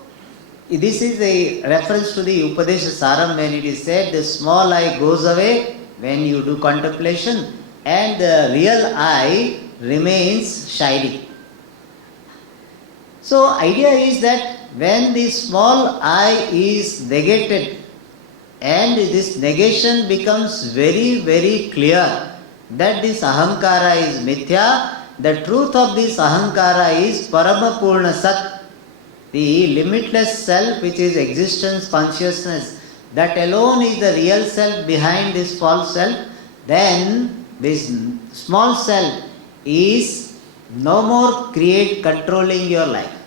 this is a reference to the Upadesha Saram when it is said the small I goes away when you do contemplation and the real I remains shining. So, idea is that when the small I is negated and this negation becomes very, very clear that this ahankara is mithya, the truth of this ahankara is paramapurna sat, the limitless self which is existence, consciousness, that alone is the real self behind this false self, then this small self is no more controlling your life.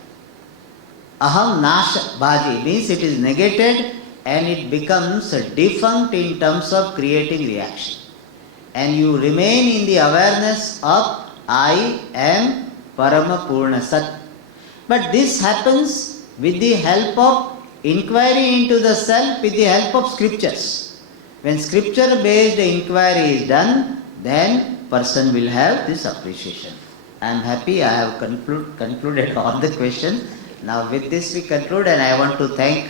Aham nasha bhaji means it is negated and it becomes defunct in terms of creating reaction. And you remain in the awareness of I am Paramapurna Sat. But this happens with the help of inquiry into the self, with the help of scriptures. When scripture based inquiry is done, then person will have this appreciation. I am happy I have concluded all the questions. Now with this we conclude, and I want to thank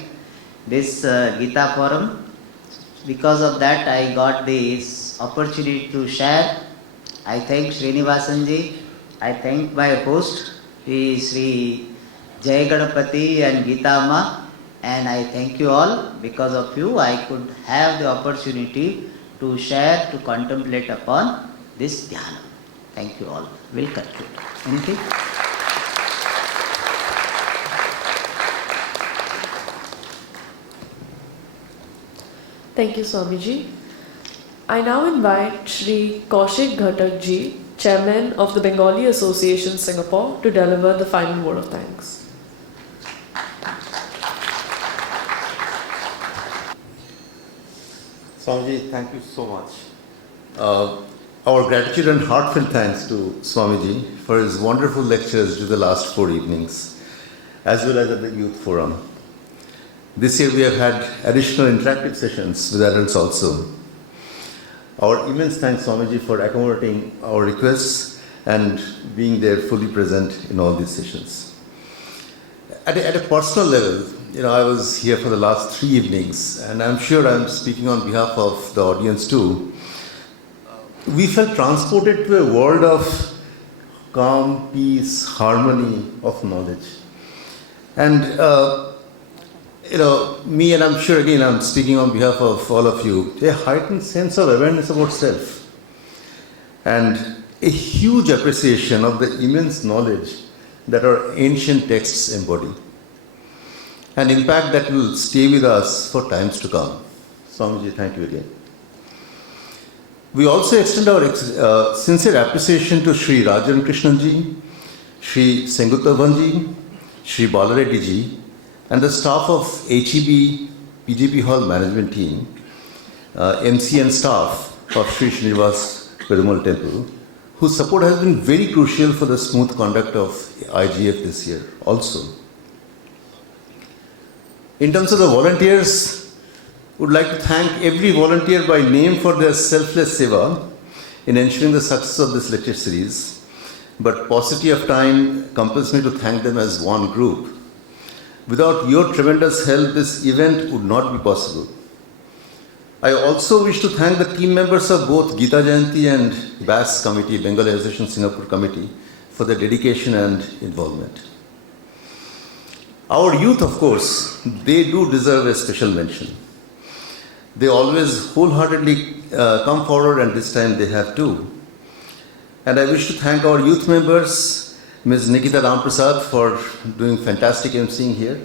this Gita forum. Because of that I got this opportunity to share. I thank Srinivasanji. I thank my host, Sri Jai Ganapati and Gita Ma, and I thank you all. Because of you I could have the opportunity to share, to contemplate upon this dhyana. Thank you all. We'll conclude. Anything? Thank you, Swamiji. I now invite Shri Kaushik Ghatak Ji, Chairman of the Bengali Association Singapore, to deliver the final word of thanks. Swamiji, thank you so much. Our gratitude and heartfelt thanks to Swamiji for his wonderful lectures during the last 4 evenings, as well as at the Youth Forum. This year we have had additional interactive sessions with adults also. Our immense thanks, Swamiji, for accommodating our requests and being there fully present in all these sessions. At a personal level, I was here for the last 3 evenings, and I'm sure I'm speaking on behalf of the audience too. We felt transported to a world of calm, peace, harmony, of knowledge. And, me, and I'm sure again I'm speaking on behalf of all of you, a heightened sense of awareness about self. And a huge appreciation of the immense knowledge that our ancient texts embody. An impact that will stay with us for times to come. Swamiji, thank you again. We also extend our sincere appreciation to Sri Rajan Krishnanji, Sri Sengutavanji, Sri Balareddy ji, and the staff of HEB PGP Hall management team, MC and staff of Sri Srinivas Perumal Temple, whose support has been very crucial for the smooth conduct of IGF this year also. In terms of the volunteers, would like to thank every volunteer by name for their selfless seva in ensuring the success of this lecture series. But paucity of time compels me to thank them as one group. Without your tremendous help, this event would not be possible. I also wish to thank the team members of both Gita Jayanti and BAS Committee, Bengal Association Singapore Committee, for their dedication and involvement. Our youth, of course, they do deserve a special mention. They always wholeheartedly come forward, and this time they have too. And I wish to thank our youth members, Ms. Nikita Ramprasad for doing fantastic emceeing here,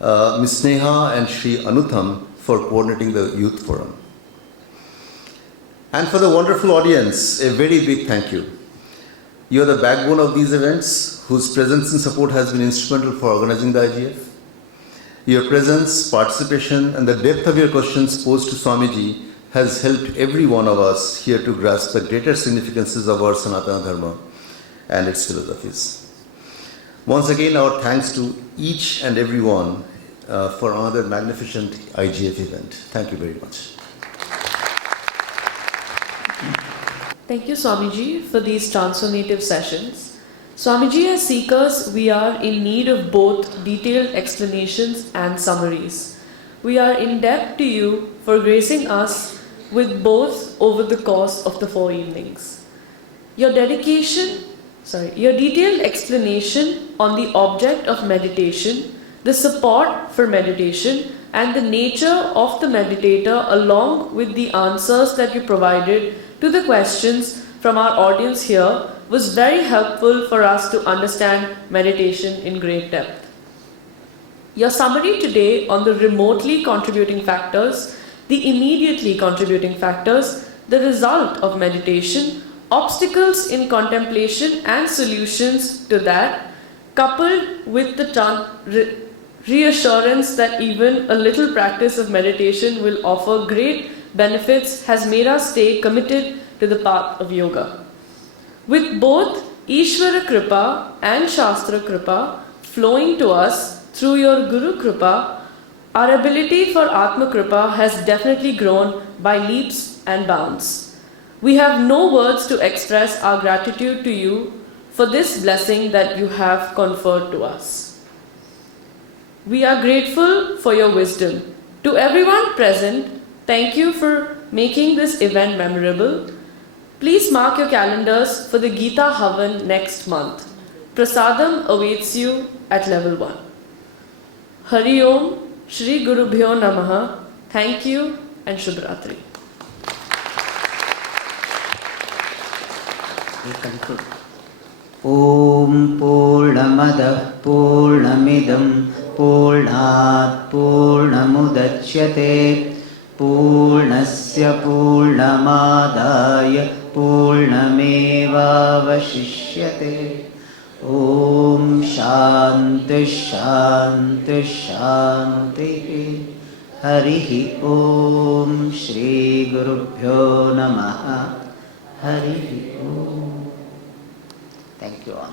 Ms. Sneha and Sri Anutham for coordinating the Youth Forum. And for the wonderful audience, a very big thank you. You are the backbone of these events, whose presence and support has been instrumental for organizing the IGF. Your presence, participation, and the depth of your questions posed to Swamiji has helped every one of us here to grasp the greater significances of our Sanatana Dharma and its philosophies. Once again, our thanks to each and every one for another magnificent IGF event. Thank you very much. Thank you, Swamiji, for these transformative sessions. Swamiji, as seekers, we are in need of both detailed explanations and summaries. We are in debt to you for gracing us with both over the course of the 4 evenings. Your detailed explanation on the object of meditation, the support for meditation, and the nature of the meditator, along with the answers that you provided to the questions from our audience here, was very helpful for us to understand meditation in great depth. Your summary today on the remotely contributing factors, the immediately contributing factors, the result of meditation, obstacles in contemplation and solutions to that, coupled with the reassurance that even a little practice of meditation will offer great benefits, has made us stay committed to the path of yoga. With both Ishvara Kripa and Shastra Kripa flowing to us through your Guru Kripa, our ability for Atma Kripa has definitely grown by leaps and bounds. We have no words to express our gratitude to you for this blessing that you have conferred to us. We are grateful for your wisdom. To everyone present, thank you for making this event memorable. Please mark your calendars for the Gita Havan next month. Prasadam awaits you at level 1. Hari Om, Shri Gurubhyo Namaha. Thank you and Shubhratri. Om Purnamadah Purnamidam Purnat Purnamudachyate Purnasya Purnamadaya Purnamevavashishyate. Om Shanti Shanti Shanti. Harihi Om. Shri Gurubhyo Namaha. Harihi Om. Thank you all.